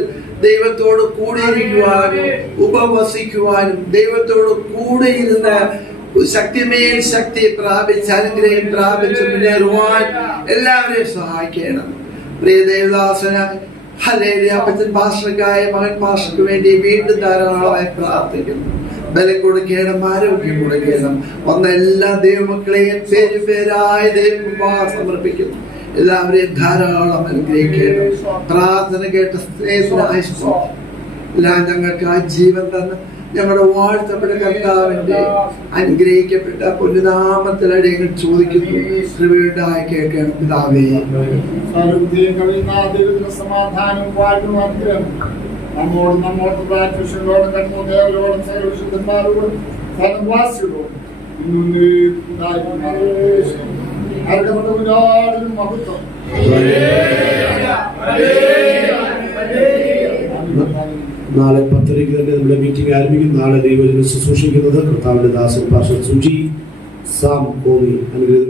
ദൈവത്തോട് കൂടിയിരിക്കുവാനും ഉപവസിക്കുവാനും ദൈവത്തോട് കൂടെ ഇരുന്ന് ശക്തിമേൽ ശക്തി പ്രാപിച്ച് അനുഗ്രഹം പ്രാപിച്ച് മുന്നേറുവാൻ എല്ലാവരെയും സഹായിക്കണം. പ്രിയ ദേവദാസന ഹല്ലേലൂയ അപ്പച്ചൻ പാസ്റ്റർക്കായ മകൻ പാസ്റ്റർക്ക് വേണ്ടി വീണ്ടും ധാരാളമായി പ്രാർത്ഥിക്കുന്നു. ബലം കൊടുക്കണം, ആരോഗ്യം കൊടുക്കണം. വന്ന എല്ലാ ദൈവമക്കളെയും പേരായി ദൈവം സമർപ്പിക്കുന്നു. എല്ലാവരെയും ധാരാളം അനുഗ്രഹിക്കണം. പ്രാർത്ഥന കേട്ട സ്നേഹത്തിനായി എല്ലാം ഞങ്ങൾക്ക് ആ ജീവൻ തന്ന ഞങ്ങളുടെ വാഴ്ത്തപ്പെട്ട കർത്താവിന്റെ അനുഗ്രഹിക്കപ്പെട്ട പൊന്നുനാമത്തിൽ അടിയങ്ങൾ ചോദിക്കുന്നു. കൃപയുണ്ടായി കേൾക്കണം പിതാവേ. സമാധാനം വാഴും അനുഗ്രഹം നമ്മോട് പ്രാർത്ഥിച്ചോടും കർമ്മദേവരോടും സർവവിശുദ്ധന്മാരോടും സ്ഥലവാസികളോടും മഹത്വം. നാളെ 10:30 തന്നെ നമ്മുടെ മീറ്റിംഗ് ആരംഭിക്കും. നാളെ ദൈവജനം ശുശ്രൂഷിക്കുന്നത് കർത്താവിന്റെ ദാസൻ പാസ്റ്റർ സുജി സാം കോമി അനുഗ്രഹിക്കുന്നു.